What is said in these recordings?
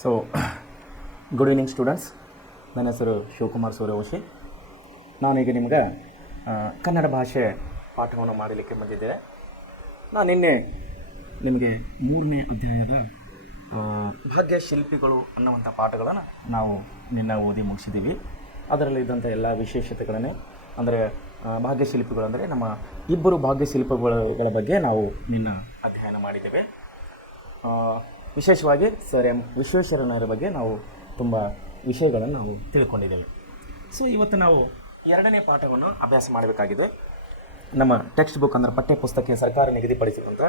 So good evening students. ನನ್ನ ಹೆಸರು ಶಿವಕುಮಾರ್ ಸೂರ್ಯವಂಶಿ. ನಾನೀಗ ನಿಮಗೆ ಕನ್ನಡ ಭಾಷೆ ಪಾಠವನ್ನು ಮಾಡಲಿಕ್ಕೆ ಬಂದಿದ್ದೇನೆ. ನಾನು ನಿನ್ನೆ ನಿಮಗೆ 3ನೇ ಅಧ್ಯಾಯದ ಭಾಗ್ಯಶಿಲ್ಪಿಗಳು ಅನ್ನುವಂಥ ಪಾಠಗಳನ್ನು ನಾವು ನಿನ್ನೆ ಓದಿ ಮುಗಿಸಿದ್ದೀವಿ. ಅದರಲ್ಲಿ ಇದ್ದಂಥ ಎಲ್ಲ ವಿಶೇಷತೆಗಳನ್ನು ಅಂದರೆ ಭಾಗ್ಯಶಿಲ್ಪಿಗಳು ಅಂದರೆ ನಮ್ಮ ಇಬ್ಬರು ಭಾಗ್ಯಶಿಲ್ಪಿಗಳ ಬಗ್ಗೆ ನಾವು ನಿನ್ನ ಅಧ್ಯಯನ ಮಾಡಿದ್ದೇವೆ. ವಿಶೇಷವಾಗಿ ಸರ್ ಎಂ ವಿಶ್ವೇಶ್ವರಯ್ಯನವರ ಬಗ್ಗೆ ನಾವು ತುಂಬ ವಿಷಯಗಳನ್ನು ನಾವು ತಿಳ್ಕೊಂಡಿದ್ದೇವೆ. ಸೊ ಇವತ್ತು ನಾವು 2ನೇ ಪಾಠವನ್ನು ಅಭ್ಯಾಸ ಮಾಡಬೇಕಾಗಿದೆ. ನಮ್ಮ ಟೆಕ್ಸ್ಟ್ ಬುಕ್ ಅಂದರೆ ಪಠ್ಯಪುಸ್ತಕ ಸರ್ಕಾರ ನಿಗದಿಪಡಿಸಿದಂಥ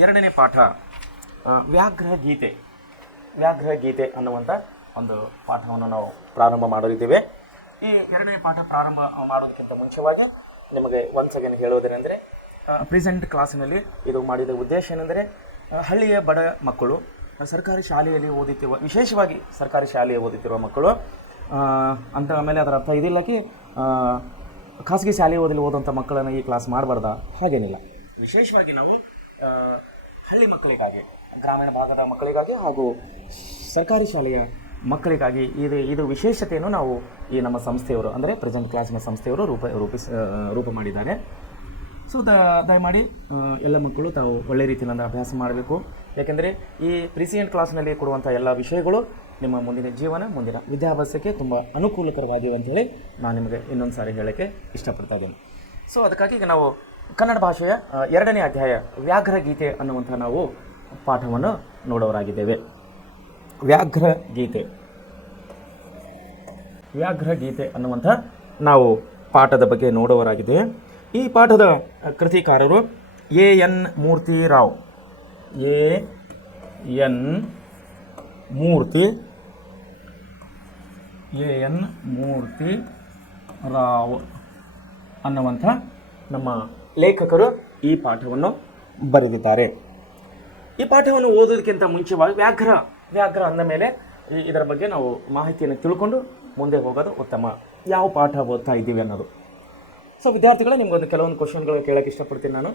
2ನೇ ಪಾಠ ವ್ಯಾಘ್ರ ಗೀತೆ ಅನ್ನುವಂಥ ಒಂದು ಪಾಠವನ್ನು ನಾವು ಪ್ರಾರಂಭ ಮಾಡಲಿದ್ದೇವೆ. ಈ 2ನೇ ಪಾಠ ಪ್ರಾರಂಭ ಮಾಡೋದಕ್ಕಿಂತ ಮುಂಚೆವಾಗಿ ನಿಮಗೆ ಒನ್ಸ್ ಅಗೇನ್ ಹೇಳೋದೇನೆಂದರೆ, ಪ್ರೆಸೆಂಟ್ ಕ್ಲಾಸಿನಲ್ಲಿ ಇದು ಮಾಡಿದ ಉದ್ದೇಶ ಏನೆಂದರೆ, ಹಳ್ಳಿಯ ಬಡ ಮಕ್ಕಳು ಸರ್ಕಾರಿ ಶಾಲೆಯಲ್ಲಿ ಓದುತ್ತಿರುವ, ವಿಶೇಷವಾಗಿ ಸರ್ಕಾರಿ ಶಾಲೆಯಲ್ಲಿ ಓದುತ್ತಿರುವ ಮಕ್ಕಳು ಅಂತ, ಆಮೇಲೆ ಅದರ ಅರ್ಥ ಇದಿಲ್ಲಕಿ ಖಾಸಗಿ ಶಾಲೆ ಓದುವಂಥ ಮಕ್ಕಳನ್ನು ಈ ಕ್ಲಾಸ್ ಮಾಡಬಾರ್ದ, ಹಾಗೇನಿಲ್ಲ. ವಿಶೇಷವಾಗಿ ನಾವು ಹಳ್ಳಿ ಮಕ್ಕಳಿಗಾಗಿ, ಗ್ರಾಮೀಣ ಭಾಗದ ಮಕ್ಕಳಿಗಾಗಿ ಹಾಗೂ ಸರ್ಕಾರಿ ಶಾಲೆಯ ಮಕ್ಕಳಿಗಾಗಿ ಇದು ವಿಶೇಷತೆಯನ್ನು ನಾವು ಈ ನಮ್ಮ ಸಂಸ್ಥೆಯವರು ಅಂದರೆ ಪ್ರೆಸೆಂಟ್ ಕ್ಲಾಸಿನ ಸಂಸ್ಥೆಯವರು ರೂಪ ಮಾಡಿದ್ದಾರೆ. ಸೊ ದಯಮಾಡಿ ಎಲ್ಲ ಮಕ್ಕಳು ತಾವು ಒಳ್ಳೆ ರೀತಿಯಿಂದ ಅಭ್ಯಾಸ ಮಾಡಬೇಕು. ಯಾಕೆಂದರೆ ಈ ಪ್ರಿಸಿಯೆಂಟ್ ಕ್ಲಾಸ್ನಲ್ಲಿ ಕೊಡುವಂಥ ಎಲ್ಲ ವಿಷಯಗಳು ನಿಮ್ಮ ಮುಂದಿನ ಜೀವನ, ಮುಂದಿನ ವಿದ್ಯಾಭ್ಯಾಸಕ್ಕೆ ತುಂಬ ಅನುಕೂಲಕರವಾಗಿವೆ ಅಂತೇಳಿ ನಾನು ನಿಮಗೆ ಇನ್ನೊಂದು ಸಾರಿ ಹೇಳೋಕ್ಕೆ ಇಷ್ಟಪಡ್ತಾ ಇದ್ದೇನೆ. ಸೊ ಅದಕ್ಕಾಗಿ ಈಗ ನಾವು ಕನ್ನಡ ಭಾಷೆಯ 2ನೇ ಅಧ್ಯಾಯ ವ್ಯಾಘ್ರ ಗೀತೆ ಅನ್ನುವಂಥ ನಾವು ಪಾಠವನ್ನು ನೋಡೋರಾಗಿದ್ದೇವೆ. ವ್ಯಾಘ್ರ ಗೀತೆ ಅನ್ನುವಂಥ ನಾವು ಪಾಠದ ಬಗ್ಗೆ ನೋಡುವರಾಗಿದ್ದೇವೆ. ಈ ಪಾಠದ ಕೃತಿಕಾರರು ಎನ್ ಮೂರ್ತಿ ರಾವ್ ಅನ್ನುವಂಥ ನಮ್ಮ ಲೇಖಕರು ಈ ಪಾಠವನ್ನು ಬರೆದಿದ್ದಾರೆ. ಈ ಪಾಠವನ್ನು ಓದೋದಕ್ಕಿಂತ ಮುಂಚೆವಾಗಿ ವ್ಯಾಘ್ರ ಅಂದ ಮೇಲೆ ಇದರ ಬಗ್ಗೆ ನಾವು ಮಾಹಿತಿಯನ್ನು ತಿಳ್ಕೊಂಡು ಮುಂದೆ ಹೋಗೋದು ಉತ್ತಮ. ಯಾವ ಪಾಠ ಓದ್ತಾ ಇದ್ದೀವಿ ಅನ್ನೋದು. ಸೊ ವಿದ್ಯಾರ್ಥಿಗಳೇ, ನಿಮ್ಗೊಂದು ಕೆಲವೊಂದು ಕ್ವಶನ್ಗಳು ಕೇಳೋಕ್ಕೆ ಇಷ್ಟಪಡ್ತೀನಿ ನಾನು.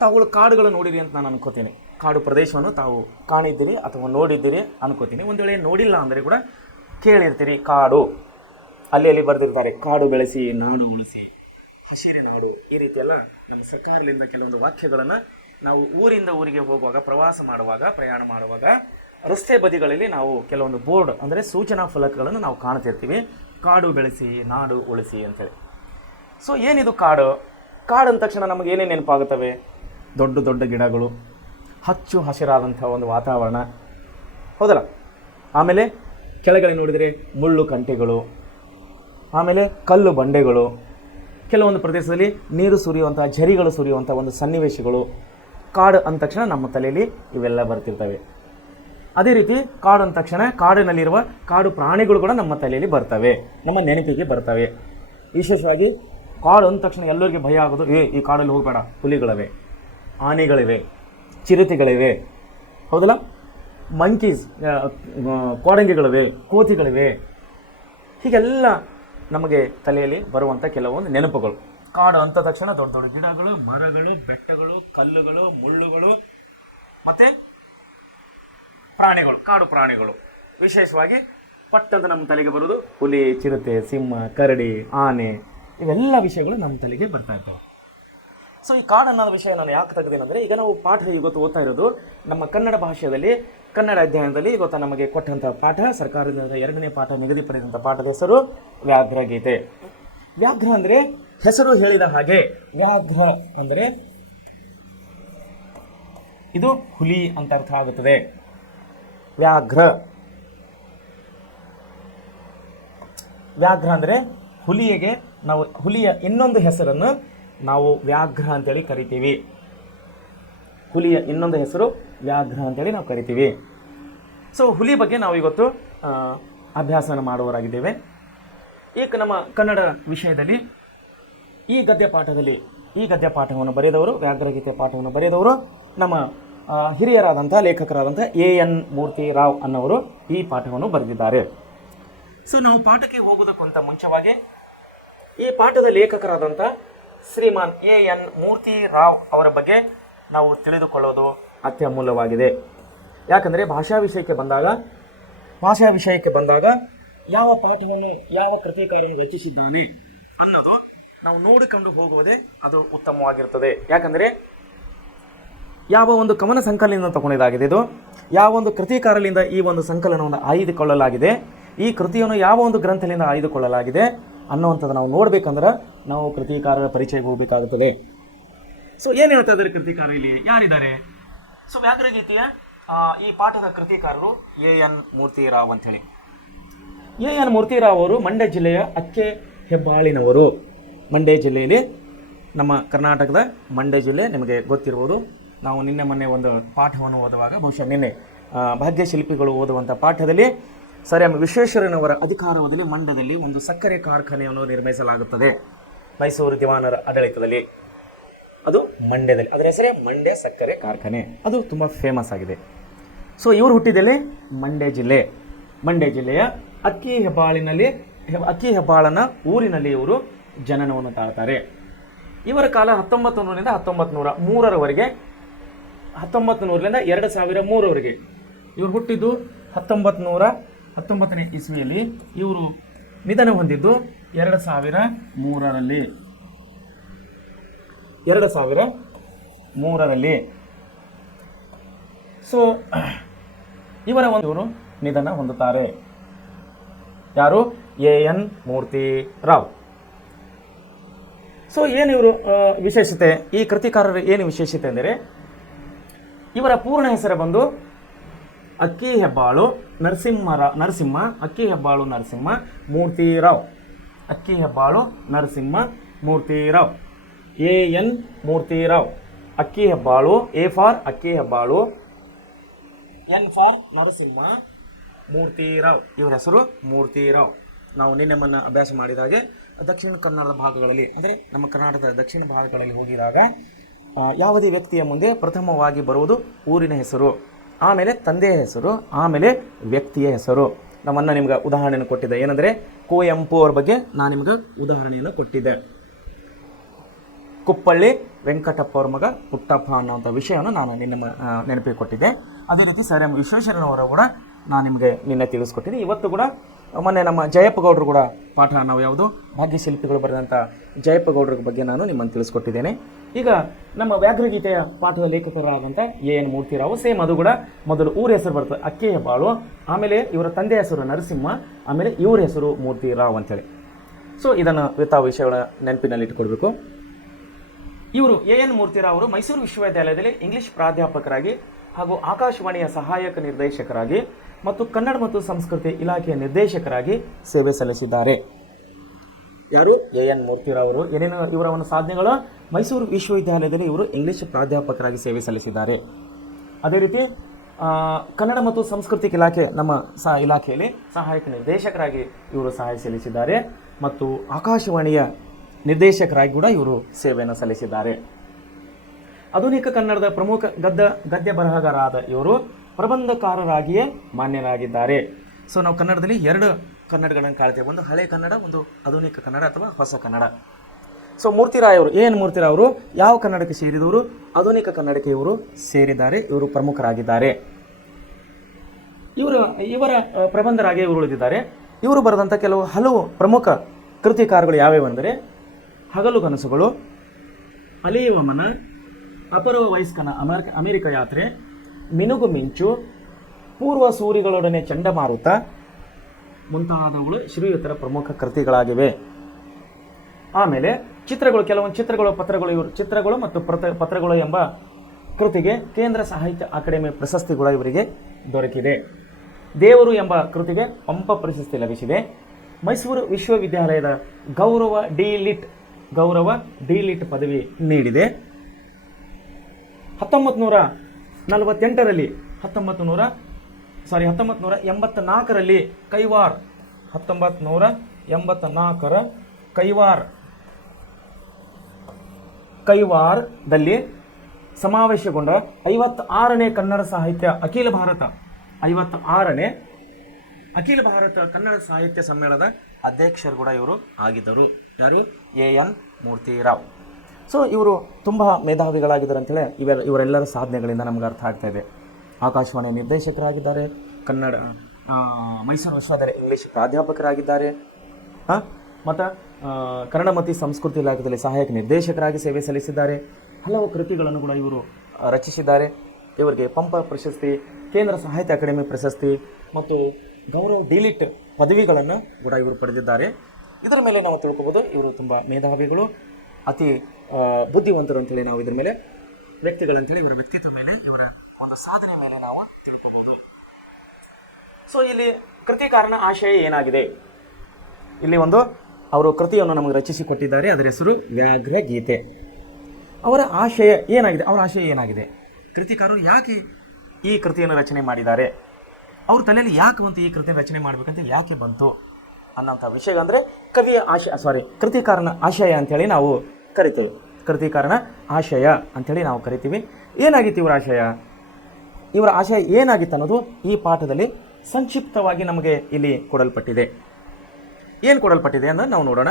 ತಾವುಗಳು ಕಾಡುಗಳು ನೋಡಿರಿ ಅಂತ ನಾನು ಅನ್ಕೋತೀನಿ. ಕಾಡು ಪ್ರದೇಶವನ್ನು ತಾವು ಕಾಣಿದ್ದೀರಿ ಅಥವಾ ನೋಡಿದ್ದೀರಿ ಅನ್ಕೋತೀನಿ. ಒಂದು ವೇಳೆ ನೋಡಿಲ್ಲ ಅಂದರೆ ಕೂಡ ಕೇಳಿರ್ತೀರಿ. ಕಾಡು ಅಲ್ಲಿ ಬರೆದಿರ್ತಾರೆ, ಕಾಡು ಬೆಳೆಸಿ ನಾಡು ಉಳಿಸಿ, ಹಸಿರು ನಾಡು, ಈ ರೀತಿಯೆಲ್ಲ ನಮ್ಮ ಸರ್ಕಾರದಿಂದ ಕೆಲವೊಂದು ವಾಕ್ಯಗಳನ್ನು ನಾವು ಊರಿಂದ ಊರಿಗೆ ಹೋಗುವಾಗ, ಪ್ರಯಾಣ ಮಾಡುವಾಗ ರಸ್ತೆ ಬದಿಗಳಲ್ಲಿ ನಾವು ಕೆಲವೊಂದು ಬೋರ್ಡ್ ಅಂದರೆ ಸೂಚನಾ ಫಲಕಗಳನ್ನು ನಾವು ಕಾಣ್ತಿರ್ತೀವಿ. ಕಾಡು ಬೆಳೆಸಿ ನಾಡು ಉಳಿಸಿ ಅಂತೇಳಿ. ಸೊ ಏನಿದು ಕಾಡು ಅಂದ ತಕ್ಷಣ ನಮಗೆ ಏನೇನು ನೆನಪಾಗುತ್ತವೆ? ದೊಡ್ಡ ಗಿಡಗಳು, ಹಚ್ಚು ಹಸಿರಾದಂಥ ಒಂದು ವಾತಾವರಣ, ಹೌದಲ್ಲ? ಆಮೇಲೆ ಕೆಳಗಡೆ ನೋಡಿದರೆ ಮುಳ್ಳು ಕಂಟೆಗಳು, ಆಮೇಲೆ ಕಲ್ಲು ಬಂಡೆಗಳು, ಕೆಲವೊಂದು ಪ್ರದೇಶದಲ್ಲಿ ನೀರು ಸುರಿಯುವಂಥ, ಝರಿಗಳು ಸುರಿಯುವಂಥ ಒಂದು ಸನ್ನಿವೇಶಗಳು. ಕಾಡು ಅಂದ ತಕ್ಷಣ ನಮ್ಮ ತಲೆಯಲ್ಲಿ ಇವೆಲ್ಲ ಬರ್ತಿರ್ತವೆ. ಅದೇ ರೀತಿ ಕಾಡು ಅಂದ ತಕ್ಷಣ ಕಾಡಿನಲ್ಲಿರುವ ಕಾಡು ಪ್ರಾಣಿಗಳು ಕೂಡ ನಮ್ಮ ತಲೆಯಲ್ಲಿ ಬರ್ತವೆ, ನಮ್ಮ ನೆನಪಿಗೆ ಬರ್ತವೆ. ವಿಶೇಷವಾಗಿ ಕಾಡು ಅಂದ ತಕ್ಷಣ ಎಲ್ಲರಿಗೂ ಭಯ ಆಗೋದು, ಈ ಕಾಡಲ್ಲಿ ಹೋಗಬೇಡ, ಹುಲಿಗಳಿವೆ, ಆನೆಗಳಿವೆ, ಚಿರತೆಗಳಿವೆ, ಹೌದಲ್ಲ? ಮಂಕೀಸ್, ಕೋಡಂಗಿಗಳಿವೆ, ಕೋತಿಗಳಿವೆ. ಹೀಗೆಲ್ಲ ನಮಗೆ ತಲೆಯಲ್ಲಿ ಬರುವಂಥ ಕೆಲವೊಂದು ನೆನಪುಗಳು. ಕಾಡು ಅಂತ ತಕ್ಷಣ ದೊಡ್ಡ ಗಿಡಗಳು, ಮರಗಳು, ಬೆಟ್ಟಗಳು, ಕಲ್ಲುಗಳು, ಮುಳ್ಳುಗಳು, ಮತ್ತು ಪ್ರಾಣಿಗಳು, ಕಾಡು ಪ್ರಾಣಿಗಳು. ವಿಶೇಷವಾಗಿ ಪಟ್ಟಂತ ನಮ್ಮ ತಲೆಗೆ ಬರೋದು ಹುಲಿ, ಚಿರತೆ, ಸಿಂಹ, ಕರಡಿ, ಆನೆ, ಇವೆಲ್ಲ ವಿಷಯಗಳು ನಮ್ಮ ತಲೆಗೆ ಬರ್ತಾ ಇರ್ತವೆ. ಸೊ ಈ ಕಾಡು ಅನ್ನೋದು ವಿಷಯ ನಾನು ಯಾಕೆ ತೆಗೆದೇನೆಂದರೆ, ಈಗ ನಾವು ಪಾಠ ಇವತ್ತು ಓದ್ತಾ ಇರೋದು ನಮ್ಮ ಕನ್ನಡ ಭಾಷೆಯಲ್ಲಿ, ಕನ್ನಡ ಅಧ್ಯಯನದಲ್ಲಿ ಇವತ್ತು ನಮಗೆ ಕೊಟ್ಟಂಥ ಪಾಠ, ಸರ್ಕಾರದಿಂದ 2ನೇ ಪಾಠ ನಿಗದಿಪಡಿಸಿದಂಥ ಪಾಠದ ಹೆಸರು ವ್ಯಾಘ್ರ ಗೀತೆ. ವ್ಯಾಘ್ರ ಅಂದರೆ ಹೆಸರು ಹೇಳಿದ ಹಾಗೆ, ವ್ಯಾಘ್ರ ಅಂದರೆ ಇದು ಹುಲಿ ಅಂತ ಅರ್ಥ ಆಗುತ್ತದೆ. ವ್ಯಾಘ್ರ ಅಂದರೆ ಹುಲಿಯ ಇನ್ನೊಂದು ಹೆಸರನ್ನು ನಾವು ವ್ಯಾಘ್ರ ಅಂತೇಳಿ ಕರಿತೀವಿ. ಹುಲಿಯ ಇನ್ನೊಂದು ಹೆಸರು ವ್ಯಾಘ್ರ ಅಂತೇಳಿ ನಾವು ಕರಿತೀವಿ. ಸೊ ಹುಲಿ ಬಗ್ಗೆ ನಾವು ಇವತ್ತು ಅಭ್ಯಾಸನ ಮಾಡುವವರಾಗಿದ್ದೇವೆ. ಈಗ ನಮ್ಮ ಕನ್ನಡ ವಿಷಯದಲ್ಲಿ ಈ ಗದ್ಯ ಪಾಠವನ್ನು ಬರೆದವರು, ವ್ಯಾಘ್ರಗೀತೆ ಪಾಠವನ್ನು ಬರೆದವರು ನಮ್ಮ ಹಿರಿಯರಾದಂಥ ಲೇಖಕರಾದಂಥ ಎನ್ ಮೂರ್ತಿ ರಾವ್ ಅನ್ನೋರು ಈ ಪಾಠವನ್ನು ಬರೆದಿದ್ದಾರೆ. ಸೊ ನಾವು ಪಾಠಕ್ಕೆ ಹೋಗೋದಕ್ಕಿಂತ ಮುಂಚೆವಾಗಿ ಈ ಪಾಠದ ಲೇಖಕರಾದಂಥ ಶ್ರೀಮಾನ್ ಎನ್ ಮೂರ್ತಿ ರಾವ್ ಅವರ ಬಗ್ಗೆ ನಾವು ತಿಳಿದುಕೊಳ್ಳೋದು ಅತ್ಯಮೂಲ್ಯವಾಗಿದೆ. ಯಾಕಂದರೆ ಭಾಷಾ ವಿಷಯಕ್ಕೆ ಬಂದಾಗ ಯಾವ ಪಾಠವನ್ನು ಯಾವ ಕೃತಿಕಾರನು ರಚಿಸಿದ್ದಾನೆ ಅನ್ನೋದು ನಾವು ನೋಡಿಕೊಂಡು ಹೋಗುವುದೇ ಅದು ಉತ್ತಮವಾಗಿರ್ತದೆ. ಯಾಕಂದರೆ ಯಾವ ಒಂದು ಕವನ ಸಂಕಲನದಿಂದ ತಗೊಂಡಿದ್ದಾಗಿದೆ, ಇದು ಯಾವ ಒಂದು ಕೃತಿಕಾರರಿಂದ ಈ ಒಂದು ಸಂಕಲನವನ್ನು ಆಯ್ದುಕೊಳ್ಳಲಾಗಿದೆ, ಈ ಕೃತಿಯನ್ನು ಯಾವ ಒಂದು ಗ್ರಂಥದಿಂದ ಆಯ್ದುಕೊಳ್ಳಲಾಗಿದೆ ಅನ್ನುವಂಥದ್ದು ನಾವು ನೋಡಬೇಕಂದ್ರೆ ನಾವು ಕೃತಿಕಾರರ ಪರಿಚಯಕ್ಕೆ ಹೋಗಬೇಕಾಗುತ್ತದೆ. ಸೊ ಏನು ಹೇಳ್ತಾ ಇದ್ದಾರೆ ಕೃತಿಕಾರ, ಇಲ್ಲಿ ಯಾರಿದ್ದಾರೆ? ಸೊ ವ್ಯಾಘ್ರಗೀತೆಯ ಈ ಪಾಠದ ಕೃತಿಕಾರರು ಎ.ಎನ್. ಮೂರ್ತಿರಾವ್ ಅಂಥೇಳಿ. ಎ.ಎನ್. ಮೂರ್ತಿರಾವ್ ಅವರು ಮಂಡ್ಯ ಜಿಲ್ಲೆಯ ಅಕ್ಕೆ ಹೆಬ್ಬಾಳಿನವರು. ಮಂಡ್ಯ ಜಿಲ್ಲೆಯಲ್ಲಿ, ನಮ್ಮ ಕರ್ನಾಟಕದ ಮಂಡ್ಯ ಜಿಲ್ಲೆ ನಿಮಗೆ ಗೊತ್ತಿರ್ಬೋದು. ನಾವು ನಿನ್ನೆ ಮೊನ್ನೆ ಒಂದು ಪಾಠವನ್ನು ಓದುವಾಗ, ಬಹುಶಃ ನಿನ್ನೆ ಭಾಗ್ಯಶಿಲ್ಪಿಗಳು ಓದುವಂಥ ಪಾಠದಲ್ಲಿ ಸರ್ ಎಂ ವಿಶ್ವೇಶ್ವರಯ್ಯನವರ ಅಧಿಕಾರವದಲ್ಲಿ ಮಂಡ್ಯದಲ್ಲಿ ಒಂದು ಸಕ್ಕರೆ ಕಾರ್ಖಾನೆಯನ್ನು ನಿರ್ಮಿಸಲಾಗುತ್ತದೆ ಮೈಸೂರು ದಿವಾನರ ಆಡಳಿತದಲ್ಲಿ. ಅದು ಮಂಡ್ಯದಲ್ಲಿ, ಅದರ ಹೆಸರೇ ಮಂಡ್ಯ ಸಕ್ಕರೆ ಕಾರ್ಖಾನೆ. ಅದು ತುಂಬ ಫೇಮಸ್ ಆಗಿದೆ. ಸೊ ಇವರು ಹುಟ್ಟಿದಲ್ಲಿ ಮಂಡ್ಯ ಜಿಲ್ಲೆಯ ಅಕ್ಕಿ ಹೆಬ್ಬಾಳನ ಊರಿನಲ್ಲಿ ಇವರು ಜನನವನ್ನು ತಾಳ್ತಾರೆ. ಇವರ ಕಾಲ 1900ರಿಂದ 1903ರವರೆಗೆ, 1900ರಿಂದ 2003ರವರೆಗೆ. ಇವರು ಹುಟ್ಟಿದ್ದು 1919ನೇ ಇಸ್ವಿಯಲ್ಲಿ, ಇವರು ನಿಧನ ಹೊಂದಿದ್ದು 2003ರಲ್ಲಿ. ಸೊ ಇವರ ಒಂದು ನಿಧನ ಹೊಂದುತ್ತಾರೆ. ಯಾರು? ಎ.ಎನ್. ಮೂರ್ತಿರಾವ್. ಸೊ ಏನು ಇವರು ವಿಶೇಷತೆ, ಈ ಕೃತಿಕಾರರ ಏನು ವಿಶೇಷತೆ ಅಂದರೆ, ಇವರ ಪೂರ್ಣ ಹೆಸರು ಬಂದು ಅಕ್ಕಿ ಹೆಬ್ಬಾಳು ನರಸಿಂಹ ಮೂರ್ತಿರಾವ್. ಎ.ಎನ್. ಮೂರ್ತಿರಾವ್. ಅಕ್ಕಿ ಹೆಬ್ಬಾಳು, ಎ ಫಾರ್ ಅಕ್ಕಿ ಹೆಬ್ಬಾಳು, ಎನ್ ಫಾರ್ ನರಸಿಂಹ, ಮೂರ್ತಿರಾವ್. ಇವರ ಹೆಸರು ಮೂರ್ತಿರಾವ್. ನಾವು ನಿನ್ನೆ ಮೊನ್ನೆ ಅಭ್ಯಾಸ ಮಾಡಿದಾಗೆ ದಕ್ಷಿಣ ಕನ್ನಡದ ಭಾಗಗಳಲ್ಲಿ, ಅಂದರೆ ನಮ್ಮ ಕರ್ನಾಟಕದ ದಕ್ಷಿಣ ಭಾಗಗಳಲ್ಲಿ ಹೋಗಿದಾಗ ಯಾವುದೇ ವ್ಯಕ್ತಿಯ ಮುಂದೆ ಪ್ರಥಮವಾಗಿ ಬರುವುದು ಊರಿನ ಹೆಸರು, ಆಮೇಲೆ ತಂದೆಯ ಹೆಸರು, ಆಮೇಲೆ ವ್ಯಕ್ತಿಯ ಹೆಸರು. ನಮ್ಮನ್ನು ನಿಮ್ಗೆ ಉದಾಹರಣೆಯನ್ನು ಕೊಟ್ಟಿದ್ದೆ. ಏನಂದರೆ ಕುವೆಂಪು ಅವ್ರ ಬಗ್ಗೆ ನಾನು ನಿಮ್ಗೆ ಉದಾಹರಣೆಯನ್ನು ಕೊಟ್ಟಿದ್ದೆ. ಕುಪ್ಪಳ್ಳಿ ವೆಂಕಟಪ್ಪ ಅವ್ರ ಮಗ ಪುಟ್ಟಪ್ಪ ಅನ್ನೋಂಥ ವಿಷಯವನ್ನು ನಾನು ನೆನಪಿಗೆ ಕೊಟ್ಟಿದ್ದೆ. ಅದೇ ರೀತಿ ಸರ್ ಎಂ ವಿಶ್ವೇಶ್ವರಯ್ಯನವರ ಕೂಡ ನಾನು ನಿಮಗೆ ನಿನ್ನೆ ತಿಳಿಸ್ಕೊಟ್ಟಿದ್ದೆ. ಇವತ್ತು ಕೂಡ ಮೊನ್ನೆ ನಮ್ಮ ಜಯಪ್ಪ ಗೌಡರು ಕೂಡ ಪಾಠ, ನಾವು ಯಾವುದು ಭಾಗ್ಯಶಿಲ್ಪಿಗಳು ಬರೆದಂಥ ಜಯಪ್ಪ ಗೌಡರ ಬಗ್ಗೆ ನಾನು ನಿಮ್ಮನ್ನು ತಿಳಿಸ್ಕೊಟ್ಟಿದ್ದೇನೆ. ಈಗ ನಮ್ಮ ವ್ಯಾಘ್ರಗೀತೆಯ ಪಾಠದ ಲೇಖಕರಾದಂಥ ಎ.ಎನ್. ಮೂರ್ತಿರಾವ್, ಸೇಮ್ ಅದು ಕೂಡ ಮೊದಲು ಊರ ಹೆಸರು ಬರ್ತದೆ ಅಕ್ಕಿ ಹೆಬ್ಬಾಳು, ಆಮೇಲೆ ಇವರ ತಂದೆ ಹೆಸರು ನರಸಿಂಹ, ಆಮೇಲೆ ಇವ್ರ ಹೆಸರು ಮೂರ್ತಿರಾವ್ ಅಂತೇಳಿ. ಸೊ ಇದನ್ನು ತಾವು ವಿಷಯಗಳ ನೆನಪಿನಲ್ಲಿ ಇಟ್ಕೊಡ್ಬೇಕು. ಇವರು ಎ.ಎನ್. ಮೂರ್ತಿರಾವ್ ಅವರು ಮೈಸೂರು ವಿಶ್ವವಿದ್ಯಾಲಯದಲ್ಲಿ ಇಂಗ್ಲಿಷ್ ಪ್ರಾಧ್ಯಾಪಕರಾಗಿ ಹಾಗೂ ಆಕಾಶವಾಣಿಯ ಸಹಾಯಕ ನಿರ್ದೇಶಕರಾಗಿ ಮತ್ತು ಕನ್ನಡ ಮತ್ತು ಸಂಸ್ಕೃತಿ ಇಲಾಖೆಯ ನಿರ್ದೇಶಕರಾಗಿ ಸೇವೆ ಸಲ್ಲಿಸಿದ್ದಾರೆ. ಯಾರು? ಎ.ಎನ್. ಮೂರ್ತಿರಾವ್ ಅವರು. ಏನೇನು ಇವರ ಒಂದು ಸಾಧನೆಗಳು? ಮೈಸೂರು ವಿಶ್ವವಿದ್ಯಾಲಯದಲ್ಲಿ ಇವರು ಇಂಗ್ಲಿಷ್ ಪ್ರಾಧ್ಯಾಪಕರಾಗಿ ಸೇವೆ ಸಲ್ಲಿಸಿದ್ದಾರೆ. ಅದೇ ರೀತಿ ಕನ್ನಡ ಮತ್ತು ಸಾಂಸ್ಕೃತಿಕ ಇಲಾಖೆ, ನಮ್ಮ ಇಲಾಖೆಯಲ್ಲಿ ಸಹಾಯಕ ನಿರ್ದೇಶಕರಾಗಿ ಇವರು ಸಹಾಯ ಸಲ್ಲಿಸಿದ್ದಾರೆ ಮತ್ತು ಆಕಾಶವಾಣಿಯ ನಿರ್ದೇಶಕರಾಗಿ ಕೂಡ ಇವರು ಸೇವೆಯನ್ನು ಸಲ್ಲಿಸಿದ್ದಾರೆ. ಆಧುನಿಕ ಕನ್ನಡದ ಪ್ರಮುಖ ಗದ್ಯ ಬರಹಗಾರರಾದ ಇವರು ಪ್ರಬಂಧಕಾರರಾಗಿಯೇ ಮಾನ್ಯರಾಗಿದ್ದಾರೆ. ಸೊ ನಾವು ಕನ್ನಡದಲ್ಲಿ ಎರಡು ಕನ್ನಡಗಳನ್ನು ಕಾಣ್ತೇವೆ, ಒಂದು ಹಳೆ ಕನ್ನಡ, ಒಂದು ಆಧುನಿಕ ಕನ್ನಡ ಅಥವಾ ಹೊಸ ಕನ್ನಡ. ಸೊ ಮೂರ್ತಿರಾವ್ ಅವರು, ಎ.ಎನ್. ಮೂರ್ತಿರಾವ್ ಅವರು ಯಾವ ಕನ್ನಡಕ್ಕೆ ಸೇರಿದವರು? ಆಧುನಿಕ ಕನ್ನಡಕ್ಕೆ ಇವರು ಸೇರಿದ್ದಾರೆ. ಇವರು ಪ್ರಮುಖರಾಗಿದ್ದಾರೆ. ಇವರ ಪ್ರಬಂಧರಾಗಿ ಇವರು ಉಳಿದಿದ್ದಾರೆ. ಇವರು ಬರೆದಂಥ ಹಲವು ಪ್ರಮುಖ ಕೃತಿಕಾರಗಳು ಯಾವ್ಯಾವೆಂದರೆ ಹಗಲು ಕನಸುಗಳು, ಅಲಿಯುವ ಮನ, ಅಪರವ ವಯಸ್ಕನ ಅಮೆರಿಕ ಯಾತ್ರೆ, ಮಿನುಗು ಮಿಂಚು, ಪೂರ್ವ ಸೂರಿಗಳೊಡನೆ ಚಂಡಮಾರುತ ಮುಂತಾದವುಗಳು ಶ್ರೀಯುತರ ಪ್ರಮುಖ ಕೃತಿಗಳಾಗಿವೆ. ಆಮೇಲೆ ಚಿತ್ರಗಳು, ಕೆಲವೊಂದು ಚಿತ್ರಗಳು, ಪತ್ರಗಳು, ಇವರು ಚಿತ್ರಗಳು ಮತ್ತು ಪತ್ರಗಳು ಎಂಬ ಕೃತಿಗೆ ಕೇಂದ್ರ ಸಾಹಿತ್ಯ ಅಕಾಡೆಮಿ ಪ್ರಶಸ್ತಿ ಕೂಡ ಇವರಿಗೆ ದೊರಕಿದೆ. ದೇವರು ಎಂಬ ಕೃತಿಗೆ ಪಂಪ ಪ್ರಶಸ್ತಿ ಲಭಿಸಿದೆ. ಮೈಸೂರು ವಿಶ್ವವಿದ್ಯಾಲಯದ ಗೌರವ ಡಿ ಲಿಟ್ ಪದವಿ ನೀಡಿದೆ. 1984ರಲ್ಲಿ ಕೈವಾರದಲ್ಲಿ ಸಮಾವೇಶಗೊಂಡ 56ನೇ ಕನ್ನಡ ಸಾಹಿತ್ಯ ಅಖಿಲ ಭಾರತ ಕನ್ನಡ ಸಾಹಿತ್ಯ ಸಮ್ಮೇಳನದ ಅಧ್ಯಕ್ಷರು ಕೂಡ ಇವರು ಆಗಿದ್ದರು. ಯಾರು? ಎ.ಎನ್. ಮೂರ್ತಿರಾವ್. ಸೊ ಇವರು ತುಂಬ ಮೇಧಾವಿಗಳಾಗಿದ್ದಾರೆ ಅಂಥೇಳಿ ಇವರೆಲ್ಲರ ಸಾಧನೆಗಳಿಂದ ನಮ್ಗೆ ಅರ್ಥ ಆಗ್ತಾ ಇದೆ. ಆಕಾಶವಾಣಿ ನಿರ್ದೇಶಕರಾಗಿದ್ದಾರೆ, ಕನ್ನಡ ಮೈಸೂರು ವಿಶ್ವವಿದ್ಯಾಲಯ ಇಂಗ್ಲೀಷ್ ಪ್ರಾಧ್ಯಾಪಕರಾಗಿದ್ದಾರೆ, ಮತ್ತು ಕನ್ನಡ ಮತ್ತು ಸಂಸ್ಕೃತಿ ಇಲಾಖೆಯಲ್ಲಿ ಸಹಾಯಕ ನಿರ್ದೇಶಕರಾಗಿ ಸೇವೆ ಸಲ್ಲಿಸಿದ್ದಾರೆ. ಹಲವು ಕೃತಿಗಳನ್ನು ಕೂಡ ಇವರು ರಚಿಸಿದ್ದಾರೆ. ಇವರಿಗೆ ಪಂಪ ಪ್ರಶಸ್ತಿ, ಕೇಂದ್ರ ಸಾಹಿತ್ಯ ಅಕಾಡೆಮಿ ಪ್ರಶಸ್ತಿ ಮತ್ತು ಗೌರವ್ ಡಿಲಿಟ್ ಪದವಿಗಳನ್ನು ಕೂಡ ಇವರು ಪಡೆದಿದ್ದಾರೆ. ಇದರ ಮೇಲೆ ನಾವು ತಿಳ್ಕೊಬೋದು ಇವರು ತುಂಬ ಮೇಧಾವಿಗಳು, ಅತಿ ಬುದ್ಧಿವಂತರು ಅಂತೇಳಿ ನಾವು ಇದರ ಮೇಲೆ ವ್ಯಕ್ತಿಗಳಂತೇಳಿ ಇವರ ವ್ಯಕ್ತಿತ್ವ ಮೇಲೆ, ಇವರ ಒಂದು ಸಾಧನೆ ಮೇಲೆ ನಾವು ತಿಳ್ಕೊಬೋದು. ಸೊ ಇಲ್ಲಿ ಕೃತಿಕಾರನ ಆಶಯ ಏನಾಗಿದೆ? ಇಲ್ಲಿ ಒಂದು ಅವರು ಕೃತಿಯನ್ನು ನಮಗೆ ರಚಿಸಿಕೊಟ್ಟಿದ್ದಾರೆ. ಅದರ ಹೆಸರು ವ್ಯಾಘ್ರ ಗೀತೆ. ಅವರ ಆಶಯ ಏನಾಗಿದೆ? ಕೃತಿಕಾರರು ಯಾಕೆ ಈ ಕೃತಿಯನ್ನು ರಚನೆ ಮಾಡಿದ್ದಾರೆ, ಅವ್ರ ತಲೆಯಲ್ಲಿ ಯಾಕೆ ಬಂತು ಈ ಕೃತಿಯನ್ನು ರಚನೆ ಮಾಡಬೇಕಂತ ಯಾಕೆ ಬಂತು ಅನ್ನೋಂಥ ವಿಷಯ ಅಂದರೆ ಕೃತಿಕಾರನ ಆಶಯ ಅಂಥೇಳಿ ನಾವು ಕರಿತೀವಿ. ಕೃತಿಕಾರನ ಆಶಯ ಅಂಥೇಳಿ ನಾವು ಕರಿತೀವಿ. ಏನಾಗಿತ್ತು ಇವರ ಆಶಯ ಏನಾಗಿತ್ತು ಅನ್ನೋದು ಈ ಪಾಠದಲ್ಲಿ ಸಂಕ್ಷಿಪ್ತವಾಗಿ ನಮಗೆ ಇಲ್ಲಿ ಕೊಡಲ್ಪಟ್ಟಿದೆ. ಏನು ಕೊಡಲ್ಪಟ್ಟಿದೆ ಅಂದರೆ ನಾವು ನೋಡೋಣ.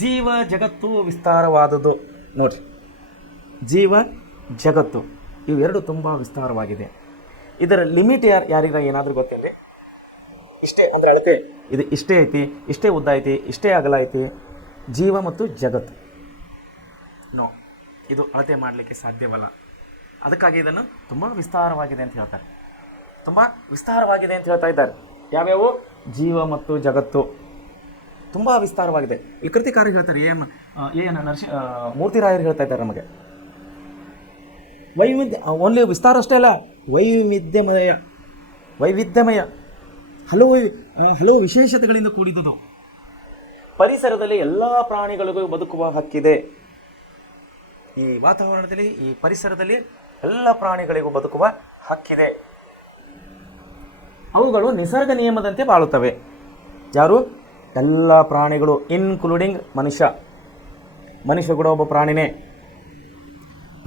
ಜೀವ ಜಗತ್ತು ವಿಸ್ತಾರವಾದದ್ದು. ನೋಡಿರಿ, ಜೀವ ಜಗತ್ತು ಇವೆರಡು ತುಂಬ ವಿಸ್ತಾರವಾಗಿದೆ. ಇದರ ಲಿಮಿಟ್ ಯಾರಿಗ ಏನಾದರೂ ಗೊತ್ತಿಲ್ಲ? ಇಷ್ಟೇ ಅಂದರೆ ಅಳತೆ, ಇದು ಇಷ್ಟೇ ಐತಿ, ಇಷ್ಟೇ ಉದ್ದ ಐತಿ, ಇಷ್ಟೇ ಅಗಲ ಐತಿ. ಜೀವ ಮತ್ತು ಜಗತ್ತು ಇದು ಅಳತೆ ಮಾಡಲಿಕ್ಕೆ ಸಾಧ್ಯವಲ್ಲ. ಅದಕ್ಕಾಗಿ ಇದನ್ನು ತುಂಬ ವಿಸ್ತಾರವಾಗಿದೆ ಅಂತ ಹೇಳ್ತಾರೆ. ತುಂಬ ವಿಸ್ತಾರವಾಗಿದೆ ಅಂತ ಹೇಳ್ತಾ ಇದ್ದಾರೆ. ಯಾವ್ಯಾವು? ಜೀವ ಮತ್ತು ಜಗತ್ತು ತುಂಬ ವಿಸ್ತಾರವಾಗಿದೆ. ಈ ಕೃತಿಕಾರ ಹೇಳ್ತಾರೆ, ಮೂರ್ತಿರಾಯರು ಹೇಳ್ತಾ ಇದ್ದಾರೆ ನಮಗೆ. ಓನ್ಲಿ ವಿಸ್ತಾರ ಅಷ್ಟೇ ಅಲ್ಲ, ವೈವಿಧ್ಯಮಯ ಹಲವು ವಿಶೇಷತೆಗಳಿಂದ ಕೂಡಿದುದು. ಪರಿಸರದಲ್ಲಿ ಎಲ್ಲ ಪ್ರಾಣಿಗಳಿಗೂ ಬದುಕುವ ಹಕ್ಕಿದೆ. ಈ ವಾತಾವರಣದಲ್ಲಿ, ಈ ಪರಿಸರದಲ್ಲಿ ಎಲ್ಲ ಪ್ರಾಣಿಗಳಿಗೂ ಬದುಕುವ ಹಕ್ಕಿದೆ. ಅವುಗಳು ನಿಸರ್ಗ ನಿಯಮದಂತೆ ಬಾಳುತ್ತವೆ. ಯಾರು? ಎಲ್ಲ ಪ್ರಾಣಿಗಳು, ಇನ್ಕ್ಲೂಡಿಂಗ್ ಮನುಷ್ಯ ಕೂಡ ಒಬ್ಬ ಪ್ರಾಣಿನೇ.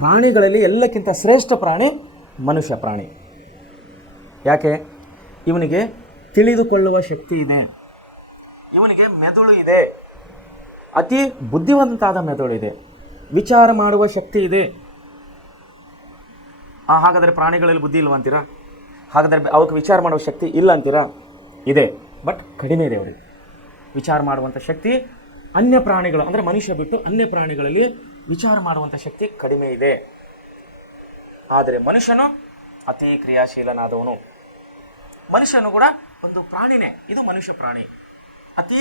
ಪ್ರಾಣಿಗಳಲ್ಲಿ ಎಲ್ಲಕ್ಕಿಂತ ಶ್ರೇಷ್ಠ ಪ್ರಾಣಿ ಮನುಷ್ಯ ಪ್ರಾಣಿ. ಯಾಕೆ? ಇವನಿಗೆ ತಿಳಿದುಕೊಳ್ಳುವ ಶಕ್ತಿ ಇದೆ, ಇವನಿಗೆ ಮೆದುಳು ಇದೆ, ಅತಿ ಬುದ್ಧಿವಂತಾದ ಮೆದುಳು ಇದೆ, ವಿಚಾರ ಮಾಡುವ ಶಕ್ತಿ ಇದೆ. ಹಾಗಾದರೆ ಪ್ರಾಣಿಗಳಲ್ಲಿ ಬುದ್ಧಿ ಇಲ್ವ ಅಂತೀರಾ? ಹಾಗಾದರೆ ಅವಕ್ಕೆ ವಿಚಾರ ಮಾಡುವ ಶಕ್ತಿ ಇಲ್ಲ ಅಂತೀರಾ? ಇದೆ, ಬಟ್ ಕಡಿಮೆ ಇದೆ ಅವರಿಗೆ ವಿಚಾರ ಮಾಡುವಂಥ ಶಕ್ತಿ. ಅನ್ಯ ಪ್ರಾಣಿಗಳು ಅಂದರೆ ಮನುಷ್ಯ ಬಿಟ್ಟು ಅನ್ಯ ಪ್ರಾಣಿಗಳಲ್ಲಿ ವಿಚಾರ ಮಾಡುವಂಥ ಶಕ್ತಿ ಕಡಿಮೆ ಇದೆ. ಆದರೆ ಮನುಷ್ಯನು ಅತಿ ಕ್ರಿಯಾಶೀಲನಾದವನು. ಮನುಷ್ಯನು ಕೂಡ ಒಂದು ಪ್ರಾಣಿನೇ. ಇದು ಮನುಷ್ಯ ಪ್ರಾಣಿ, ಅತಿ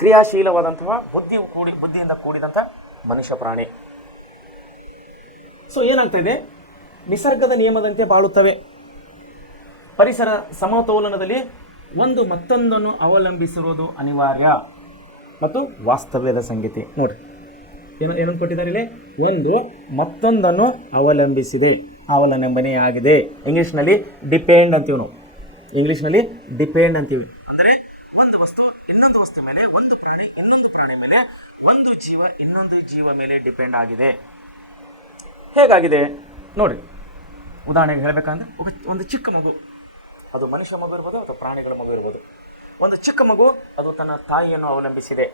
ಕ್ರಿಯಾಶೀಲವಾದಂತಹ ಬುದ್ಧಿಯಿಂದ ಕೂಡಿದಂಥ ಮನುಷ್ಯ ಪ್ರಾಣಿ. ಸೊ ಏನಾಗ್ತಾ ಇದೆ? ನಿಸರ್ಗದ ನಿಯಮದಂತೆ ಬಾಳುತ್ತವೆ. ಪರಿಸರ ಸಮತೋಲನದಲ್ಲಿ ಒಂದು ಮತ್ತೊಂದನ್ನು ಅವಲಂಬಿಸಿರುವುದು ಅನಿವಾರ್ಯ ಮತ್ತು ವಾಸ್ತವ್ಯದ ಸಂಗತಿ. ನೋಡ್ರಿ, ಏನೊಂದು ಕೊಟ್ಟಿದ್ದಾರೆ ಇಲ್ಲಿ, ಒಂದು ಮತ್ತೊಂದನ್ನು ಅವಲಂಬಿಸಿದೆ, ಅವಲಂಬನೆಯಾಗಿದೆ. ಇಂಗ್ಲೀಷ್ನಲ್ಲಿ ಡಿಪೆಂಡ್ ಅಂತೀವಿ ನಾವು. ಅಂದರೆ ಒಂದು ವಸ್ತು ಇನ್ನೊಂದು ವಸ್ತು ಮೇಲೆ, ಒಂದು ಪ್ರಾಣಿ ಇನ್ನೊಂದು ಪ್ರಾಣಿ ಮೇಲೆ, ಒಂದು ಜೀವ ಇನ್ನೊಂದು ಜೀವ ಮೇಲೆ ಡಿಪೆಂಡ್ ಆಗಿದೆ. ಹೇಗಾಗಿದೆ ನೋಡ್ರಿ. ಉದಾಹರಣೆಗೆ ಹೇಳಬೇಕಂದ್ರೆ, ಒಂದು ಚಿಕ್ಕ ಮಗು, ಅದು ಮನುಷ್ಯ ಮಗು ಇರ್ಬೋದು ಅಥವಾ ಪ್ರಾಣಿಗಳ ಮಗು ಇರ್ಬೋದು. ಒಂದು ಚಿಕ್ಕ ಮಗು ಅದು ತನ್ನ ತಾಯಿಯನ್ನು ಅವಲಂಬಿಸಿದೆ.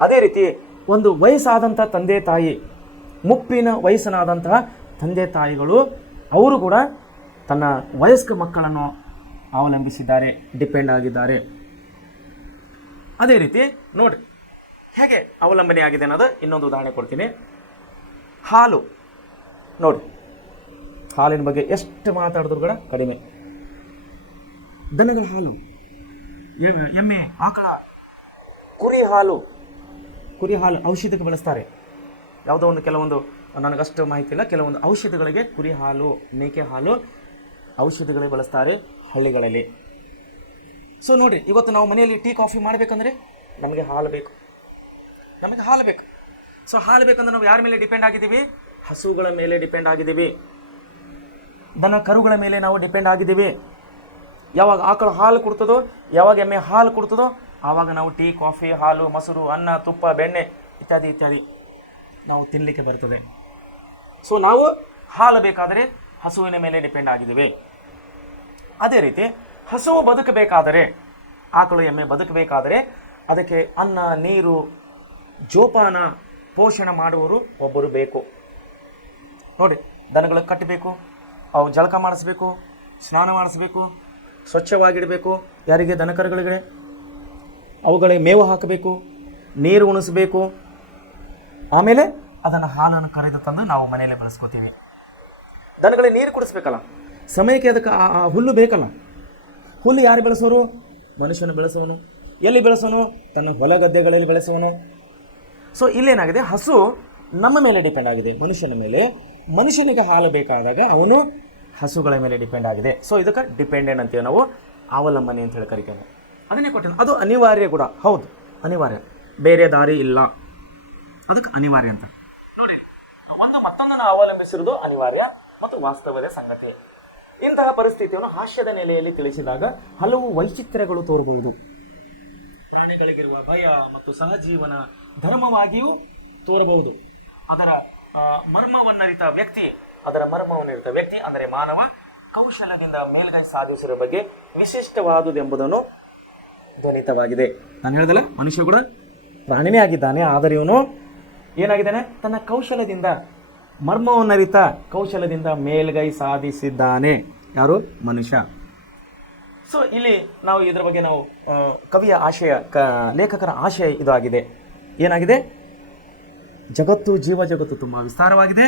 ಅದೇ ರೀತಿ ಒಂದು ವಯಸ್ಸಾದಂಥ ತಂದೆ ತಾಯಿ, ಮುಪ್ಪಿನ ವಯಸ್ಸನಾದಂತಹ ತಂದೆ ತಾಯಿಗಳು, ಅವರು ಕೂಡ ತನ್ನ ವಯಸ್ಕ ಮಕ್ಕಳನ್ನು ಅವಲಂಬಿಸಿದ್ದಾರೆ, ಡಿಪೆಂಡ್ ಆಗಿದ್ದಾರೆ. ಅದೇ ರೀತಿ ನೋಡಿ ಹೇಗೆ ಅವಲಂಬನೆ ಆಗಿದೆ ಅನ್ನೋದು ಇನ್ನೊಂದು ಉದಾಹರಣೆ ಕೊಡ್ತೀನಿ. ಹಾಲು ನೋಡಿ, ಹಾಲಿನ ಬಗ್ಗೆ ಎಷ್ಟು ಮಾತಾಡಿದ್ರು ಕೂಡ ಕಡಿಮೆ. ದನಗಳ ಹಾಲು, ಎಮ್ಮೆ, ಆಕಳ, ಕುರಿ ಹಾಲು ಔಷಧಕ್ಕೆ ಬಳಸ್ತಾರೆ. ಯಾವುದೋ ಒಂದು ಕೆಲವೊಂದು, ನನಗಷ್ಟು ಮಾಹಿತಿ ಇಲ್ಲ, ಕೆಲವೊಂದು ಔಷಧಿಗಳಿಗೆ ಕುರಿ ಹಾಲು, ಮೇಕೆ ಹಾಲು ಔಷಧಿಗಳಿಗೆ ಬಳಸ್ತಾರೆ ಹಳ್ಳಿಗಳಲ್ಲಿ. ಸೊ ನೋಡಿರಿ, ಇವತ್ತು ನಾವು ಮನೆಯಲ್ಲಿ ಟೀ ಕಾಫಿ ಮಾಡಬೇಕಂದ್ರೆ ನಮಗೆ ಹಾಲು ಬೇಕು. ಸೊ ಹಾಲು ಬೇಕಂದ್ರೆ ನಾವು ಯಾರ ಮೇಲೆ ಡಿಪೆಂಡ್ ಆಗಿದ್ದೀವಿ? ಹಸುಗಳ ಮೇಲೆ ಡಿಪೆಂಡ್ ಆಗಿದ್ದೀವಿ, ದನ ಕರುಗಳ ಮೇಲೆ ನಾವು ಡಿಪೆಂಡ್ ಆಗಿದ್ದೀವಿ. ಯಾವಾಗ ಆಕಳ ಹಾಲು ಕೊಡ್ತದೋ, ಯಾವಾಗ ಎಮ್ಮೆ ಹಾಲು ಕೊಡ್ತದೋ, ಆವಾಗ ನಾವು ಟೀ, ಕಾಫಿ, ಹಾಲು, ಮೊಸರು, ಅನ್ನ, ತುಪ್ಪ, ಬೆಣ್ಣೆ ಇತ್ಯಾದಿ ನಾವು ತಿನ್ನಲಿಕ್ಕೆ ಬರ್ತದೆ. ಸೊ ನಾವು ಹಾಲು ಬೇಕಾದರೆ ಹಸುವಿನ ಮೇಲೆ ಡಿಪೆಂಡ್ ಆಗಿದ್ದೀವಿ. ಅದೇ ರೀತಿ ಹಸುವು ಬದುಕಬೇಕಾದರೆ, ಆಕಳು ಎಮ್ಮೆ ಬದುಕಬೇಕಾದರೆ ಅದಕ್ಕೆ ಅನ್ನ, ನೀರು, ಜೋಪಾನ ಪೋಷಣೆ ಮಾಡುವವರು ಒಬ್ಬರು ಬೇಕು. ನೋಡಿ, ದನಗಳಿಗೆ ಕಟ್ಟಬೇಕು, ಅವು ಜಳಕ ಮಾಡಿಸ್ಬೇಕು, ಸ್ನಾನ ಮಾಡಿಸ್ಬೇಕು, ಸ್ವಚ್ಛವಾಗಿಡಬೇಕು. ಯಾರಿಗೆ? ದನಕರುಗಳಿಗೆ. ಅವುಗಳಿಗೆ ಮೇವು ಹಾಕಬೇಕು, ನೀರು ಉಣಿಸ್ಬೇಕು. ಆಮೇಲೆ ಅದನ್ನು ಹಾಲನ್ನು ಕರೆದು ತಂದು ನಾವು ಮನೆಯಲ್ಲೇ ಬಳಸ್ಕೋತೀವಿ. ದನಗಳಿಗೆ ನೀರು ಕುಡಿಸ್ಬೇಕಲ್ಲ, ಸಮಯಕ್ಕೆ ಅದಕ್ಕೆ ಆ ಹುಲ್ಲು ಬೇಕಲ್ಲ. ಹುಲ್ಲು ಯಾರು ಬೆಳೆಸೋರು? ಮನುಷ್ಯನು ಬೆಳೆಸೋನು. ಎಲ್ಲಿ ಬೆಳೆಸೋನು? ತನ್ನ ಹೊಲ ಗದ್ದೆಗಳಲ್ಲಿ ಬೆಳೆಸೋನು. ಸೊ ಇಲ್ಲೇನಾಗಿದೆ, ಹಸು ನಮ್ಮ ಮೇಲೆ ಡಿಪೆಂಡ್ ಆಗಿದೆ, ಮನುಷ್ಯನ ಮೇಲೆ. ಮನುಷ್ಯನಿಗೆ ಹಾಲು ಬೇಕಾದಾಗ ಅವನು ಹಸುಗಳ ಮೇಲೆ ಡಿಪೆಂಡ್ ಆಗಿದೆ. ಸೊ ಇದಕ್ಕೆ ಡಿಪೆಂಡೆಂಟ್ ಅಂತೀವಿ ನಾವು, ಅವಲಂಬನೆ ಅಂತ ಹೇಳಿ ಕರಿತೇವೆ. ಅದನ್ನೇ ಕೊಟ್ಟೆ. ಅದು ಅನಿವಾರ್ಯ ಕೂಡ ಹೌದು, ಅನಿವಾರ್ಯ, ಬೇರೆ ದಾರಿ ಇಲ್ಲ, ಅದಕ್ಕೆ ಅನಿವಾರ್ಯ ಅಂತ. ನೋಡಿ, ಒಂದು ಮತ್ತೊಂದನ್ನು ಅವಲಂಬಿಸಿರುವುದು ಅನಿವಾರ್ಯ ಮತ್ತು ವಾಸ್ತವದ ಸಂಗತಿ. ಇಂತಹ ಪರಿಸ್ಥಿತಿಯನ್ನು ಹಾಸ್ಯದ ನೆಲೆಯಲ್ಲಿ ತಿಳಿಸಿದಾಗ ಹಲವು ವೈಚಿತ್ರ್ಯಗಳು ತೋರಬಹುದು. ಪ್ರಾಣಿಗಳಿಗಿರುವ ಭಯ ಮತ್ತು ಸಹಜೀವನ ಧರ್ಮವಾಗಿಯೂ ತೋರಬಹುದು. ಅದರ ಮರ್ಮವನ್ನರಿತ ವ್ಯಕ್ತಿ ಅಂದರೆ ಮಾನವ ಕೌಶಲ್ಯದಿಂದ ಮೇಲ್ಗೈ ಸಾಧಿಸಿರುವ ಬಗ್ಗೆ ವಿಶಿಷ್ಟವಾದುದೆಂಬುದನ್ನು ಧ್ವನಿತವಾಗಿದೆ. ನಾನು ಹೇಳಿದಲ್ಲ, ಮನುಷ್ಯ ಕೂಡ ಪ್ರಾಣಿನೇ ಆಗಿದ್ದಾನೆ, ಆದರೆ ಇವನು ಏನಾಗಿದ್ದಾನೆ? ತನ್ನ ಕೌಶಲ್ಯದಿಂದ, ಮರ್ಮವನ್ನರಿತ ಕೌಶಲ್ಯದಿಂದ ಮೇಲ್ಗೈ ಸಾಧಿಸಿದ್ದಾನೆ. ಯಾರು? ಮನುಷ್ಯ. ಸೊ ಇಲ್ಲಿ ನಾವು ಇದರ ಬಗ್ಗೆ ನಾವು ಕವಿಯ ಆಶಯ, ಲೇಖಕರ ಆಶಯ ಇದಾಗಿದೆ. ಏನಾಗಿದೆ? ಜಗತ್ತು, ಜೀವ ಜಗತ್ತು ತುಂಬ ವಿಸ್ತಾರವಾಗಿದೆ.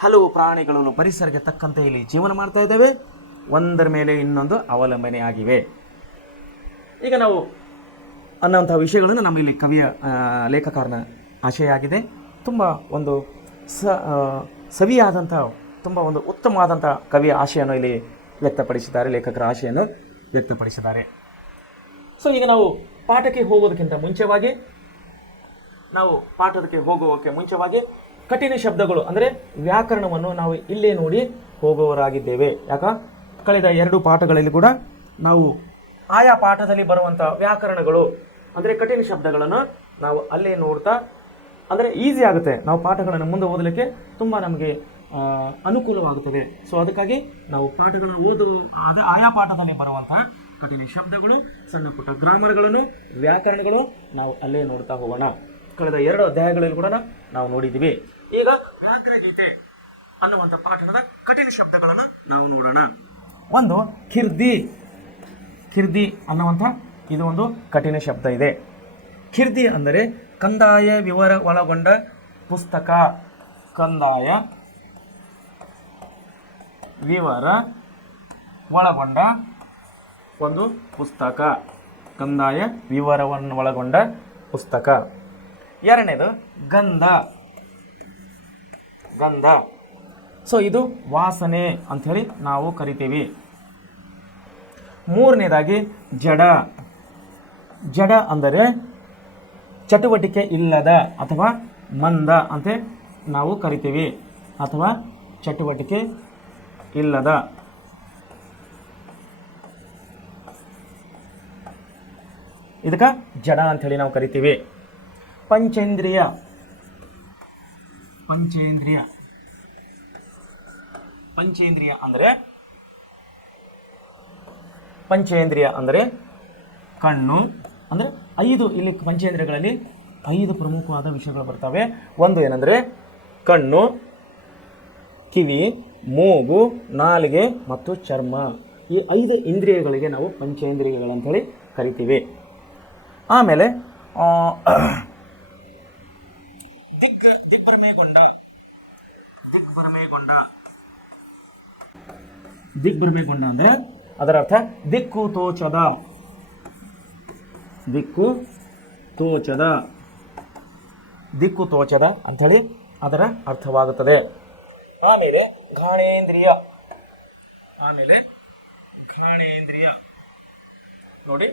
ಹಲವು ಪ್ರಾಣಿಗಳು ಪರಿಸರಕ್ಕೆ ತಕ್ಕಂತೆ ಇಲ್ಲಿ ಜೀವನ ಮಾಡ್ತಾ ಇದ್ದಾವೆ, ಒಂದರ ಮೇಲೆ ಇನ್ನೊಂದು ಅವಲಂಬನೆ ಆಗಿವೆ. ಈಗ ನಾವು ಅನ್ನೋಂಥ ವಿಷಯಗಳನ್ನು ನಮ್ಮ ಇಲ್ಲಿ ಕವಿಯ ಲೇಖಕರನ ಆಶಯ ಆಗಿದೆ. ತುಂಬ ಒಂದು ಸವಿಯಾದಂಥ, ತುಂಬ ಒಂದು ಉತ್ತಮವಾದಂಥ ಕವಿಯ ಆಶಯವನ್ನು ಇಲ್ಲಿ ವ್ಯಕ್ತಪಡಿಸಿದ್ದಾರೆ, ಲೇಖಕರ ಆಶೆಯನ್ನು ವ್ಯಕ್ತಪಡಿಸಿದ್ದಾರೆ. ಸೊ ಈಗ ನಾವು ಪಾಠಕ್ಕೆ ಹೋಗೋದಕ್ಕಿಂತ ಮುಂಚೆವಾಗಿ, ಕಠಿಣ ಶಬ್ದಗಳು ಅಂದರೆ ವ್ಯಾಕರಣವನ್ನು ನಾವು ಇಲ್ಲೇ ನೋಡಿ ಹೋಗುವವರಾಗಿದ್ದೇವೆ. ಕಳೆದ 2 ಪಾಠಗಳಲ್ಲಿ ಕೂಡ ನಾವು ಆಯಾ ಪಾಠದಲ್ಲಿ ಬರುವಂಥ ವ್ಯಾಕರಣಗಳು ಅಂದರೆ ಕಠಿಣ ಶಬ್ದಗಳನ್ನು ನಾವು ಅಲ್ಲೇ ನೋಡ್ತಾ, ಅಂದರೆ ಈಸಿ ಆಗುತ್ತೆ, ನಾವು ಪಾಠಗಳನ್ನು ಮುಂದೆ ಓದಲಿಕ್ಕೆ ತುಂಬ ನಮಗೆ ಅನುಕೂಲವಾಗುತ್ತದೆ. ಸೊ ಅದಕ್ಕಾಗಿ ನಾವು ಪಾಠಗಳನ್ನು ಆಯಾ ಪಾಠದಲ್ಲಿ ಬರುವಂತಹ ಕಠಿಣ ಶಬ್ದಗಳು, ಸಣ್ಣ ಪುಟ್ಟ ಗ್ರಾಮರ್ಗಳನ್ನು, ವ್ಯಾಕರಣಗಳು ನಾವು ಅಲ್ಲೇ ನೋಡ್ತಾ ಹೋಗೋಣ. ಕಳೆದ 2 ಅಧ್ಯಾಯಗಳಲ್ಲಿ ಕೂಡ ನಾವು ನೋಡಿದ್ದೀವಿ. ಈಗ ವ್ಯಾಕರಗೀತೆ ಅನ್ನುವಂಥ ಪಾಠದ ಕಠಿಣ ಶಬ್ದಗಳನ್ನು ನಾವು ನೋಡೋಣ. ಒಂದು ಖಿರ್ದಿ ಅನ್ನುವಂಥ ಇದು ಒಂದು ಕಠಿಣ ಶಬ್ದ ಇದೆ. ಖಿರ್ದಿ ಅಂದರೆ ಕಂದಾಯ ವಿವರ ಒಳಗೊಂಡ ಪುಸ್ತಕ. ಕಂದಾಯ ವಿವರ ಒಳಗೊಂಡ ಒಂದು ಪುಸ್ತಕ. ಕಂದಾಯ ವಿವರವನ್ನು ಒಳಗೊಂಡ ಪುಸ್ತಕ. ಎರಡನೇದು ಗಂಧ. ಸೊ ಇದು ವಾಸನೆ ಅಂಥೇಳಿ ನಾವು ಕರಿತೀವಿ. ಮೂರನೇದಾಗಿ ಜಡ ಅಂದರೆ ಚಟುವಟಿಕೆ ಇಲ್ಲದ ಅಥವಾ ಮಂದ ಅಂತ ನಾವು ಕರಿತೀವಿ, ಅಥವಾ ಚಟುವಟಿಕೆ ಇಲ್ಲದ. ಇದಕ್ಕೆ ಜಡ ಅಂಥೇಳಿ ನಾವು ಕರಿತೀವಿ. ಪಂಚೇಂದ್ರಿಯ ಅಂದರೆ ಕಣ್ಣು. ಅಂದರೆ 5 ಇಲ್ಲಿ ಪಂಚೇಂದ್ರಿಯಗಳಲ್ಲಿ 5 ಪ್ರಮುಖವಾದ ವಿಷಯಗಳು ಬರ್ತವೆ. ಒಂದು ಏನಂದರೆ ಕಣ್ಣು, ಕಿವಿ, ಮೂಗು, ನಾಲಿಗೆ ಮತ್ತು ಚರ್ಮ. ಈ 5 ಇಂದ್ರಿಯಗಳಿಗೆ ನಾವು ಪಂಚೇಂದ್ರಿಯಗಳಂಥೇಳಿ ಕರಿತೀವಿ. ಆಮೇಲೆ ದಿಗ್ಭ್ರಮೆಗೊಂಡ ಅಂದರೆ ಅದರ ಅರ್ಥ ದಿಕ್ಕು ತೋಚದ ಅಂಥೇಳಿ ಅದರ ಅರ್ಥವಾಗುತ್ತದೆ. ಆಮೇಲೆ ಘ್ರಾಣೇಂದ್ರಿಯ ನೋಡಿ,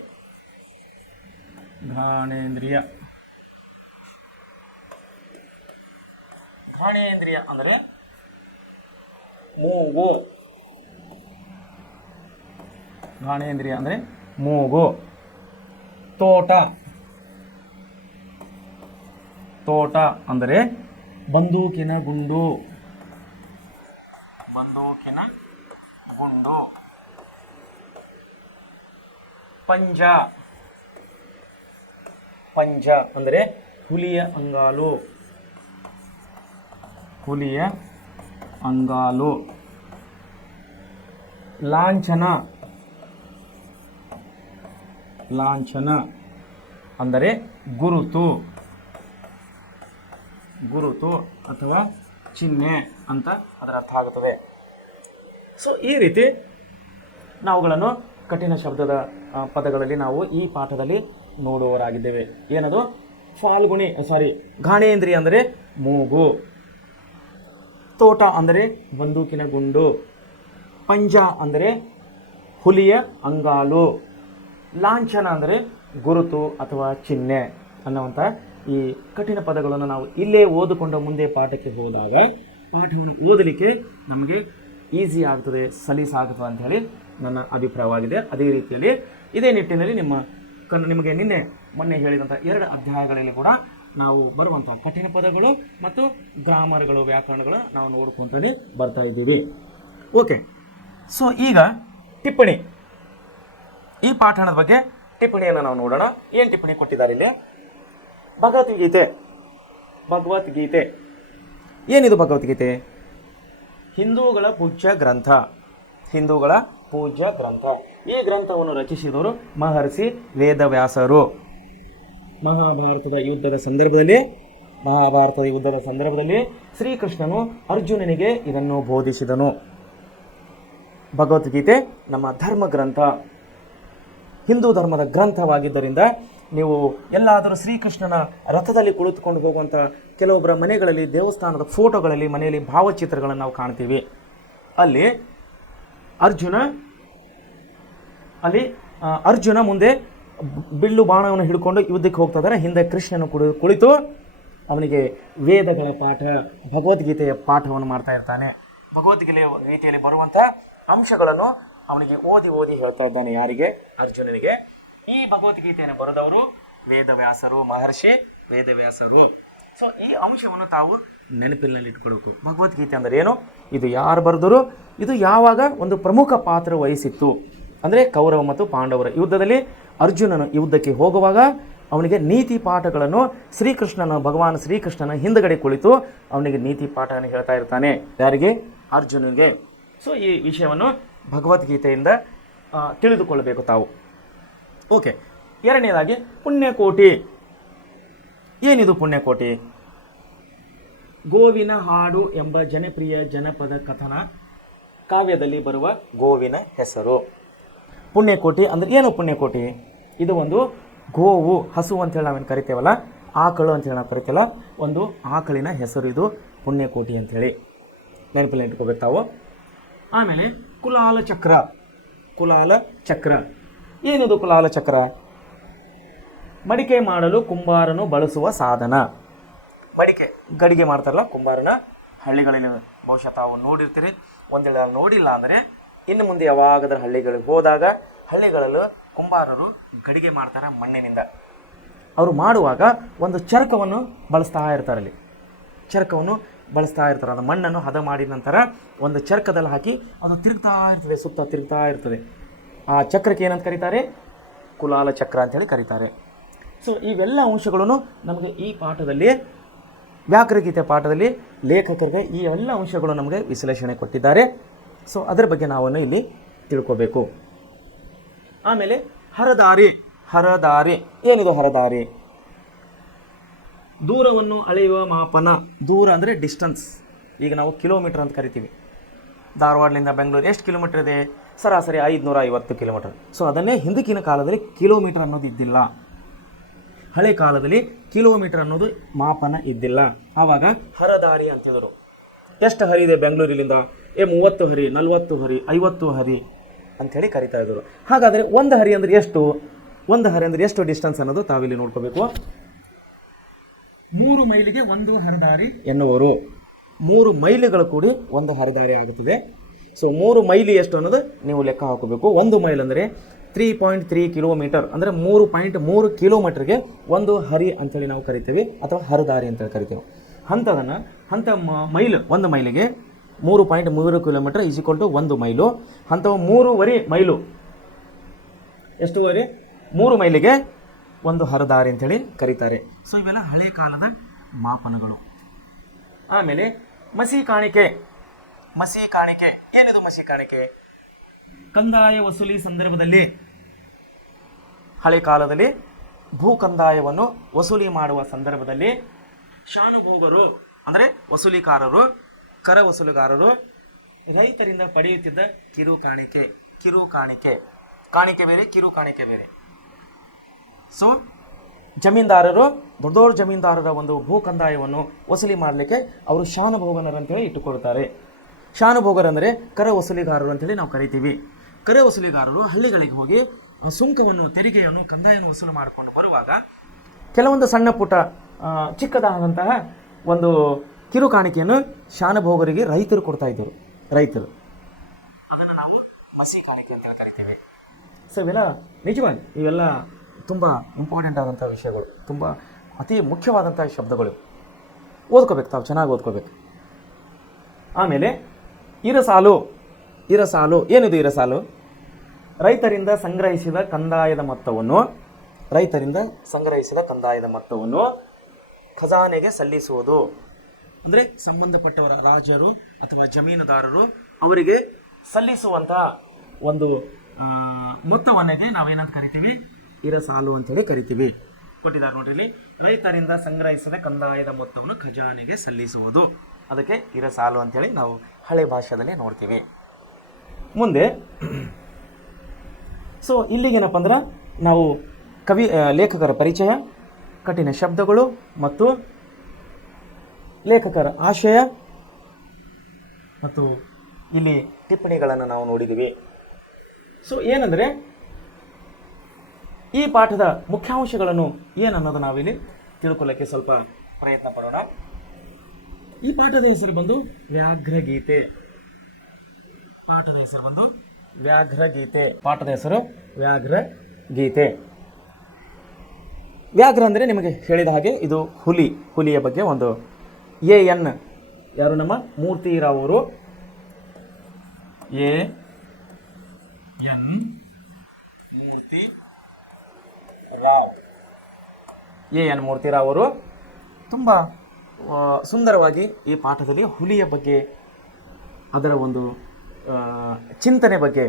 ಘ್ರಾಣೇಂದ್ರಿಯ ಅಂದರೆ ಮೂಗು. ಘ್ರಾಣೇಂದ್ರಿಯ ಅಂದರೆ ಮೂಗು. ತೋಟ ಅಂದರೆ ಬಂದೂಕಿನ ಗುಂಡು. ಪಂಜ ಅಂದರೆ ಹುಲಿಯ ಅಂಗಾಲು. ಹುಲಿಯ ಅಂಗಾಲು. ಲಾಂಛನ, ಲಾಂಛನ ಅಂದರೆ ಗುರುತು, ಗುರುತು ಅಥವಾ ಚಿಹ್ನೆ ಅಂತ ಅದರ ಅರ್ಥ ಆಗುತ್ತದೆ. ಸೊ ಈ ರೀತಿ ನಾವುಗಳನ್ನು ಕಠಿಣ ಶಬ್ದದ ಪದಗಳಲ್ಲಿ ನಾವು ಈ ಪಾಠದಲ್ಲಿ ನೋಡುವವರಾಗಿದ್ದೇವೆ. ಏನದು? ಫಾಲ್ಗುಣಿ ಘಾಣೇಂದ್ರಿಯ ಅಂದರೆ ಮೂಗು, ತೋಟ ಅಂದರೆ ಬಂದೂಕಿನ ಗುಂಡು, ಪಂಜ ಅಂದರೆ ಹುಲಿಯ ಅಂಗಾಲು, ಲಾಂಛನ ಅಂದರೆ ಗುರುತು ಅಥವಾ ಚಿಹ್ನೆ ಅನ್ನುವಂಥ ಈ ಕಠಿಣ ಪದಗಳನ್ನು ನಾವು ಇಲ್ಲೇ ಓದಿಕೊಂಡು ಮುಂದೆ ಪಾಠಕ್ಕೆ ಹೋದಾಗ ಪಾಠವನ್ನು ಓದಲಿಕ್ಕೆ ನಮಗೆ ಈಸಿ ಆಗ್ತದೆ, ಸಲೀಸಾಗ್ತದೆ ಅಂಥೇಳಿ ನನ್ನ ಅಭಿಪ್ರಾಯವಾಗಿದೆ. ಅದೇ ರೀತಿಯಲ್ಲಿ ಇದೇ ನಿಟ್ಟಿನಲ್ಲಿ ನಿಮಗೆ ಮೊನ್ನೆ ಹೇಳಿದಂಥ 2 ಅಧ್ಯಾಯಗಳಲ್ಲಿ ಕೂಡ ನಾವು ಬರುವಂಥ ಕಠಿಣ ಪದಗಳು ಮತ್ತು ಗ್ರಾಮರ್ಗಳು, ವ್ಯಾಕರಣಗಳು ನಾವು ನೋಡ್ಕೊಂತಾನೆ ಬರ್ತಾ ಇದ್ದೀವಿ. ಓಕೆ, ಸೊ ಈಗ ಟಿಪ್ಪಣಿ, ಈ ಪಾಠದ ಬಗ್ಗೆ ಟಿಪ್ಪಣಿಯನ್ನು ನಾವು ನೋಡೋಣ. ಏನು ಟಿಪ್ಪಣಿ ಕೊಟ್ಟಿದ್ದಾರೆ ಇಲ್ಲಿ? ಭಗವದ್ಗೀತೆ. ಭಗವದ್ಗೀತೆ ಏನಿದು? ಭಗವದ್ಗೀತೆ ಹಿಂದೂಗಳ ಪೂಜ್ಯ ಗ್ರಂಥ, ಹಿಂದೂಗಳ ಪೂಜ್ಯ ಗ್ರಂಥ. ಈ ಗ್ರಂಥವನ್ನು ರಚಿಸಿದವರು ಮಹರ್ಷಿ ವೇದವ್ಯಾಸರು. ಮಹಾಭಾರತದ ಯುದ್ಧದ ಸಂದರ್ಭದಲ್ಲಿ ಶ್ರೀಕೃಷ್ಣನು ಅರ್ಜುನನಿಗೆ ಇದನ್ನು ಬೋಧಿಸಿದನು. ಭಗವದ್ಗೀತೆ ನಮ್ಮ ಧರ್ಮ ಗ್ರಂಥ, ಹಿಂದೂ ಧರ್ಮದ ಗ್ರಂಥವಾಗಿದ್ದರಿಂದ ನೀವು ಎಲ್ಲಾದರೂ ಶ್ರೀಕೃಷ್ಣನ ರಥದಲ್ಲಿ ಕುಳಿತುಕೊಂಡು ಹೋಗುವಂಥ ಕೆಲವೊಬ್ಬರ ಮನೆಗಳಲ್ಲಿ, ದೇವಸ್ಥಾನದ ಫೋಟೋಗಳಲ್ಲಿ, ಮನೆಯಲ್ಲಿ ಭಾವಚಿತ್ರಗಳನ್ನು ನಾವು ಕಾಣ್ತೀವಿ. ಅಲ್ಲಿ ಅರ್ಜುನ ಮುಂದೆ ಬಿಲ್ಲು ಬಾಣವನ್ನು ಹಿಡ್ಕೊಂಡು ಯುದ್ಧಕ್ಕೆ ಹೋಗ್ತಾ ಇದ್ದಾರೆ. ಹಿಂದೆ ಕೃಷ್ಣನು ಕುಳಿತು ಅವನಿಗೆ ವೇದಗಳ ಪಾಠ, ಭಗವದ್ಗೀತೆಯ ಪಾಠವನ್ನು ಮಾಡ್ತಾ ಇರ್ತಾನೆ. ಭಗವದ್ಗೀತೆಯಲ್ಲಿ ಬರುವಂಥ ಅಂಶಗಳನ್ನು ಅವನಿಗೆ ಓದಿ ಹೇಳ್ತಾ ಇದ್ದಾನೆ. ಯಾರಿಗೆ? ಅರ್ಜುನನಿಗೆ. ಈ ಭಗವದ್ಗೀತೆಯನ್ನು ಬರೆದವರು ವೇದವ್ಯಾಸರು, ಮಹರ್ಷಿ ವೇದವ್ಯಾಸರು. ಸೊ ಈ ಅಂಶವನ್ನು ತಾವು ನೆನಪಿನಲ್ಲಿ ಇಟ್ಕೊಳ್ಬೇಕು. ಭಗವದ್ಗೀತೆ ಅಂದರೆ ಏನು? ಇದು ಯಾರು ಬರೆದರು? ಇದು ಯಾವಾಗ ಒಂದು ಪ್ರಮುಖ ಪಾತ್ರ ವಹಿಸಿತ್ತು ಅಂದರೆ ಕೌರವ ಮತ್ತು ಪಾಂಡವರ ಯುದ್ಧದಲ್ಲಿ ಅರ್ಜುನನು ಯುದ್ಧಕ್ಕೆ ಹೋಗುವಾಗ ಅವನಿಗೆ ನೀತಿ ಪಾಠಗಳನ್ನು ಭಗವಾನ್ ಶ್ರೀಕೃಷ್ಣನ ಹಿಂದಗಡೆ ಕುಳಿತು ಅವನಿಗೆ ನೀತಿ ಪಾಠವನ್ನು ಹೇಳ್ತಾ ಇರ್ತಾನೆ. ಯಾರಿಗೆ? ಅರ್ಜುನನಿಗೆ. ಸೊ ಈ ವಿಷಯವನ್ನು ಭಗವದ್ಗೀತೆಯಿಂದ ತಿಳಿದುಕೊಳ್ಳಬೇಕು ತಾವು. ಓಕೆ, ಎರಡನೇದಾಗಿ ಪುಣ್ಯಕೋಟಿ. ಏನಿದು ಪುಣ್ಯಕೋಟಿ? ಗೋವಿನ ಹಾಡು ಎಂಬ ಜನಪ್ರಿಯ ಜನಪದ ಕಥನ ಕಾವ್ಯದಲ್ಲಿ ಬರುವ ಗೋವಿನ ಹೆಸರು. ಪುಣ್ಯಕೋಟಿ ಅಂದರೆ ಏನು? ಪುಣ್ಯಕೋಟಿ ಇದು ಒಂದು ಗೋವು, ಹಸು ಅಂತೇಳಿ ನಾವೇನು ಕರಿತೇವಲ್ಲ, ಆಕಳು ಅಂತೇಳಿ ನಾವು ಕರಿತೇವಲ್ಲ, ಒಂದು ಆಕಳಿನ ಹೆಸರು ಇದು ಪುಣ್ಯಕೋಟಿ ಅಂಥೇಳಿ ನೆನಪಲ್ಲಿ ಇಟ್ಕೋಬೇಕು ತಾವು. ಆಮೇಲೆ ಕುಲಾಲ ಚಕ್ರ. ಕುಲಾಲ ಚಕ್ರ ಏನಿದು? ಕುಲಾಲ ಚಕ್ರ ಮಡಿಕೆ ಮಾಡಲು ಕುಂಬಾರನು ಬಳಸುವ ಸಾಧನ. ಮಡಿಕೆ ಗಡಿಗೆ ಮಾಡ್ತಾರಲ್ಲ ಕುಂಬಾರನ, ಹಳ್ಳಿಗಳಲ್ಲಿ ಬಹುಶಃ ತಾವು ನೋಡಿರ್ತೀರಿ. ಒಂದೇಳೆ ನೋಡಿಲ್ಲ ಅಂದರೆ ಇನ್ನು ಮುಂದೆ ಯಾವಾಗಾದ್ರೂ ಹಳ್ಳಿಗಳಿಗೆ ಹೋದಾಗ ಹಳ್ಳಿಗಳಲ್ಲೂ ಕುಂಬಾರರು ಗಡಿಗೆ ಮಾಡ್ತಾರೆ ಮಣ್ಣಿನಿಂದ. ಅವರು ಮಾಡುವಾಗ ಒಂದು ಚರಕವನ್ನು ಬಳಸ್ತಾ ಇರ್ತಾರೆ. ಅಲ್ಲಿ ಚರಕವನ್ನು ಬಳಸ್ತಾ ಇರ್ತಾರೆ. ಅದು ಮಣ್ಣನ್ನು ಹದ ಮಾಡಿದ ನಂತರ ಒಂದು ಚರಕದಲ್ಲಿ ಹಾಕಿ ಅದು ತಿರುಗ್ತಾ ಇರ್ತದೆ, ಸುತ್ತ ತಿರುಗ್ತಾ ಇರ್ತದೆ. ಆ ಚಕ್ರಕ್ಕೆ ಏನಂತ ಕರೀತಾರೆ? ಕುಲಾಲ ಚಕ್ರ ಅಂತೇಳಿ ಕರೀತಾರೆ. ಸೊ ಇವೆಲ್ಲ ಅಂಶಗಳನ್ನು ನಮಗೆ ಈ ಪಾಠದಲ್ಲಿ, ವ್ಯಾಕರಣಗೀತೆ ಪಾಠದಲ್ಲಿ ಲೇಖಕರಿಗೆ ಈ ಎಲ್ಲ ಅಂಶಗಳು ನಮಗೆ ವಿಶ್ಲೇಷಣೆ ಕೊಟ್ಟಿದ್ದಾರೆ. ಸೊ ಅದರ ಬಗ್ಗೆ ನಾವು ಇಲ್ಲಿ ತಿಳ್ಕೋಬೇಕು. ಆಮೇಲೆ ಹರದಾರಿ. ಹರದಾರಿ ಏನಿದು? ಹರದಾರಿ ದೂರವನ್ನು ಅಳೆಯುವ ಮಾಪನ. ದೂರ ಅಂದರೆ ಡಿಸ್ಟನ್ಸ್. ಈಗ ನಾವು ಕಿಲೋಮೀಟರ್ ಅಂತ ಕರಿತೀವಿ. ಧಾರವಾಡದಿಂದ ಬೆಂಗಳೂರು ಎಷ್ಟು ಕಿಲೋಮೀಟರ್ ಇದೆ? ಸರಾಸರಿ 550 ಕಿಲೋಮೀಟರ್. ಸೊ ಅದನ್ನೇ ಹಿಂದಕ್ಕಿನ ಕಾಲದಲ್ಲಿ ಕಿಲೋಮೀಟರ್ ಅನ್ನೋದು ಇದ್ದಿಲ್ಲ. ಹಳೆ ಕಾಲದಲ್ಲಿ ಕಿಲೋಮೀಟರ್ ಅನ್ನೋದು ಮಾಪನ ಇದ್ದಿಲ್ಲ. ಆವಾಗ ಹರದಾರಿ ಅಂತಿದ್ರು. ಎಷ್ಟು ಹರಿ ಇದೆ ಬೆಂಗಳೂರಿನಿಂದ? 30 ಹರಿ, 40 ಹರಿ, 50 ಹರಿ ಅಂಥೇಳಿ ಕರಿತಾ ಇದ್ರು. ಹಾಗಾದರೆ ಒಂದು ಹರಿ ಅಂದರೆ ಎಷ್ಟು? ಒಂದು ಹರಿ ಅಂದರೆ ಎಷ್ಟು ಡಿಸ್ಟೆನ್ಸ್ ಅನ್ನೋದು ತಾವಿಲ್ಲಿ ನೋಡ್ಕೋಬೇಕು. 3 ಮೈಲಿಗೆ ಒಂದು ಹರದಾರಿ ಎನ್ನುವರು. 3 ಮೈಲಿಗಳು ಕೂಡಿ ಒಂದು ಹರದಾರಿ ಆಗುತ್ತದೆ. ಸೊ 3 ಮೈಲಿ ಎಷ್ಟು ಅನ್ನೋದು ನೀವು ಲೆಕ್ಕ ಹಾಕೋಬೇಕು. 1 ಮೈಲ್ ಅಂದರೆ 3.3 ಕಿಲೋಮೀಟರ್, ಅಂದರೆ 3.3 ಕಿಲೋಮೀಟರ್ಗೆ ಒಂದು ಹರಿ ಅಂತೇಳಿ ನಾವು ಕರಿತೇವೆ, ಅಥವಾ ಹರದಾರಿ ಅಂತೇಳಿ ಕರಿತೇವೆ. ಮೈಲ್, 1 ಮೈಲಿಗೆ 3.3 kilometre is equal to 1 mile. ಅಂಥವು 3.5 ಮೈಲು ಎಷ್ಟುವರೆ? 3 ಮೈಲಿಗೆ ಒಂದು ಹರದಾರಿ ಅಂತೇಳಿ ಕರೀತಾರೆ. ಸೊ ಇವೆಲ್ಲ ಹಳೆ ಕಾಲದ ಮಾಪನಗಳು. ಆಮೇಲೆ ಮಸಿ ಕಾಣಿಕೆ. ಮಸಿ ಕಾಣಿಕೆ ಏನಿದು? ಮಸಿ ಕಾಣಿಕೆ ಕಂದಾಯ ವಸೂಲಿ ಸಂದರ್ಭದಲ್ಲಿ, ಹಳೆ ಕಾಲದಲ್ಲಿ ಭೂ ಕಂದಾಯವನ್ನು ವಸೂಲಿ ಮಾಡುವ ಸಂದರ್ಭದಲ್ಲಿ ಶಾನುಭೋಗರು ಅಂದರೆ ವಸೂಲಿಕಾರರು, ಕರ ವಸೂಲಿಗಾರರು ರೈತರಿಂದ ಪಡೆಯುತ್ತಿದ್ದ ಕಿರು ಕಾಣಿಕೆ. ಕಿರು ಕಾಣಿಕೆ, ಕಾಣಿಕೆ ಬೇರೆ, ಕಿರು ಕಾಣಿಕೆ ಬೇರೆ. ಸೊ ಜಮೀನ್ದಾರರು, ದೊಡ್ಡ ದೊಡ್ಡ ಜಮೀನ್ದಾರರ ಒಂದು ಭೂ ಕಂದಾಯವನ್ನು ವಸೂಲಿ ಮಾಡಲಿಕ್ಕೆ ಅವರು ಶಾನುಭೋಗನರಂತೇಳಿ ಇಟ್ಟುಕೊಳ್ತಾರೆ. ಶಾನುಭೋಗರಂದರೆ ಕರ ವಸೂಲಿಗಾರರು ಅಂತೇಳಿ ನಾವು ಕರಿತೀವಿ. ಕರ ವಸೂಲಿಗಾರರು ಹಳ್ಳಿಗಳಿಗೆ ಹೋಗಿ ಸುಂಕವನ್ನು, ತೆರಿಗೆಯನ್ನು, ಕಂದಾಯವನ್ನು ವಸೂಲು ಮಾಡಿಕೊಂಡು ಬರುವಾಗ ಕೆಲವೊಂದು ಸಣ್ಣ ಪುಟ್ಟ ಚಿಕ್ಕದಾದಂತಹ ಒಂದು ಕಿರು ಕಾಣಿಕೆಯನ್ನು ಶಾನುಭೋಗರಿಗೆ ರೈತರು ಕೊಡ್ತಾ ಇದ್ದರು. ರೈತರು ಅದನ್ನು ನಾವು ಮಸಿ ಕಾಣಿಕೆ ಅಂತ ಕರಿತೀವಿ. ಸೊ ಇವೆಲ್ಲ ನಿಜವಾಗಿ ಇವೆಲ್ಲ ತುಂಬ ಇಂಪಾರ್ಟೆಂಟ್ ಆದಂಥ ವಿಷಯಗಳು, ತುಂಬ ಅತಿ ಮುಖ್ಯವಾದಂಥ ಶಬ್ದಗಳು. ಓದ್ಕೋಬೇಕು, ತಾವು ಚೆನ್ನಾಗಿ ಓದ್ಕೋಬೇಕು. ಆಮೇಲೆ ಇರಸಾಲು. ಇರಸಾಲು ಏನಿದು? ಇರಸಾಲು ರೈತರಿಂದ ಸಂಗ್ರಹಿಸಿದ ಕಂದಾಯದ ಮೊತ್ತವನ್ನು, ರೈತರಿಂದ ಸಂಗ್ರಹಿಸಿದ ಕಂದಾಯದ ಮೊತ್ತವನ್ನು ಖಜಾನೆಗೆ ಸಲ್ಲಿಸುವುದು. ಅಂದರೆ ಸಂಬಂಧಪಟ್ಟವರ ರಾಜರು ಅಥವಾ ಜಮೀನುದಾರರು ಅವರಿಗೆ ಸಲ್ಲಿಸುವಂತಹ ಒಂದು ಮೊತ್ತವನ್ನೇ ನಾವೇನಂತ ಕರಿತೀವಿ? ಇರಸಾಲು ಅಂತೇಳಿ ಕರಿತೀವಿ. ಕೊಟ್ಟಿದ್ದಾರೆ ನೋಡ್ರಿ ಇಲ್ಲಿ, ರೈತರಿಂದ ಸಂಗ್ರಹಿಸಿದ ಕಂದಾಯದ ಮೊತ್ತವನ್ನು ಖಜಾನೆಗೆ ಸಲ್ಲಿಸುವುದು, ಅದಕ್ಕೆ ಇರಸಾಲು ಅಂತೇಳಿ ನಾವು ಹಳೆ ಭಾಷೆಯಲ್ಲಿ ನೋಡ್ತೀವಿ. ಮುಂದೆ ಸೊ ಇಲ್ಲಿಗೇನಪ್ಪ ಅಂದ್ರೆ ನಾವು ಲೇಖಕರ ಪರಿಚಯ, ಕಠಿಣ ಶಬ್ದಗಳು ಮತ್ತು ಲೇಖಕರ ಆಶಯ ಮತ್ತು ಇಲ್ಲಿ ಟಿಪ್ಪಣಿಗಳನ್ನು ನಾವು ನೋಡಿದ್ದೀವಿ. ಸೊ ಏನಂದರೆ ಈ ಪಾಠದ ಮುಖ್ಯಾಂಶಗಳನ್ನು ಏನನ್ನೋದು ನಾವಿಲ್ಲಿ ತಿಳ್ಕೊಳ್ಳೋಕ್ಕೆ ಸ್ವಲ್ಪ ಪ್ರಯತ್ನ ಪಡೋಣ. ಈ ಪಾಠದ ಹೆಸರು ಬಂದು ವ್ಯಾಘ್ರಗೀತೆ. ಪಾಠದ ಹೆಸರು ಬಂದು ವ್ಯಾಘ್ರಗೀತೆ. ಪಾಠದ ಹೆಸರು ವ್ಯಾಘ್ರಗೀತೆ. ವ್ಯಾಘ್ರ ಅಂದರೆ ನಿಮಗೆ ಹೇಳಿದ ಹಾಗೆ ಇದು ಹುಲಿ. ಹುಲಿಯ ಬಗ್ಗೆ ಒಂದು ಎನ್ ಯಾರು? ನಮ್ಮ ಮೂರ್ತಿರಾವ್ ಅವರು. ಎನ್ ಮೂರ್ತಿರಾವ್ ಅವರು ತುಂಬ ಸುಂದರವಾಗಿ ಈ ಪಾಠದಲ್ಲಿ ಹುಲಿಯ ಬಗ್ಗೆ, ಅದರ ಒಂದು ಚಿಂತನೆ ಬಗ್ಗೆ,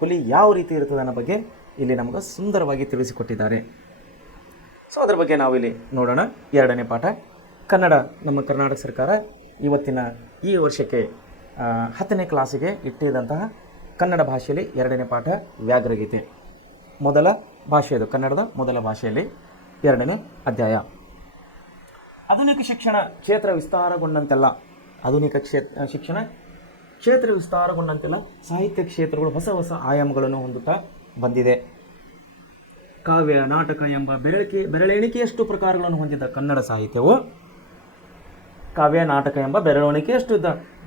ಹುಲಿ ಯಾವ ರೀತಿ ಇರ್ತದೆ ಅನ್ನೋ ಬಗ್ಗೆ ಇಲ್ಲಿ ನಮಗೆ ಸುಂದರವಾಗಿ ತಿಳಿಸಿಕೊಟ್ಟಿದ್ದಾರೆ. ಸೊ ಅದರ ಬಗ್ಗೆ ನಾವು ಇಲ್ಲಿ ನೋಡೋಣ. 2ನೇ ಪಾಠ ಕನ್ನಡ. ನಮ್ಮ ಕರ್ನಾಟಕ ಸರ್ಕಾರ ಇವತ್ತಿನ ಈ ವರ್ಷಕ್ಕೆ 10ನೇ ಕ್ಲಾಸಿಗೆ ಇಟ್ಟಿದ್ದಂತಹ ಕನ್ನಡ ಭಾಷೆಯಲ್ಲಿ 2ನೇ ಪಾಠ ವ್ಯಾಘ್ರಗೀತೆ. ಮೊದಲ ಭಾಷೆಯದು, ಕನ್ನಡದ ಮೊದಲ ಭಾಷೆಯಲ್ಲಿ 2ನೇ ಅಧ್ಯಾಯ. ಆಧುನಿಕ ಶಿಕ್ಷಣ ಕ್ಷೇತ್ರ ವಿಸ್ತಾರಗೊಂಡಂತೆಲ್ಲ, ಆಧುನಿಕ ಶಿಕ್ಷಣ ಕ್ಷೇತ್ರ ವಿಸ್ತಾರಗೊಂಡಂತೆಲ್ಲ ಸಾಹಿತ್ಯ ಕ್ಷೇತ್ರಗಳು ಹೊಸ ಹೊಸ ಆಯಾಮಗಳನ್ನು ಹೊಂದುತ್ತಾ ಬಂದಿದೆ. ಕಾವ್ಯ, ನಾಟಕ ಎಂಬ ಬೆರಳೆಣಿಕೆಯಷ್ಟು ಪ್ರಕಾರಗಳನ್ನು ಹೊಂದಿದ್ದ ಕನ್ನಡ ಸಾಹಿತ್ಯವು, ಕಾವ್ಯ, ನಾಟಕ ಎಂಬ ಬೆರಳೆಣಿಕೆಯಷ್ಟು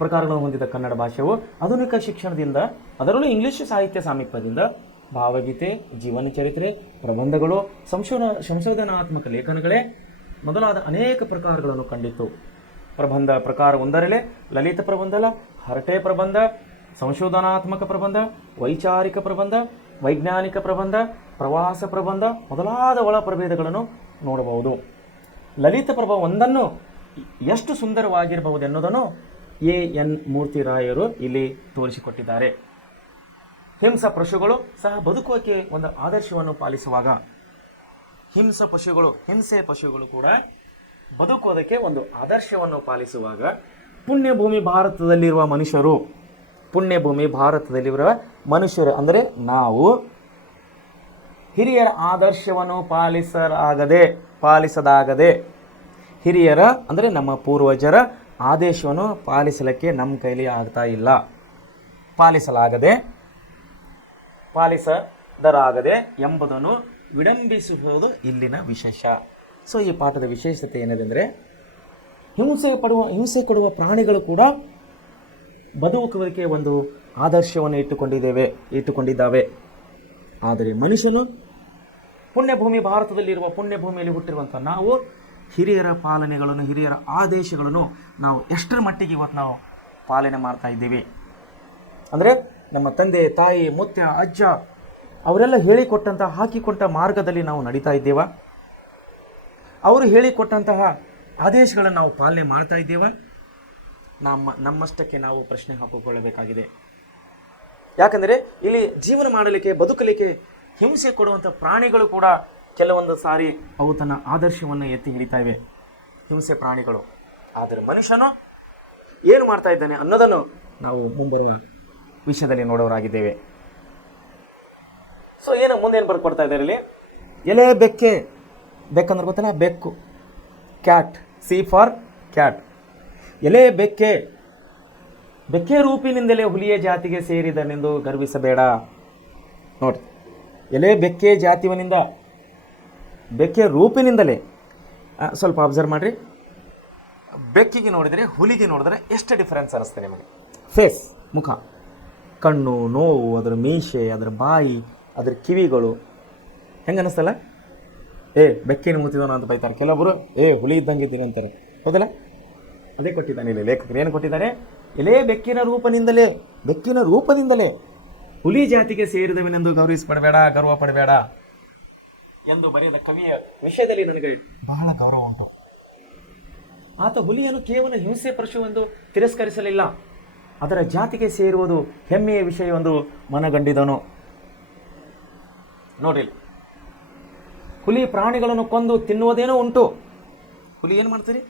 ಪ್ರಕಾರಗಳನ್ನು ಹೊಂದಿದ್ದ ಕನ್ನಡ ಭಾಷೆಯು ಆಧುನಿಕ ಶಿಕ್ಷಣದಿಂದ, ಅದರಲ್ಲೂ ಇಂಗ್ಲಿಷ್ ಸಾಹಿತ್ಯ ಸಾಮೀಪ್ಯದಿಂದ ಭಾವಗೀತೆ, ಜೀವನ ಚರಿತ್ರೆ, ಪ್ರಬಂಧಗಳು, ಸಂಶೋಧನಾತ್ಮಕ ಲೇಖನಗಳೇ ಮೊದಲಾದ ಅನೇಕ ಪ್ರಕಾರಗಳನ್ನು ಕಂಡಿತು. ಪ್ರಬಂಧ ಪ್ರಕಾರ ಒಂದರಲ್ಲೇ ಲಲಿತ ಪ್ರಬಂಧ, ಹರಟೆ ಪ್ರಬಂಧ, ಸಂಶೋಧನಾತ್ಮಕ ಪ್ರಬಂಧ, ವೈಚಾರಿಕ ಪ್ರಬಂಧ, ವೈಜ್ಞಾನಿಕ ಪ್ರಬಂಧ, ಪ್ರವಾಸ ಪ್ರಬಂಧ ಮೊದಲಾದ ಒಳ ಪ್ರಭೇದಗಳನ್ನು ನೋಡಬಹುದು. ಲಲಿತ ಪ್ರಬಂಧ ಒಂದನ್ನು ಎಷ್ಟು ಸುಂದರವಾಗಿರಬಹುದೆನ್ನುವುದನ್ನು ಎನ್ ಮೂರ್ತಿರಾಯರು ಇಲ್ಲಿ ತೋರಿಸಿಕೊಟ್ಟಿದ್ದಾರೆ. ಹಿಂಸ ಪಶುಗಳು ಸಹ ಬದುಕುವಿಕೆ ಒಂದು ಆದರ್ಶವನ್ನು ಪಾಲಿಸುವಾಗ, ಹಿಂಸೆ ಪಶುಗಳು ಕೂಡ ಬದುಕುವುದಕ್ಕೆ ಒಂದು ಆದರ್ಶವನ್ನು ಪಾಲಿಸುವಾಗ ಪುಣ್ಯಭೂಮಿ ಭಾರತದಲ್ಲಿರುವ ಮನುಷ್ಯರು ಅಂದರೆ ನಾವು ಹಿರಿಯರ ಆದರ್ಶವನ್ನು ಪಾಲಿಸದಾಗದೆ, ಹಿರಿಯರ ಅಂದರೆ ನಮ್ಮ ಪೂರ್ವಜರ ಆದೇಶವನ್ನು ಪಾಲಿಸಲಿಕ್ಕೆ ನಮ್ಮ ಕೈಲಿ ಆಗ್ತಾ ಇಲ್ಲ, ಪಾಲಿಸದರಾಗದೆ ಎಂಬುದನ್ನು ವಿಡಂಬಿಸುವುದು ಇಲ್ಲಿನ ವಿಶೇಷ. ಸೊ ಈ ಪಾಠದ ವಿಶೇಷತೆ ಏನಿದೆ ಅಂದರೆ, ಹಿಂಸೆ ಕೊಡುವ ಪ್ರಾಣಿಗಳು ಕೂಡ ಬದುಕುವಿಕೆ ಒಂದು ಆದರ್ಶವನ್ನು ಇಟ್ಟುಕೊಂಡಿದ್ದಾವೆ. ಆದರೆ ಮನುಷ್ಯನು ಪುಣ್ಯಭೂಮಿಯಲ್ಲಿ ಹುಟ್ಟಿರುವಂಥ ನಾವು ಹಿರಿಯರ ಪಾಲನೆಗಳನ್ನು, ಹಿರಿಯರ ಆದೇಶಗಳನ್ನು ನಾವು ಎಷ್ಟರ ಮಟ್ಟಿಗೆ ಇವತ್ತು ನಾವು ಪಾಲನೆ ಮಾಡ್ತಾ ಇದ್ದೀವಿ ಅಂದರೆ, ನಮ್ಮ ತಂದೆ, ತಾಯಿ, ಮುತ್ಯ, ಅಜ್ಜ ಅವರೆಲ್ಲ ಹಾಕಿಕೊಟ್ಟ ಮಾರ್ಗದಲ್ಲಿ ನಾವು ನಡೀತಾ ಇದ್ದೇವಾ? ಅವರು ಹೇಳಿಕೊಟ್ಟಂತಹ ಆದೇಶಗಳನ್ನು ನಾವು ಪಾಲನೆ ಮಾಡ್ತಾ ಇದ್ದೇವಾ? ನಮ್ಮಷ್ಟಕ್ಕೆ ನಾವು ಪ್ರಶ್ನೆ ಹಾಕಿಕೊಳ್ಳಬೇಕಾಗಿದೆ. ಯಾಕಂದರೆ ಇಲ್ಲಿ ಜೀವನ ಮಾಡಲಿಕ್ಕೆ, ಬದುಕಲಿಕ್ಕೆ ಹಿಂಸೆ ಕೊಡುವಂಥ ಪ್ರಾಣಿಗಳು ಕೂಡ ಕೆಲವೊಂದು ಸಾರಿ ಅವು ತನ್ನ ಆದರ್ಶವನ್ನು ಎತ್ತಿ ಹಿಡಿತಾ ಇವೆ, ಹಿಂಸೆ ಪ್ರಾಣಿಗಳು. ಆದರೆ ಮನುಷ್ಯನು ಏನು ಮಾಡ್ತಾ ಇದ್ದಾನೆ ಅನ್ನೋದನ್ನು ನಾವು ಮುಂಬರುವ ವಿಷಯದಲ್ಲಿ ನೋಡೋರಾಗಿದ್ದೇವೆ. ಸೊ ಮುಂದೇನು ಬರ್ಕೊಡ್ತಾ ಇದ್ದಾರೆ ಇಲ್ಲಿ, ಎಲೆ ಬೆಕ್ಕೆ. ಬೆಕ್ಕಂದ್ರೆ ಗೊತ್ತಲ್ಲ, ಬೆಕ್ಕು, ಕ್ಯಾಟ್, ಸಿ ಫಾರ್ ಕ್ಯಾಟ್. ಎಲೆ ಬೆಕ್ಕೆ, ಬೆಕ್ಕೆ ರೂಪಿನಿಂದಲೇ ಹುಲಿಯ ಜಾತಿಗೆ ಸೇರಿದನೆಂದು ಗರ್ವಿಸಬೇಡ. ನೋಡಿ, ಎಲೆ ಬೆಕ್ಕೆ ಜಾತಿವನಿಂದ, ಬೆಕ್ಕೆ ರೂಪಿನಿಂದಲೇ. ಸ್ವಲ್ಪ ಅಬ್ಸರ್ವ್ ಮಾಡಿರಿ, ಬೆಕ್ಕಿಗೆ ನೋಡಿದರೆ ಹುಲಿಗೆ ನೋಡಿದ್ರೆ ಎಷ್ಟು ಡಿಫರೆನ್ಸ್ ಅನ್ನಿಸ್ತದೆ ನಿಮಗೆ. ಫೇಸ್, ಮುಖ, ಕಣ್ಣು, ನೋವು, ಅದರ ಮೀಸೆ, ಅದರ ಬಾಯಿ, ಅದರ ಕಿವಿಗಳು, ಹೆಂಗೆ ಅನ್ನಿಸ್ತಲ್ಲ? ಬೆಕ್ಕಿನ ಮೂತಿದವನು ಅಂತ ಬೈತಾರೆ ಕೆಲವೊಬ್ಬರು, ಹುಲಿ ಇದ್ದಂಗೆ ಇದ್ದೀನಿ ಅಂತಾರೆ, ಹೌದಲ್ಲ? ಅದೇ ಕೊಟ್ಟಿದ್ದಾನೆ ಇಲ್ಲಿ ಲೇಖಕರು. ಏನು ಕೊಟ್ಟಿದ್ದಾರೆ? ಎಲೆ ಬೆಕ್ಕಿನ ರೂಪದಿಂದಲೇ ಹುಲಿ ಜಾತಿಗೆ ಸೇರಿದವನೆಂದು ಗೌರವಿಸಪಡಬೇಡ, ಗರ್ವ ಪಡಬೇಡ ಎಂದು ಬರೆಯದ ಕವಿಯ ವಿಷಯದಲ್ಲಿ ನನಗೆ ಬಹಳ ಗೌರವ ಉಂಟು. ಆತ ಹುಲಿಯನ್ನು ಕೇವಲ ಹಿಂಸೆ ಪರಶುವೆಂದು ತಿರಸ್ಕರಿಸಲಿಲ್ಲ, ಅದರ ಜಾತಿಗೆ ಸೇರುವುದು ಹೆಮ್ಮೆಯ ವಿಷಯವೆಂದು ಮನಗಂಡಿದನು. ನೋಡಿ, ಹುಲಿ ಪ್ರಾಣಿಗಳನ್ನು ಕೊಂದು ತಿನ್ನುವುದೇನೋ ಉಂಟು. ಹುಲಿ ಏನು ಮಾಡ್ತೀರಿ?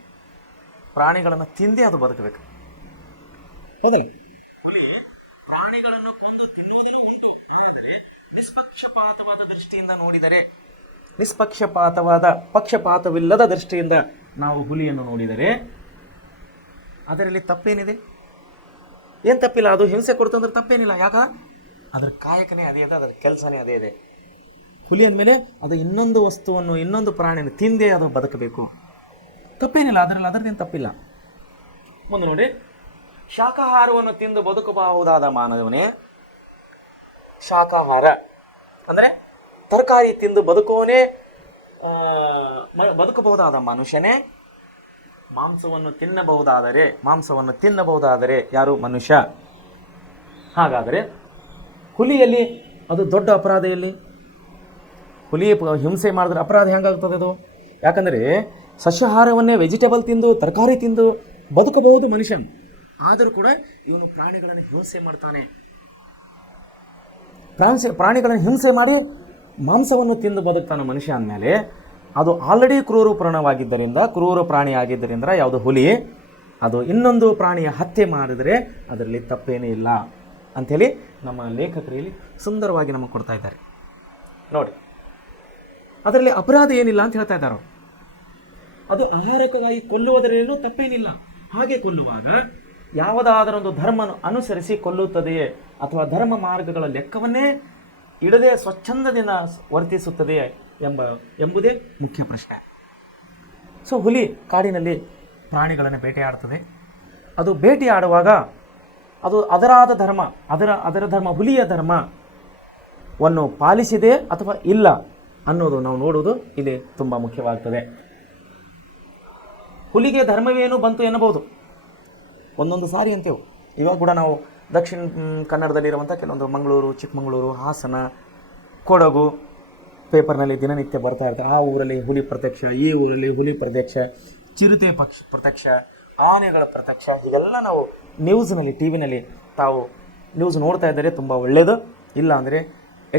ಪ್ರಾಣಿಗಳನ್ನು ತಿಂದೇ ಅದು ಬದುಕಬೇಕು, ಹೌದಲ್ಲ? ಹುಲಿ ಪ್ರಾಣಿಗಳನ್ನು ಕೊಂದು ತಿನ್ನುವುದೇನೋ ಉಂಟು. ಆದರೆ ನಿಷ್ಪಕ್ಷಪಾತವಾದ ದೃಷ್ಟಿಯಿಂದ ನೋಡಿದರೆ, ಪಕ್ಷಪಾತವಿಲ್ಲದ ದೃಷ್ಟಿಯಿಂದ ನಾವು ಹುಲಿಯನ್ನು ನೋಡಿದರೆ ಅದರಲ್ಲಿ ತಪ್ಪೇನಿದೆ? ಏನು ತಪ್ಪಿಲ್ಲ, ಅದು ಹಿಂಸೆ ಕೊಡ್ತಂದ್ರೆ ತಪ್ಪೇನಿಲ್ಲ. ಯಾಕ? ಅದರ ಕಾಯಕನೇ ಅದೇ ಇದೆ, ಅದರ ಕೆಲಸನೇ ಅದೇ ಇದೆ. ಹುಲಿ ಅಂದಮೇಲೆ ಅದು ಇನ್ನೊಂದು ವಸ್ತುವನ್ನು, ಇನ್ನೊಂದು ಪ್ರಾಣಿಯನ್ನು ತಿಂದೇ ಅದು ಬದುಕಬೇಕು, ತಪ್ಪೇನಿಲ್ಲ, ಅದರದ್ದೇನು ತಪ್ಪಿಲ್ಲ. ಮುಂದೆ ನೋಡಿ, ಶಾಕಾಹಾರವನ್ನು ತಿಂದು ಬದುಕಬಹುದಾದ ಮಾನವನೇ, ಶಾಕಾಹಾರ ಅಂದರೆ ತರಕಾರಿ ತಿಂದು ಬದುಕಬಹುದಾದ ಮನುಷ್ಯನೇ ಮಾಂಸವನ್ನು ತಿನ್ನಬಹುದಾದರೆ ಯಾರು? ಮನುಷ್ಯ. ಹಾಗಾದರೆ ಹುಲಿಯಲ್ಲಿ ಅದು ದೊಡ್ಡ ಅಪರಾಧ ಎಲ್ಲಿ? ಹುಲಿ ಹಿಂಸೆ ಮಾಡಿದ್ರೆ ಅಪರಾಧ ಹೆಂಗಾಗ್ತದೆ ಅದು? ಯಾಕಂದರೆ ಸಸ್ಯಾಹಾರವನ್ನೇ, ವೆಜಿಟೇಬಲ್ ತಿಂದು, ತರಕಾರಿ ತಿಂದು ಬದುಕಬಹುದು ಮನುಷ್ಯನು. ಆದರೂ ಕೂಡ ಇವನು ಪ್ರಾಣಿಗಳನ್ನು ಹಿಂಸೆ ಮಾಡ್ತಾನೆ. ಪ್ರಾಣಿಗಳನ್ನು ಹಿಂಸೆ ಮಾಡಿ ಮಾಂಸವನ್ನು ತಿಂದು ಬದುಕ್ತಾನೆ ಮನುಷ್ಯ ಅಂದಮೇಲೆ ಅದು ಆಲ್ರೆಡಿ ಕ್ರೂರ ಪ್ರಾಣಿ ಆಗಿದ್ದರಿಂದ ಯಾವುದು ಹುಲಿ, ಅದು ಇನ್ನೊಂದು ಪ್ರಾಣಿಯ ಹತ್ಯೆ ಮಾಡಿದರೆ ಅದರಲ್ಲಿ ತಪ್ಪೇನೇ ಇಲ್ಲ ಅಂಥೇಳಿ ನಮ್ಮ ಲೇಖಕರಲ್ಲಿ ಸುಂದರವಾಗಿ ನಮಗೆ ಕೊಡ್ತಾ ಇದ್ದಾರೆ. ನೋಡಿ, ಅದರಲ್ಲಿ ಅಪರಾಧ ಏನಿಲ್ಲ ಅಂತ ಹೇಳ್ತಾ ಇದ್ದಾರೆ. ಅದು ಆಹಾರಕವಾಗಿ ಕೊಲ್ಲುವುದರೇನೂ ತಪ್ಪೇನಿಲ್ಲ. ಹಾಗೆ ಕೊಲ್ಲುವಾಗ ಯಾವುದಾದರೊಂದು ಧರ್ಮವನ್ನು ಅನುಸರಿಸಿ ಕೊಲ್ಲುತ್ತದೆಯೇ ಅಥವಾ ಧರ್ಮ ಮಾರ್ಗಗಳ ಲೆಕ್ಕವನ್ನೇ ಇಡದೆ ಸ್ವಚ್ಛಂದದಿಂದ ವರ್ತಿಸುತ್ತದೆಯೇ ಎಂಬುದೇ ಮುಖ್ಯ ಪ್ರಶ್ನೆ. ಸೊ ಹುಲಿ ಕಾಡಿನಲ್ಲಿ ಪ್ರಾಣಿಗಳನ್ನು ಬೇಟೆಯಾಡುತ್ತದೆ. ಅದು ಬೇಟೆಯಾಡುವಾಗ ಅದು ಅದರಾದ ಧರ್ಮ, ಅದರ ಧರ್ಮ, ಹುಲಿಯ ಧರ್ಮವನ್ನು ಪಾಲಿಸಿದೆ ಅಥವಾ ಇಲ್ಲ ಅನ್ನೋದು ನಾವು ನೋಡುವುದು ಇಲ್ಲಿ ತುಂಬ ಮುಖ್ಯವಾಗ್ತದೆ. ಹುಲಿಗೆ ಧರ್ಮವೇನು ಬಂತು ಎನ್ನಬಹುದು, ಒಂದೊಂದು ಸಾರಿ ಅಂತೇವು. ಇವಾಗ ಕೂಡ ನಾವು ದಕ್ಷಿಣ ಕನ್ನಡದಲ್ಲಿರುವಂಥ ಕೆಲವೊಂದು ಮಂಗಳೂರು, ಚಿಕ್ಕಮಗಳೂರು, ಹಾಸನ, ಕೊಡಗು ಪೇಪರ್ನಲ್ಲಿ ದಿನನಿತ್ಯ ಬರ್ತಾ ಇರ್ತಾರೆ. ಆ ಊರಲ್ಲಿ ಹುಲಿ ಪ್ರತ್ಯಕ್ಷ, ಈ ಊರಲ್ಲಿ ಹುಲಿ ಪ್ರತ್ಯಕ್ಷ, ಚಿರತೆ ಪ್ರತ್ಯಕ್ಷ, ಆನೆಗಳ ಪ್ರತ್ಯಕ್ಷ, ಹೀಗೆಲ್ಲ ನಾವು ನ್ಯೂಸ್ನಲ್ಲಿ, ಟಿ ವಿನಲ್ಲಿ ತಾವು ನ್ಯೂಸ್ ನೋಡ್ತಾ ಇದ್ದರೆ ತುಂಬ ಒಳ್ಳೆಯದು. ಇಲ್ಲ ಅಂದರೆ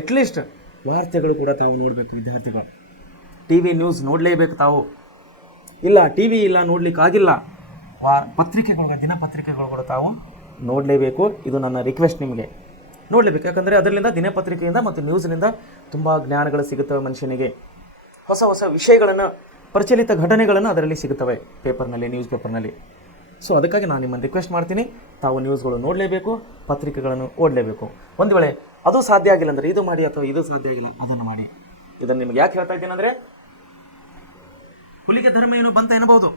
ಅಟ್ಲೀಸ್ಟ್ ವಾರ್ತೆಗಳು ಕೂಡ ತಾವು ನೋಡಬೇಕು. ವಿದ್ಯಾರ್ಥಿಗಳು ಟಿ ವಿ ನ್ಯೂಸ್ ನೋಡಲೇಬೇಕು ತಾವು. ಇಲ್ಲ ಟಿ ವಿ ಇಲ್ಲ, ನೋಡಲಿಕ್ಕಾಗಿಲ್ಲ, ದಿನಪತ್ರಿಕೆಗಳು ಕೂಡ ತಾವು ನೋಡಲೇಬೇಕು. ಇದು ನನ್ನ ರಿಕ್ವೆಸ್ಟ್ ನಿಮಗೆ, ನೋಡಲೇಬೇಕು. ಯಾಕಂದರೆ ಅದರಿಂದ ದಿನಪತ್ರಿಕೆಯಿಂದ ಮತ್ತು ನ್ಯೂಸ್ನಿಂದ ತುಂಬ ಜ್ಞಾನಗಳು ಸಿಗುತ್ತವೆ ಮನುಷ್ಯನಿಗೆ. ಹೊಸ ಹೊಸ ವಿಷಯಗಳನ್ನು, ಪ್ರಚಲಿತ ಘಟನೆಗಳನ್ನು ಅದರಲ್ಲಿ ಸಿಗುತ್ತವೆ ಪೇಪರ್ನಲ್ಲಿ, ನ್ಯೂಸ್ ಪೇಪರ್ನಲ್ಲಿ. ಸೊ ಅದಕ್ಕಾಗಿ ನಾನು ನಿಮ್ಮನ್ನು ರಿಕ್ವೆಸ್ಟ್ ಮಾಡ್ತೀನಿ, ತಾವು ನ್ಯೂಸ್ಗಳು ನೋಡಲೇಬೇಕು, ಪತ್ರಿಕೆಗಳನ್ನು ಓದಲೇಬೇಕು. ಒಂದು ವೇಳೆ ಅದು ಸಾಧ್ಯ ಆಗಿಲ್ಲ ಅಂದರೆ ಇದು ಮಾಡಿ, ಅಥವಾ ಇದು ಸಾಧ್ಯ ಆಗಿಲ್ಲ ಅದನ್ನು ಮಾಡಿ. ಇದನ್ನು ನಿಮಗೆ ಯಾಕೆ ಹೇಳ್ತಾ ಇದ್ದೀನಿ ಅಂದರೆ, ಹುಲಿಗೆ ಧರ್ಮ ಏನು ಬಂತ ಎನ್ನಬಹುದು.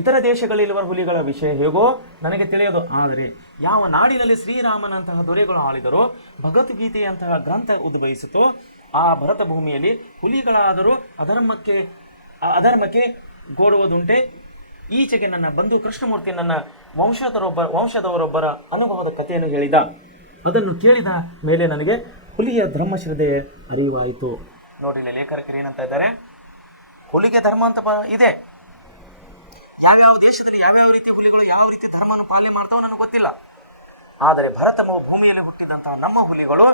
ಇತರ ದೇಶಗಳಲ್ಲಿರುವ ಹುಲಿಗಳ ವಿಷಯ ಹೇಗೋ ನನಗೆ ತಿಳಿಯೋದು. ಆದರೆ ಯಾವ ನಾಡಿನಲ್ಲಿ ಶ್ರೀರಾಮನಂತಹ ದೊರೆಗಳು ಆಳಿದರೋ, ಭಗವದ್ಗೀತೆಯಂತಹ ಗ್ರಂಥ ಉದ್ಭವಿಸಿತೋ, ಆ ಭರತ ಭೂಮಿಯಲ್ಲಿ ಹುಲಿಗಳಾದರೂ ಅಧರ್ಮಕ್ಕೆ ಗೋಡುವುದುಂಟೆ. ಈಚೆಗೆ ನನ್ನ ಬಂಧು ಕೃಷ್ಣಮೂರ್ತಿ ನನ್ನ ವಂಶದವರೊಬ್ಬರ ಅನುಭವದ ಕಥೆಯನ್ನು ಹೇಳಿದ. ಅದನ್ನು ಕೇಳಿದ ಮೇಲೆ ನನಗೆ ಹುಲಿಯ ಧರ್ಮಶ್ರದ್ಧೆಯ ಅರಿವಾಯಿತು. ನೋಡಿ, ಲೇಖಕರು ಏನಂತ ಇದ್ದಾರೆ, ಹುಲಿಗೆ ಧರ್ಮ ಅಂತ ಇದೆ. ಯಾವ್ಯಾವ ದೇಶದಲ್ಲಿ ಯಾವ್ಯಾವ ರೀತಿ ಹುಲಿಗಳು ಯಾವ ರೀತಿ ಧರ್ಮವನ್ನು ಆದರೆ ಭರತ ಭೂಮಿಯಲ್ಲಿ ಹುಟ್ಟಿದಂತಹ ನಮ್ಮ ಹುಲಿಗಳು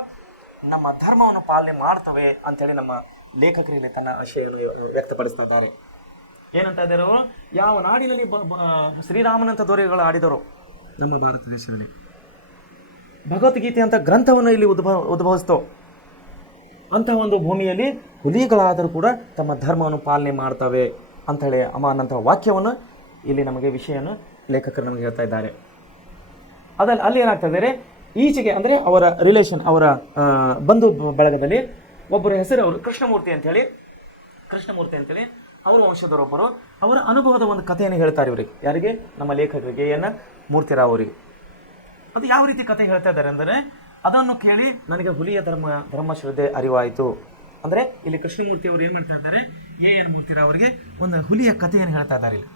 ನಮ್ಮ ಧರ್ಮವನ್ನು ಪಾಲನೆ ಮಾಡ್ತವೆ ಅಂತೇಳಿ ನಮ್ಮ ಲೇಖಕರಲ್ಲಿ ತನ್ನ ಆಶಯವನ್ನು ವ್ಯಕ್ತಪಡಿಸ್ತಾ ಇದ್ದಾರೆ. ಏನಂತ ಇದ್ದಾರೆ, ಯಾವ ನಾಡಿನಲ್ಲಿ ಶ್ರೀರಾಮನಂತ ದೊರೆಗಳು ಆಡಿದರು, ನಮ್ಮ ಭಾರತ ದೇಶದಲ್ಲಿ ಭಗವದ್ಗೀತೆ ಅಂತ ಗ್ರಂಥವನ್ನು ಇಲ್ಲಿ ಉದ್ಭವಿಸ್ತು. ಅಂತಹ ಒಂದು ಭೂಮಿಯಲ್ಲಿ ಹುಲಿಗಳಾದರೂ ಕೂಡ ತಮ್ಮ ಧರ್ಮವನ್ನು ಪಾಲನೆ ಮಾಡ್ತವೆ ಅಂಥೇಳಿ ಅನ್ನಂತಹ ವಾಕ್ಯವನ್ನು ಇಲ್ಲಿ ನಮಗೆ ವಿಷಯವನ್ನು ಲೇಖಕರು ನಮಗೆ ಹೇಳ್ತಾ ಇದ್ದಾರೆ. ಅಲ್ಲಿ ಏನಾಗ್ತಾ ಇದ್ದಾರೆ, ಈಚೆಗೆ ಅಂದರೆ ಅವರ ರಿಲೇಷನ್, ಅವರ ಬಂಧು ಬಳಗದಲ್ಲಿ ಒಬ್ಬರ ಹೆಸರು ಅವರು ಕೃಷ್ಣಮೂರ್ತಿ ಅಂತೇಳಿ ಅವರ ವಂಶದವರೊಬ್ಬರು ಅವರ ಅನುಭವದ ಒಂದು ಕಥೆಯನ್ನು ಹೇಳ್ತಾರೆ ಇವರಿಗೆ. ಯಾರಿಗೆ? ನಮ್ಮ ಲೇಖಕರಿಗೆ, ಮೂರ್ತಿರಾವ್ ಅವರಿಗೆ. ಅದು ಯಾವ ರೀತಿ ಕಥೆ ಹೇಳ್ತಾ ಇದ್ದಾರೆ ಅಂದರೆ, ಅದನ್ನು ಕೇಳಿ ನನಗೆ ಹುಲಿಯ ಧರ್ಮಶ್ರದ್ಧೆ ಅರಿವಾಯಿತು. ಅಂದರೆ ಇಲ್ಲಿ ಕೃಷ್ಣಮೂರ್ತಿ ಅವರು ಏನು ಮಾಡ್ತಾ ಇದ್ದಾರೆ, ಮೂರ್ತಿರಾವ್ ಅವರಿಗೆ ಒಂದು ಹುಲಿಯ ಕಥೆಯನ್ನು ಹೇಳ್ತಾ ಇದ್ದಾರೆ. ಇಲ್ಲಿ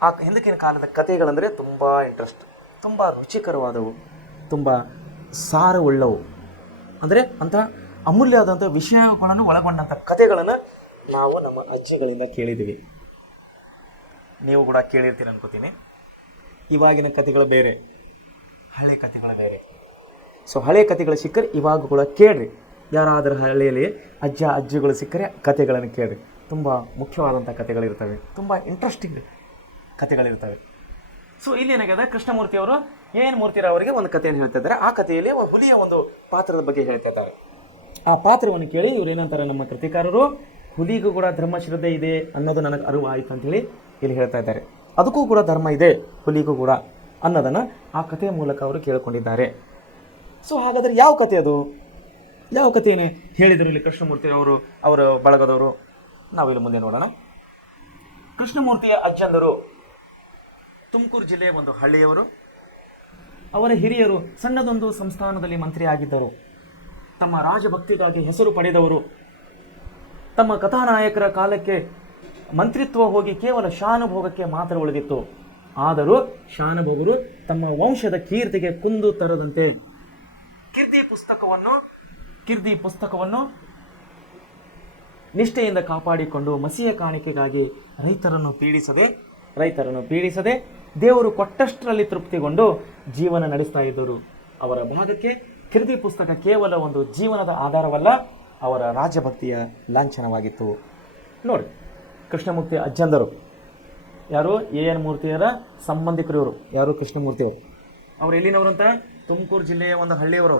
ಆ ಹಿಂದಕ್ಕಿನ ಕಾಲದ ಕಥೆಗಳಂದರೆ ತುಂಬ ಇಂಟ್ರೆಸ್ಟ್, ತುಂಬ ರುಚಿಕರವಾದವು, ತುಂಬ ಸಾರವುಳ್ಳವು, ಅಂದರೆ ಅಂಥ ಅಮೂಲ್ಯವಾದಂಥ ವಿಷಯಗಳನ್ನು ಒಳಗೊಂಡಂಥ ಕಥೆಗಳನ್ನು ನಾವು ನಮ್ಮ ಅಜ್ಜಿಗಳಿಂದ ಕೇಳಿದ್ದೀವಿ. ನೀವು ಕೂಡ ಕೇಳಿರ್ತೀರಿ ಅನ್ಕೋತೀನಿ. ಇವಾಗಿನ ಕಥೆಗಳು ಬೇರೆ, ಹಳೆ ಕಥೆಗಳು ಬೇರೆ. ಸೊ ಹಳೆ ಕಥೆಗಳು ಸಿಕ್ಕರೆ ಇವಾಗ ಕೂಡ ಕೇಳ್ರಿ. ಯಾರಾದರೂ ಹಳ್ಳಿಯಲ್ಲಿ ಅಜ್ಜಿಗಳು ಸಿಕ್ಕರೆ ಕಥೆಗಳನ್ನು ಕೇಳ್ರಿ. ತುಂಬ ಮುಖ್ಯವಾದಂಥ ಕಥೆಗಳಿರ್ತವೆ, ತುಂಬ ಇಂಟ್ರೆಸ್ಟಿಂಗ್ ಕಥೆಗಳಿರ್ತವೆ. ಸೊ ಇಲ್ಲಿ ಏನಾಗಿದೆ, ಕೃಷ್ಣಮೂರ್ತಿಯವರು ಮೂರ್ತಿರಾವರಿಗೆ ಒಂದು ಕಥೆಯನ್ನು ಹೇಳ್ತಾ ಇದ್ದಾರೆ. ಆ ಕಥೆಯಲ್ಲಿ ಹುಲಿಯ ಒಂದು ಪಾತ್ರದ ಬಗ್ಗೆ ಹೇಳ್ತಾ ಇದ್ದಾರೆ. ಆ ಪಾತ್ರವನ್ನು ಕೇಳಿ ಇವ್ರು ಏನಂತಾರೆ, ನಮ್ಮ ಕೃತಿಕಾರರು ಹುಲಿಗೂ ಕೂಡ ಧರ್ಮಶ್ರದ್ಧೆ ಇದೆ ಅನ್ನೋದು ನನಗೆ ಅರಿವು ಆಯಿತು ಅಂತೇಳಿ ಇಲ್ಲಿ ಹೇಳ್ತಾ ಇದ್ದಾರೆ. ಅದಕ್ಕೂ ಕೂಡ ಧರ್ಮ ಇದೆ ಹುಲಿಗೂ ಕೂಡ ಅನ್ನೋದನ್ನು ಆ ಕಥೆಯ ಮೂಲಕ ಅವರು ಕೇಳಿಕೊಂಡಿದ್ದಾರೆ. ಸೊ ಹಾಗಾದರೆ ಯಾವ ಕಥೆ ಅದು, ಯಾವ ಕಥೆಯೇ ಹೇಳಿದರು ಇಲ್ಲಿ ಕೃಷ್ಣಮೂರ್ತಿ ಅವರು, ಅವರ ಬಳಗದವರು? ನಾವಿಲ್ಲಿ ಮುಂದೆ ನೋಡೋಣ. ಕೃಷ್ಣಮೂರ್ತಿಯ ಅಜ್ಜಂದರು ತುಮಕೂರು ಜಿಲ್ಲೆಯ ಒಂದು ಹಳ್ಳಿಯವರು. ಅವರ ಹಿರಿಯರು ಸಣ್ಣದೊಂದು ಸಂಸ್ಥಾನದಲ್ಲಿ ಮಂತ್ರಿ ಆಗಿದ್ದರು. ತಮ್ಮ ರಾಜಭಕ್ತಿಗಾಗಿ ಹೆಸರು ಪಡೆದವರು. ತಮ್ಮ ಕಥಾನಾಯಕರ ಕಾಲಕ್ಕೆ ಮಂತ್ರಿತ್ವ ಹೋಗಿ ಕೇವಲ ಶಾನುಭೋಗಕ್ಕೆ ಮಾತ್ರ ಉಳಿದಿತ್ತು. ಆದರೂ ಶಾನುಭೋಗರು ತಮ್ಮ ವಂಶದ ಕೀರ್ತಿಗೆ ಕುಂದು ತರದಂತೆ ಕಿರ್ದಿ ಪುಸ್ತಕವನ್ನು ನಿಷ್ಠೆಯಿಂದ ಕಾಪಾಡಿಕೊಂಡು ಮಸಿಯ ಕಾಣಿಕೆಗಾಗಿ ರೈತರನ್ನು ಪೀಡಿಸದೆ ದೇವರು ಕೊಟ್ಟಷ್ಟರಲ್ಲಿ ತೃಪ್ತಿಗೊಂಡು ಜೀವನ ನಡೆಸ್ತಾ ಇದ್ದರು. ಅವರ ಭಾಗಕ್ಕೆ ಕಿರ್ದಿ ಪುಸ್ತಕ ಕೇವಲ ಒಂದು ಜೀವನದ ಆಧಾರವಲ್ಲ, ಅವರ ರಾಜಭಕ್ತಿಯ ಲಾಂಛನವಾಗಿತ್ತು. ನೋಡಿ, ಕೃಷ್ಣಮೂರ್ತಿ ಅಜ್ಜಂದರು ಯಾರು? ಮೂರ್ತಿಯರ ಸಂಬಂಧಿಕರು ಇವರು. ಯಾರು? ಕೃಷ್ಣಮೂರ್ತಿಯವರು. ಅವರು ಎಲ್ಲಿನವರು ಅಂತ? ತುಮಕೂರು ಜಿಲ್ಲೆಯ ಒಂದು ಹಳ್ಳಿಯವರು.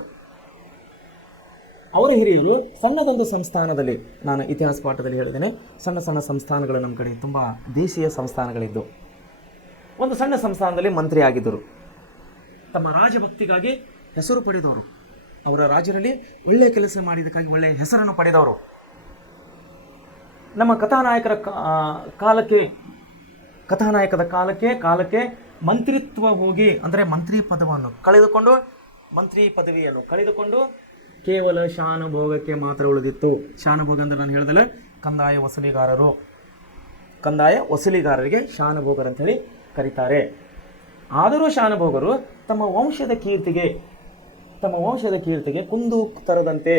ಅವರ ಹಿರಿಯರು ಸಣ್ಣದೊಂದು ಸಂಸ್ಥಾನದಲ್ಲಿ, ನಾನು ಇತಿಹಾಸ ಪಾಠದಲ್ಲಿ ಹೇಳಿದ್ದೇನೆ, ಸಣ್ಣ ಸಣ್ಣ ಸಂಸ್ಥಾನಗಳು ನಮ್ಮ ಕಡೆ ತುಂಬ ದೇಶೀಯ ಸಂಸ್ಥಾನಗಳಿದ್ದು, ಒಂದು ಸಣ್ಣ ಸಂಸ್ಥಾನದಲ್ಲಿ ಮಂತ್ರಿ ಆಗಿದ್ದರು. ತಮ್ಮ ರಾಜಭಕ್ತಿಗಾಗಿ ಹೆಸರು ಪಡೆದವರು, ಅವರ ರಾಜ್ಯದಲ್ಲಿ ಒಳ್ಳೆಯ ಕೆಲಸ ಮಾಡಿದ್ದಕ್ಕಾಗಿ ಒಳ್ಳೆಯ ಹೆಸರನ್ನು ಪಡೆದವರು. ನಮ್ಮ ಕಥಾನಾಯಕದ ಕಾಲಕ್ಕೆ ಮಂತ್ರಿತ್ವ ಹೋಗಿ, ಅಂದರೆ ಮಂತ್ರಿ ಪದವಿಯನ್ನು ಕಳೆದುಕೊಂಡು ಕೇವಲ ಶಾನುಭೋಗಕ್ಕೆ ಮಾತ್ರ ಉಳಿದಿತ್ತು. ಶಾನುಭೋಗ ಅಂದರೆ ನಾನು ಹೇಳಿದಲ್ಲ, ಕಂದಾಯ ವಸೂಲಿಗಾರರಿಗೆ ಶಾನುಭೋಗರು ಅಂತೇಳಿ ಕರೀತಾರೆ. ಆದರೂ ಶಾನುಭೋಗರು ತಮ್ಮ ವಂಶದ ಕೀರ್ತಿಗೆ ಕುಂದು ತರದಂತೆ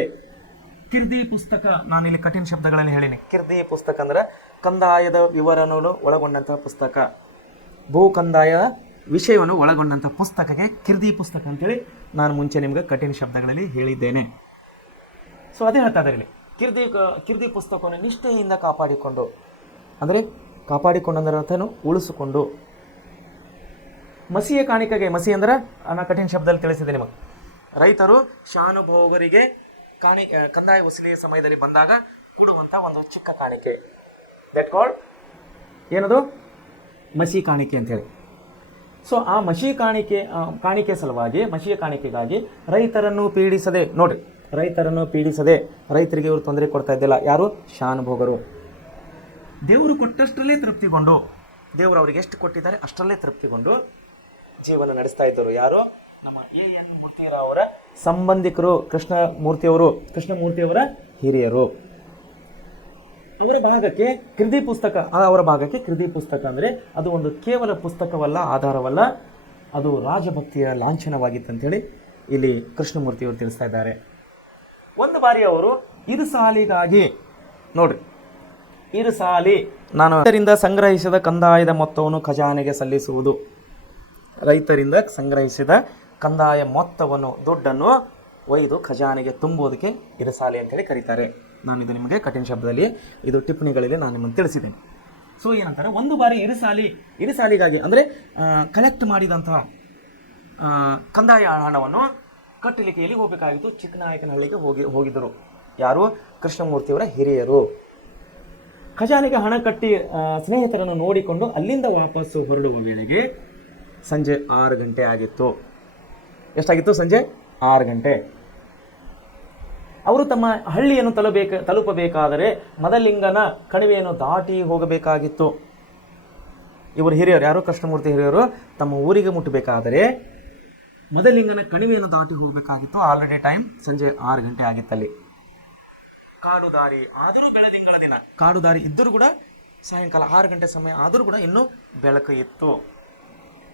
ಕಿರ್ದಿ ಪುಸ್ತಕ, ನಾನಿಲ್ಲಿ ಕಠಿಣ ಶಬ್ದಗಳಲ್ಲಿ ಹೇಳಿನಿ. ಕಿರ್ದಿ ಪುಸ್ತಕ ಅಂದ್ರೆ ಕಂದಾಯದ ವಿವರವನ್ನು ಒಳಗೊಂಡಂತಹ ಪುಸ್ತಕ, ಭೂ ಕಂದಾಯ ವಿಷಯವನ್ನು ಒಳಗೊಂಡಂಥ ಪುಸ್ತಕಕ್ಕೆ ಕಿರ್ದಿ ಪುಸ್ತಕ ಅಂತೇಳಿ ನಾನು ಮುಂಚೆ ನಿಮಗೆ ಕಠಿಣ ಶಬ್ದಗಳಲ್ಲಿ ಹೇಳಿದ್ದೇನೆ. ಸೊ ಅದೇ ಹೇಳ್ತಾ ಇದ್ದಾರೆ ಇಲ್ಲಿ, ಕಿರ್ದಿ ಪುಸ್ತಕವನ್ನು ನಿಷ್ಠೆಯಿಂದ ಕಾಪಾಡಿಕೊಂಡು, ಅಂದರೆ ಕಾಪಾಡಿಕೊಂಡಂದ್ರೆ ಅರ್ಥನು ಉಳಿಸಿಕೊಂಡು, ಮಸಿಯ ಕಾಣಿಕೆಗೆ, ಮಸಿ ಅಂದ್ರೆ ನಾನು ಕಠಿಣ ಶಬ್ದದಲ್ಲಿ ತಿಳಿಸಿದೆ ನಿಮಗೆ, ರೈತರು ಶಾನುಭೋಗರಿಗೆ ಕಂದಾಯ ವಸೂಲಿಯ ಸಮಯದಲ್ಲಿ ಬಂದಾಗ ಕೊಡುವಂಥ ಒಂದು ಚಿಕ್ಕ ಕಾಣಿಕೆ, ದಟ್ ಕಾಲ್ಡ್ ಏನದು? ಮಸಿ ಕಾಣಿಕೆ ಅಂತೇಳಿ. ಸೊ ಆ ಮಸಿ ಕಾಣಿಕೆ ಸಲುವಾಗಿ, ಮಸಿಯ ಕಾಣಿಕೆಗಾಗಿ ರೈತರನ್ನು ಪೀಡಿಸದೆ ರೈತರಿಗೆ ಇವರು ತೊಂದರೆ ಕೊಡ್ತಾ ಇದ್ದಿಲ್ಲ. ಯಾರು? ಶಾನುಭೋಗರು. ದೇವರು ಕೊಟ್ಟಷ್ಟರಲ್ಲೇ ತೃಪ್ತಿಗೊಂಡು, ದೇವರು ಅವರಿಗೆ ಎಷ್ಟು ಕೊಟ್ಟಿದ್ದಾರೆ ಅಷ್ಟರಲ್ಲೇ ತೃಪ್ತಿಗೊಂಡು ಜೀವನ ನಡೆಸ್ತಾ ಇದ್ದರು. ಯಾರು? ನಮ್ಮ ಮೂರ್ತಿರಾವ್ ಅವರ ಸಂಬಂಧಿಕರು, ಕೃಷ್ಣಮೂರ್ತಿಯವರ ಹಿರಿಯರು. ಅವರ ಭಾಗಕ್ಕೆ ಕಿರ್ದಿ ಪುಸ್ತಕ ಅಂದರೆ ಅದು ಒಂದು ಕೇವಲ ಪುಸ್ತಕವಲ್ಲ, ಆಧಾರವಲ್ಲ, ಅದು ರಾಜಭಕ್ತಿಯ ಲಾಂಛನವಾಗಿತ್ತು ಅಂತೇಳಿ ಇಲ್ಲಿ ಕೃಷ್ಣಮೂರ್ತಿಯವರು ತಿಳಿಸ್ತಾ ಇದ್ದಾರೆ. ಒಂದು ಬಾರಿ ಅವರು ಇರುಸಾಲಿಗಾಗಿ, ನೋಡ್ರಿ, ನಾನು ರೈತರಿಂದ ಸಂಗ್ರಹಿಸಿದ ಕಂದಾಯದ ಮೊತ್ತವನ್ನು ಖಜಾನೆಗೆ ಸಲ್ಲಿಸುವುದು. ರೈತರಿಂದ ಸಂಗ್ರಹಿಸಿದ ಕಂದಾಯ ಮೊತ್ತವನ್ನು ದುಡ್ಡನ್ನು ಒಯ್ದು ಖಜಾನೆಗೆ ತುಂಬುವುದಕ್ಕೆ ಇರಸಾಲೆ ಅಂತೇಳಿ ಕರೀತಾರೆ. ನಾನು ಇದು ನಿಮಗೆ ಕಠಿಣ ಶಬ್ದದಲ್ಲಿ ಇದು ಟಿಪ್ಪಣಿಗಳಲ್ಲಿ ನಾನು ನಿಮ್ಮನ್ನು ತಿಳಿಸಿದ್ದೇನೆ. ಸೊ ಏನಂತಾರೆ, ಒಂದು ಬಾರಿ ಇರಿಸಾಲಿಗಾಗಿ ಅಂದರೆ ಕಲೆಕ್ಟ್ ಮಾಡಿದಂತಹ ಕಂದಾಯ ಹಣವನ್ನು ಕಟ್ಟಲಿಕ್ಕೆ ಎಲ್ಲಿಗೆ ಹೋಗಬೇಕಾಗಿತ್ತು? ಚಿಕ್ಕನಾಯಕನಹಳ್ಳಿಗೆ ಹೋಗಿದ್ದರು. ಯಾರು? ಕೃಷ್ಣಮೂರ್ತಿಯವರ ಹಿರಿಯರು. ಖಜಾನೆಗೆ ಹಣ ಕಟ್ಟಿ ಸ್ನೇಹಿತರನ್ನು ನೋಡಿಕೊಂಡು ಅಲ್ಲಿಂದ ವಾಪಸ್ಸು ಹೊರಡುವ ವೇಳೆಗೆ ಸಂಜೆ 6 ಗಂಟೆ ಆಗಿತ್ತು. ಎಷ್ಟಾಗಿತ್ತು? ಸಂಜೆ 6 ಗಂಟೆ. ಅವರು ತಮ್ಮ ಹಳ್ಳಿಯನ್ನು ತಲುಪಬೇಕಾದರೆ ಮದಲಿಂಗನ ಕಣಿವೆಯನ್ನು ದಾಟಿ ಹೋಗಬೇಕಾಗಿತ್ತು. ಇವರು ಹಿರಿಯರು, ಯಾರು? ಕೃಷ್ಣಮೂರ್ತಿ ಹಿರಿಯರು ತಮ್ಮ ಊರಿಗೆ ಮುಟ್ಟಬೇಕಾದರೆ ಮದಲಿಂಗನ ಕಣಿವೆಯನ್ನು ದಾಟಿ ಹೋಗಬೇಕಾಗಿತ್ತು. ಆಲ್ರೆಡಿ ಟೈಮ್ ಸಂಜೆ 6 ಗಂಟೆ ಆಗಿತ್ತಲ್ಲಿ. ಕಾಡು ದಾರಿ ಆದರೂ ಬೆಳದಿಂಗಳ ದಿನ, ಕಾಡು ದಾರಿ ಇದ್ದರೂ ಕೂಡ ಸಾಯಂಕಾಲ 6 ಗಂಟೆ ಸಮಯ ಆದರೂ ಕೂಡ ಇನ್ನೂ ಬೆಳಕು ಇತ್ತು.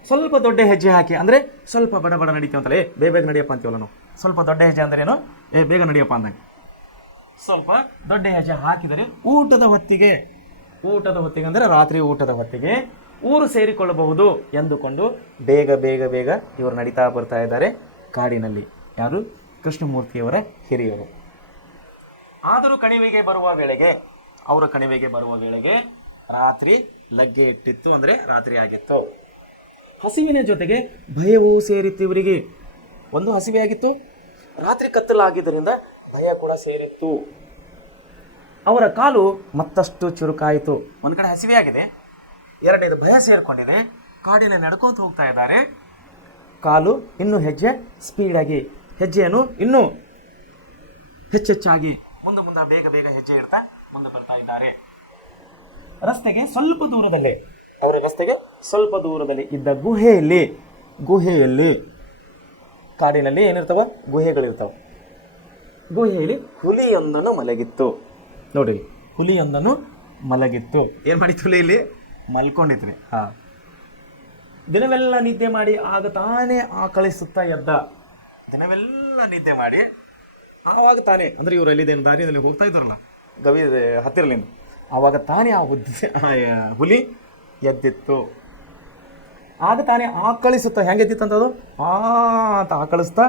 ಸ್ವಲ್ಪ ದೊಡ್ಡ ಹೆಜ್ಜೆ ಹಾಕಿ, ಅಂದರೆ ಸ್ವಲ್ಪ ಬಡ ನಡೀತೀವಂತಲೇ, ಬೇಗ ನಡಿಯಪ್ಪ ಅಂತೀವಲ್ಲ ನಾವು. ಸ್ವಲ್ಪ ದೊಡ್ಡ ಹೆಜ್ಜೆ ಅಂದ್ರೆ ಏನು? ಬೇಗ ನಡಿಯಪ್ಪ ಅಂದಂಗೆ. ಸ್ವಲ್ಪ ದೊಡ್ಡ ಹೆಜ್ಜೆ ಹಾಕಿದರೆ ಊಟದ ಹೊತ್ತಿಗೆ ಅಂದರೆ ರಾತ್ರಿ ಊಟದ ಹೊತ್ತಿಗೆ ಊರು ಸೇರಿಕೊಳ್ಳಬಹುದು ಎಂದುಕೊಂಡು ಬೇಗ ಇವರು ನಡೀತಾ ಬರ್ತಾ ಇದ್ದಾರೆ ಕಾಡಿನಲ್ಲಿ. ಯಾರು? ಕೃಷ್ಣಮೂರ್ತಿಯವರ ಹಿರಿಯರು. ಆದರೂ ಅವರ ಕಣಿವೆಗೆ ಬರುವ ವೇಳೆಗೆ ರಾತ್ರಿ ಲಗ್ಗೆ ಇಟ್ಟಿತ್ತು, ಅಂದರೆ ರಾತ್ರಿ ಆಗಿತ್ತು. ಹಸಿವಿನ ಜೊತೆಗೆ ಭಯವೂ ಸೇರಿತ್ತು ಇವರಿಗೆ. ಒಂದು ಹಸಿವೆ ಆಗಿತ್ತು, ರಾತ್ರಿ ಕತ್ತಲಾಗಿದ್ದರಿಂದ ಭಯ ಕೂಡ ಸೇರಿತ್ತು. ಅವರ ಕಾಲು ಮತ್ತಷ್ಟು ಚುರುಕಾಯಿತು. ಒಂದು ಕಡೆ ಹಸಿವೆ ಆಗಿದೆ, ಎರಡನೇದು ಭಯ ಸೇರಿಕೊಂಡಿದೆ. ಕಾಡಿನ ನಡ್ಕೋತ ಹೋಗ್ತಾ ಇದ್ದಾರೆ. ಕಾಲು ಇನ್ನೂ ಹೆಜ್ಜೆ ಸ್ಪೀಡಾಗಿ, ಹೆಜ್ಜೆಯನ್ನು ಇನ್ನೂ ಹೆಚ್ಚೆಚ್ಚಾಗಿ ಮುಂದೆ ಬೇಗ ಹೆಜ್ಜೆ ಇಡ್ತಾ ಮುಂದೆ ಬರ್ತಾ ಇದ್ದಾರೆ. ರಸ್ತೆಗೆ ಸ್ವಲ್ಪ ದೂರದಲ್ಲಿ ಇದ್ದ ಗುಹೆಯಲ್ಲಿ ಕಾಡಿನಲ್ಲಿ ಏನಿರ್ತಾವ? ಗುಹೆಗಳಿರ್ತಾವ. ಗುಹೆಯಲ್ಲಿ ಹುಲಿಯೊಂದನ್ನು ಮಲಗಿತ್ತು. ನೋಡಿ, ಹುಲಿಯೊಂದನ್ನು ಮಲಗಿತ್ತು. ಏನು ಮಾಡಿತ್ತು? ಹುಲಿ ಇಲ್ಲಿ ಮಲ್ಕೊಂಡಿದ್ರಿ. ದಿನವೆಲ್ಲ ನಿದ್ದೆ ಮಾಡಿ ಆಗ ತಾನೇ ಆಕಳಿಸುತ್ತಾ ಎದ್ದ. ದಿನವೆಲ್ಲ ನಿದ್ದೆ ಮಾಡಿ ಆವಾಗ ತಾನೇ, ಅಂದರೆ ಇವರು ಎಲ್ಲಿದ್ದೇನು ದಾರಿಯಲ್ಲಿ ಹೋಗ್ತಾ ಇದ್ದಾರಲ್ಲ ಗವಿ ಹತ್ತಿರಲಿಂದ, ಆವಾಗ ತಾನೇ ಆ ಹುಲಿ ಎದ್ದಿತ್ತು. ಆಗ ತಾನೇ ಆಕಳಿಸುತ್ತಾ. ಹೆಂಗೆ ಎದ್ದಿತ್ತಂತದು? ಅಂತ ಆಕಳಿಸ್ತಾ,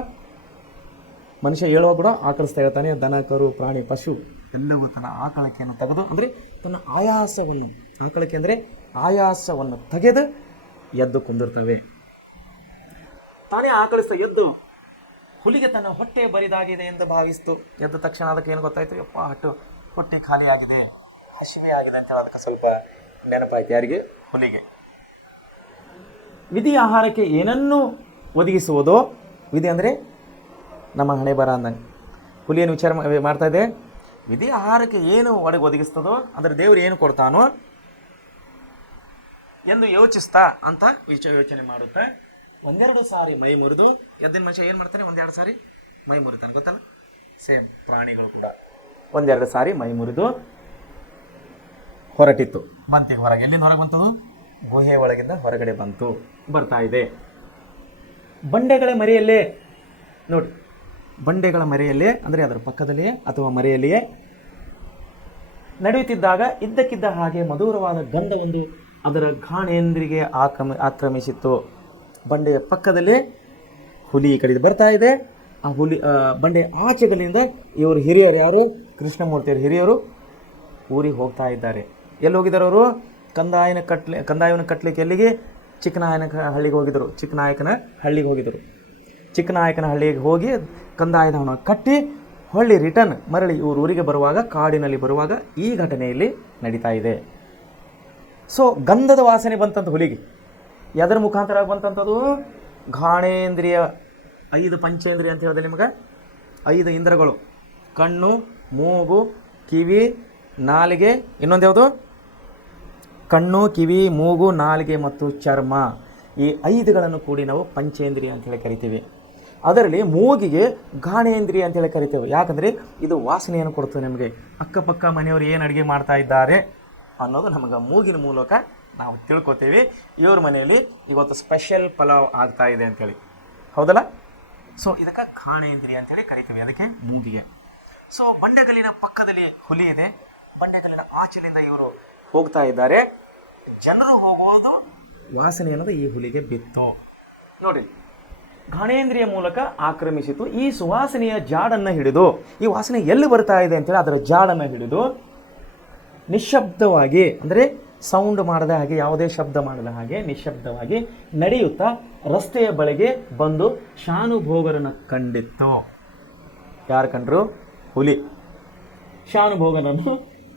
ಮನುಷ್ಯ ಹೇಳುವಾಗ ಕೂಡ ಆಕಳಿಸ್ತಾ ಹೇಳ್ತಾನೆ. ದನ, ಕರು, ಪ್ರಾಣಿ, ಪಶು ಎಲ್ಲವೂ ತನ್ನ ಆಕಳಿಕೆಯನ್ನು ತೆಗೆದು, ಅಂದರೆ ತನ್ನ ಆಯಾಸವನ್ನು ತೆಗೆದು ಎದ್ದು ಕುಂದಿರ್ತವೆ. ತಾನೇ ಆಕಳಿಸ್ತಾ ಎದ್ದು ಹುಲಿಗೆ ತನ್ನ ಹೊಟ್ಟೆ ಬರಿದಾಗಿದೆ ಎಂದು ಭಾವಿಸ್ತು. ಎದ್ದ ತಕ್ಷಣ ಅದಕ್ಕೆ ಏನು ಗೊತ್ತಾಯ್ತು? ಯಪ್ಪ, ಹೊಟ್ಟೆ ಖಾಲಿ ಆಗಿದೆ, ಹಸಿವೆ ಆಗಿದೆ ಅಂತ ಹೇಳಿ ಅದಕ್ಕೆ ಸ್ವಲ್ಪ ನೆನಪಾಯ್ತು. ಯಾರಿಗೆ? ಹುಲಿಗೆ. ವಿಧಿ ಆಹಾರಕ್ಕೆ ಏನನ್ನು ಒದಗಿಸುವುದೋ, ವಿಧಿ ಅಂದರೆ ನಮ್ಮ ಹಣೆ ಬರ ಅಂದಂಗೆ. ಹುಲಿಯನ್ನು ವಿಚಾರ ಮಾಡ್ತಾ ಇದೆ. ವಿಧಿ ಆಹಾರಕ್ಕೆ ಏನು ಒದಗಿಸ್ತದೋ ಅಂದರೆ ದೇವರು ಏನು ಕೊಡ್ತಾನೋ ಎಂದು ಯೋಚಿಸ್ತಾ ಅಂತ ಯೋಚನೆ ಮಾಡುತ್ತಾ ಒಂದೆರಡು ಸಾರಿ ಮೈ ಮುರಿದು, ಎದ್ದಿನ ಮನುಷ್ಯ ಏನು ಮಾಡ್ತಾನೆ? ಒಂದೆರಡು ಸಾರಿ ಮೈ ಮುರಿತಾನೆ, ಗೊತ್ತಲ್ಲ? ಸೇಮ್ ಪ್ರಾಣಿಗಳು ಕೂಡ ಒಂದೆರಡು ಸಾರಿ ಮೈ ಮುರಿದು ಹೊರಟಿತ್ತು. ಬಂತೀಗ ಹೊರಗೆ. ಎಲ್ಲಿಂದ ಹೊರಗೆ ಬಂತು? ಗುಹೆ ಒಳಗಿಂದ ಹೊರಗಡೆ ಬರ್ತಾ ಇದೆ. ಬಂಡೆಗಳ ಮರೆಯಲ್ಲೇ ನೋಡಿ, ಬಂಡೆಗಳ ಮರೆಯಲ್ಲೇ ಅಂದರೆ ಅದರ ಪಕ್ಕದಲ್ಲಿಯೇ ಅಥವಾ ಮರೆಯಲ್ಲಿಯೇ ನಡೆಯುತ್ತಿದ್ದಾಗ ಇದ್ದಕ್ಕಿದ್ದ ಹಾಗೆ ಮಧುರವಾದ ಗಂಧವೊಂದು ಅದರ ಘಾಣೇಂದ್ರಿಗೆ ಆಕ್ರಮಿಸಿತ್ತು. ಬಂಡೆಯ ಪಕ್ಕದಲ್ಲಿ ಹುಲಿ ಕಡಿದು ಬರ್ತಾ ಇದೆ. ಆ ಹುಲಿ ಬಂಡೆ ಆಚೆಗಳಿಂದ ಇವರು ಹಿರಿಯರು, ಯಾರು? ಕೃಷ್ಣಮೂರ್ತಿಯವರು ಹಿರಿಯರು ಊರಿಗೆ ಹೋಗ್ತಾ ಇದ್ದಾರೆ. ಎಲ್ಲಿ ಹೋಗಿದ್ದಾರೆ ಅವರು? ಕಂದಾಯವನ್ನು ಕಟ್ಟಲಿಕ್ಕೆ. ಎಲ್ಲಿಗೆ? ಚಿಕ್ಕನಾಯಕನ ಹಳ್ಳಿಗೆ ಹೋಗಿ ಕಂದಾಯದ ಹಣ ಕಟ್ಟಿ ಹೊಳ್ಳಿ ಮರಳಿ ಇವರು ಊರಿಗೆ ಬರುವಾಗ, ಕಾಡಿನಲ್ಲಿ ಬರುವಾಗ ಈ ಘಟನೆಯಲ್ಲಿ ನಡೀತಾ ಇದೆ. ಸೊ ಗಂಧದ ವಾಸನೆ ಬಂತಂತ ಹುಲಿಗೆ. ಎದರ ಮುಖಾಂತರ ಬಂತಂಥದ್ದು? ಘಾಣೇಂದ್ರಿಯ, 5 ಪಂಚೇಂದ್ರಿಯ ಅಂತ ಹೇಳಿದೆ ನಿಮಗೆ. 5 ಇಂದ್ರಗಳು: ಕಣ್ಣು, ಮೂಗು, ಕಿವಿ, ನಾಲಿಗೆ, ಇನ್ನೊಂದು ಯಾವುದು? ಕಣ್ಣು, ಕಿವಿ, ಮೂಗು, ನಾಲಿಗೆ ಮತ್ತು ಚರ್ಮ. ಈ 5ಗಳನ್ನು ಕೂಡಿ ನಾವು ಪಂಚೇಂದ್ರಿಯ ಅಂತೇಳಿ ಕರಿತೀವಿ. ಅದರಲ್ಲಿ ಮೂಗಿಗೆ ಘಾಣೇಂದ್ರಿಯ ಅಂತೇಳಿ ಕರಿತೇವೆ. ಯಾಕಂದರೆ ಇದು ವಾಸನೆಯನ್ನು ಕೊಡ್ತದೆ ನಮಗೆ. ಅಕ್ಕಪಕ್ಕ ಮನೆಯವರು ಏನು ಅಡುಗೆ ಮಾಡ್ತಾ ಇದ್ದಾರೆ ಅನ್ನೋದು ನಮಗೆ ಮೂಗಿನ ಮೂಲಕ ನಾವು ತಿಳ್ಕೊತೀವಿ. ಇವ್ರ ಮನೆಯಲ್ಲಿ ಇವತ್ತು ಸ್ಪೆಷಲ್ ಪಲಾವ್ ಆಗ್ತಾ ಇದೆ ಅಂಥೇಳಿ, ಹೌದಲ್ಲ? ಸೊ ಇದಕ್ಕೆ ಘಾಣೇಂದ್ರಿಯ ಅಂತೇಳಿ ಕರಿತೀವಿ, ಅದಕ್ಕೆ ಮೂಗಿಗೆ. ಸೊ ಬಂಡೆಗಲ್ಲಿನ ಪಕ್ಕದಲ್ಲಿ ಹುಲಿ ಇದೆ. ಬಂಡೆಗಲ್ಲಿನ ಆಚೆಯಿಂದ ಇವರು ಹೋಗ್ತಾ ಇದ್ದಾರೆ. ಜನರು ಹೋಗುವುದು ವಾಸನೆ ಅನ್ನೋದು ಈ ಹುಲಿಗೆ ಬಿತ್ತು. ನೋಡಿ, ಘಾಣೇಂದ್ರಿಯ ಮೂಲಕ ಆಕ್ರಮಿಸಿತು. ಈ ಸುವಾಸನೆಯ ಜಾಡನ್ನು ಹಿಡಿದು, ಈ ವಾಸನೆ ಎಲ್ಲಿ ಬರ್ತಾ ಇದೆ ಅಂತೇಳಿ ಅದರ ಜಾಡನ್ನು ಹಿಡಿದು ನಿಶ್ಶಬ್ದವಾಗಿ, ಅಂದರೆ ಸೌಂಡ್ ಮಾಡದ ಹಾಗೆ, ಯಾವುದೇ ಶಬ್ದ ಮಾಡದ ಹಾಗೆ ನಿಶ್ಶಬ್ದವಾಗಿ ನಡೆಯುತ್ತಾ ರಸ್ತೆಯ ಬಳಿಗೆ ಬಂದು ಶಾನುಭೋಗರನ್ನು ಕಂಡಿತ್ತು. ಯಾರು ಕಂಡ್ರು? ಹುಲಿ ಶಾನುಭೋಗನನ್ನು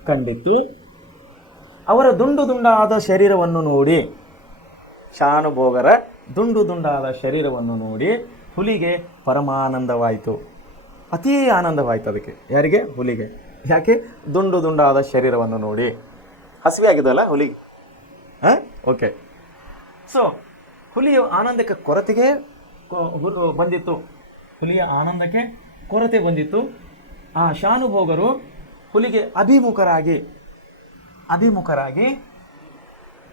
ಕಂಡಿತ್ತು. ಅವರ ದುಂಡು ದುಂಡಾದ ಶರೀರವನ್ನು ನೋಡಿ, ಶಾನುಭೋಗರ ದುಂಡು ದುಂಡಾದ ಶರೀರವನ್ನು ನೋಡಿ ಹುಲಿಗೆ ಪರಮಾನಂದವಾಯಿತು. ಅತೀ ಆನಂದವಾಯಿತು ಅದಕ್ಕೆ. ಯಾರಿಗೆ? ಹುಲಿಗೆ. ಯಾಕೆ? ದುಂಡು ದುಂಡಾದ ಶರೀರವನ್ನು ನೋಡಿ. ಹಸಿವೆ ಆಗಿದಲ್ಲ ಹುಲಿಗೆ. ಓಕೆ. ಸೊ ಹುಲಿಯ ಆನಂದಕ್ಕೆ ಕೊರತೆಗೆ ಬಂದಿತ್ತು. ಹುಲಿಯ ಆನಂದಕ್ಕೆ ಕೊರತೆ ಬಂದಿತ್ತು. ಆ ಶಾನುಭೋಗರು ಹುಲಿಗೆ ಅಭಿಮುಖರಾಗಿ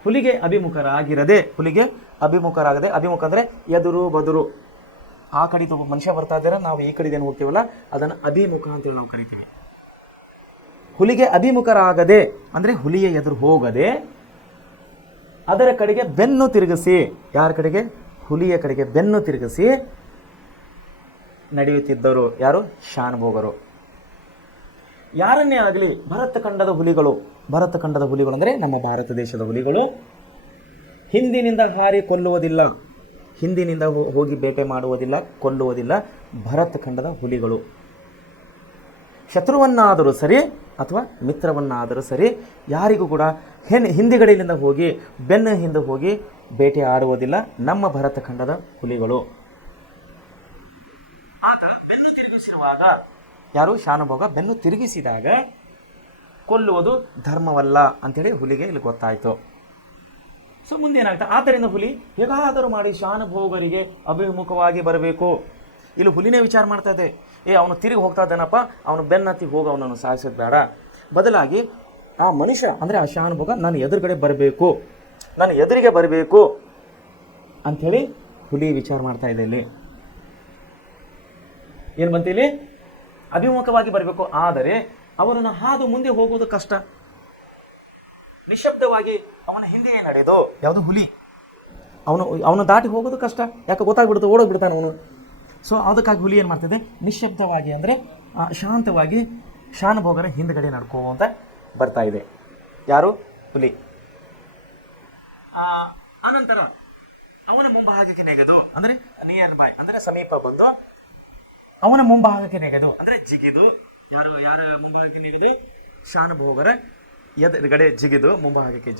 ಹುಲಿಗೆ ಅಭಿಮುಖರಾಗದೆ, ಅಭಿಮುಖ ಅಂದರೆ ಎದುರು ಬದುರು. ಆ ಕಡೆ ಮನುಷ್ಯ ಬರ್ತಾ ಇದ್ದಾರೆ, ನಾವು ಈ ಕಡೆದೇನು ಹೋಗ್ತೀವಲ್ಲ ಅದನ್ನು ಅಭಿಮುಖ ಅಂತೇಳಿ ನಾವು ಕರಿತೀವಿ. ಹುಲಿಗೆ ಅಭಿಮುಖರಾಗದೆ ಅಂದರೆ ಹುಲಿಯ ಎದುರು ಹೋಗದೆ ಅದರ ಕಡೆಗೆ ಬೆನ್ನು ತಿರುಗಿಸಿ, ಯಾರ ಕಡೆಗೆ? ಹುಲಿಯ ಕಡೆಗೆ ಬೆನ್ನು ತಿರುಗಿಸಿ ನಡೆಯುತ್ತಿದ್ದರು. ಯಾರು? ಶಾನುಭೋಗರು. ಯಾರನ್ನೇ ಆಗಲಿ ಭರತ ಖಂಡದ ಹುಲಿಗಳು ಅಂದರೆ ನಮ್ಮ ಭಾರತ ದೇಶದ ಹುಲಿಗಳು ಹಿಂದಿನಿಂದ ಹಾರಿ ಕೊಲ್ಲುವುದಿಲ್ಲ, ಹಿಂದಿನಿಂದ ಹೋಗಿ ಬೇಟೆ ಮಾಡುವುದಿಲ್ಲ, ಕೊಲ್ಲುವುದಿಲ್ಲ. ಭರತ ಖಂಡದ ಹುಲಿಗಳು ಶತ್ರುವನ್ನಾದರೂ ಸರಿ ಅಥವಾ ಮಿತ್ರವನ್ನಾದರೂ ಸರಿ ಯಾರಿಗೂ ಕೂಡ ಹಿಂದಿಗಡೆಯಿಂದ ಹೋಗಿ ಬೆನ್ನ ಹಿಂದೆ ಹೋಗಿ ಬೇಟೆ ಆಡುವುದಿಲ್ಲ ನಮ್ಮ ಭರತ ಖಂಡದ ಹುಲಿಗಳು. ಆತ ಬೆನ್ನು ತಿರುಗಿಸಿರುವಾಗ, ಯಾರು? ಶಾನುಭೋಗ ಬೆನ್ನು ತಿರುಗಿಸಿದಾಗ ಕೊಲ್ಲುವುದು ಧರ್ಮವಲ್ಲ ಅಂಥೇಳಿ ಹುಲಿಗೆ ಇಲ್ಲಿ ಗೊತ್ತಾಯಿತು. ಸೊ ಮುಂದೇನಾಗ್ತಾ, ಆದ್ದರಿಂದ ಹುಲಿ ಹೇಗಾದರೂ ಮಾಡಿ ಶಾನುಭೋಗರಿಗೆ ಅಭಿಮುಖವಾಗಿ ಬರಬೇಕು. ಇಲ್ಲಿ ಹುಲಿನೇ ವಿಚಾರ ಮಾಡ್ತಾ ಇದೆ, ಅವನು ತಿರುಗಿ ಹೋಗ್ತಾ ಇದ್ದಾನಪ್ಪ, ಅವನು ಬೆನ್ನತ್ತಿ ಹೋಗಿ ಅವನನ್ನು ಸಾಯಿಸೋದು ಬೇಡ, ಬದಲಾಗಿ ಆ ಮನುಷ್ಯ ಅಂದರೆ ಆ ಶಾನುಭೋಗ ನನ್ನ ಎದುರುಗಡೆ ಬರಬೇಕು, ನನ್ನ ಎದುರಿಗೆ ಬರಬೇಕು ಅಂಥೇಳಿ ಹುಲಿ ವಿಚಾರ ಮಾಡ್ತಾ ಇದೆ. ಇಲ್ಲಿ ಏನು ಬಂತಿಲ್ಲಿ? ಅಭಿಮುಖವಾಗಿ ಬರಬೇಕು. ಆದರೆ ಅವರನ್ನು ಹಾದು ಮುಂದೆ ಹೋಗುವುದು ಕಷ್ಟ. ನಿಶಬ್ದವಾಗಿ ಅವನ ಹಿಂದೆಯೇ ನಡೆದು, ಯಾವುದು? ಹುಲಿ. ಅವನು ದಾಟಿ ಹೋಗೋದು ಕಷ್ಟ. ಯಾಕೆ? ಗೊತ್ತಾಗ್ಬಿಡುತ್ತೆ, ಓಡೋಗ್ಬಿಡ್ತಾನೆ ಅವನು. ಸೊ ಅದಕ್ಕಾಗಿ ಹುಲಿ ಏನು ಮಾಡ್ತಿದೆ? ನಿಶ್ಶಬ್ದವಾಗಿ ಅಂದರೆ ಶಾಂತವಾಗಿ ಶಾನುಭೋಗರ ಹಿಂದ್ಗಡೆ ನಡ್ಕೋಂತ ಬರ್ತಾ ಇದೆ. ಯಾರು? ಹುಲಿ. ಅನಂತರ ಅವನ ಮುಂಭಾಗಕ್ಕೆ ನೆಗೆದು, ಅಂದರೆ ನಿಯರ್ ಬೈ ಅಂದರೆ ಸಮೀಪ ಬಂದು ಅವನ ಮುಂಭಾಗಕ್ಕೆ ನೆಗೆದು ಅಂದರೆ ಜಿಗಿದು, ಯಾರ ಮುಂಭಾಗಕ್ಕೆ ಶಾನುಭೋಗರ ಎದುರುಗಡೆ ಜಿಗಿದು, ಮುಂಭಾಗಕ್ಕೆ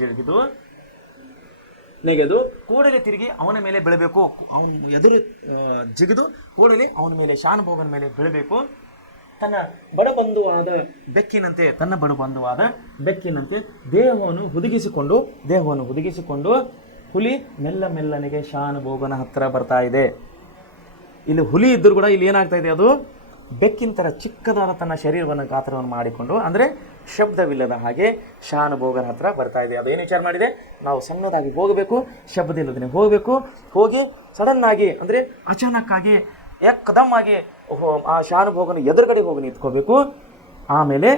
ನೆಗೆದು ಕೂಡಲೇ ತಿರುಗಿ ಅವನ ಮೇಲೆ ಬೀಳಬೇಕು. ಅವನ ಎದುರು ಜಿಗಿದು ಕೂಡಲೇ ಅವನ ಮೇಲೆ, ಶಾನುಭೋಗನ ಮೇಲೆ ಬೀಳಬೇಕು. ತನ್ನ ಬಡಬಂಧುವಾದ ಬೆಕ್ಕಿನಂತೆ ದೇಹವನ್ನು ಹುದುಗಿಸಿಕೊಂಡು ಹುಲಿ ಮೆಲ್ಲನೆಗೆ ಶಾನುಭೋಗನ ಹತ್ತಿರ ಬರ್ತಾ ಇದೆ. ಇಲ್ಲಿ ಹುಲಿ ಇದ್ದರೂ ಕೂಡ ಇಲ್ಲಿ ಏನಾಗ್ತಾ ಇದೆ? ಅದು ಬೆಕ್ಕಿನ ಥರ ಚಿಕ್ಕದಾದ ತನ್ನ ಶರೀರವನ್ನು ಗಾತ್ರವನ್ನು ಮಾಡಿಕೊಂಡು, ಅಂದರೆ ಶಬ್ದವಿಲ್ಲದ ಹಾಗೆ ಶಾನುಭೋಗನ ಹತ್ರ ಬರ್ತಾ ಇದೆ. ಅದೇನು ವಿಚಾರ ಮಾಡಿದೆ? ನಾವು ಸಣ್ಣದಾಗಿ ಹೋಗಬೇಕು, ಶಬ್ದ ಇಲ್ಲದೇ ಹೋಗಬೇಕು. ಹೋಗಿ ಸಡನ್ನಾಗಿ ಅಂದರೆ ಅಚಾನಕ್ಕಾಗಿ ಏಕದಮ್ಮಾಗಿ ಆ ಶಾನುಭೋಗನ ಎದುರುಗಡೆ ಹೋಗಿ ನಿಂತ್ಕೋಬೇಕು. ಆಮೇಲೆ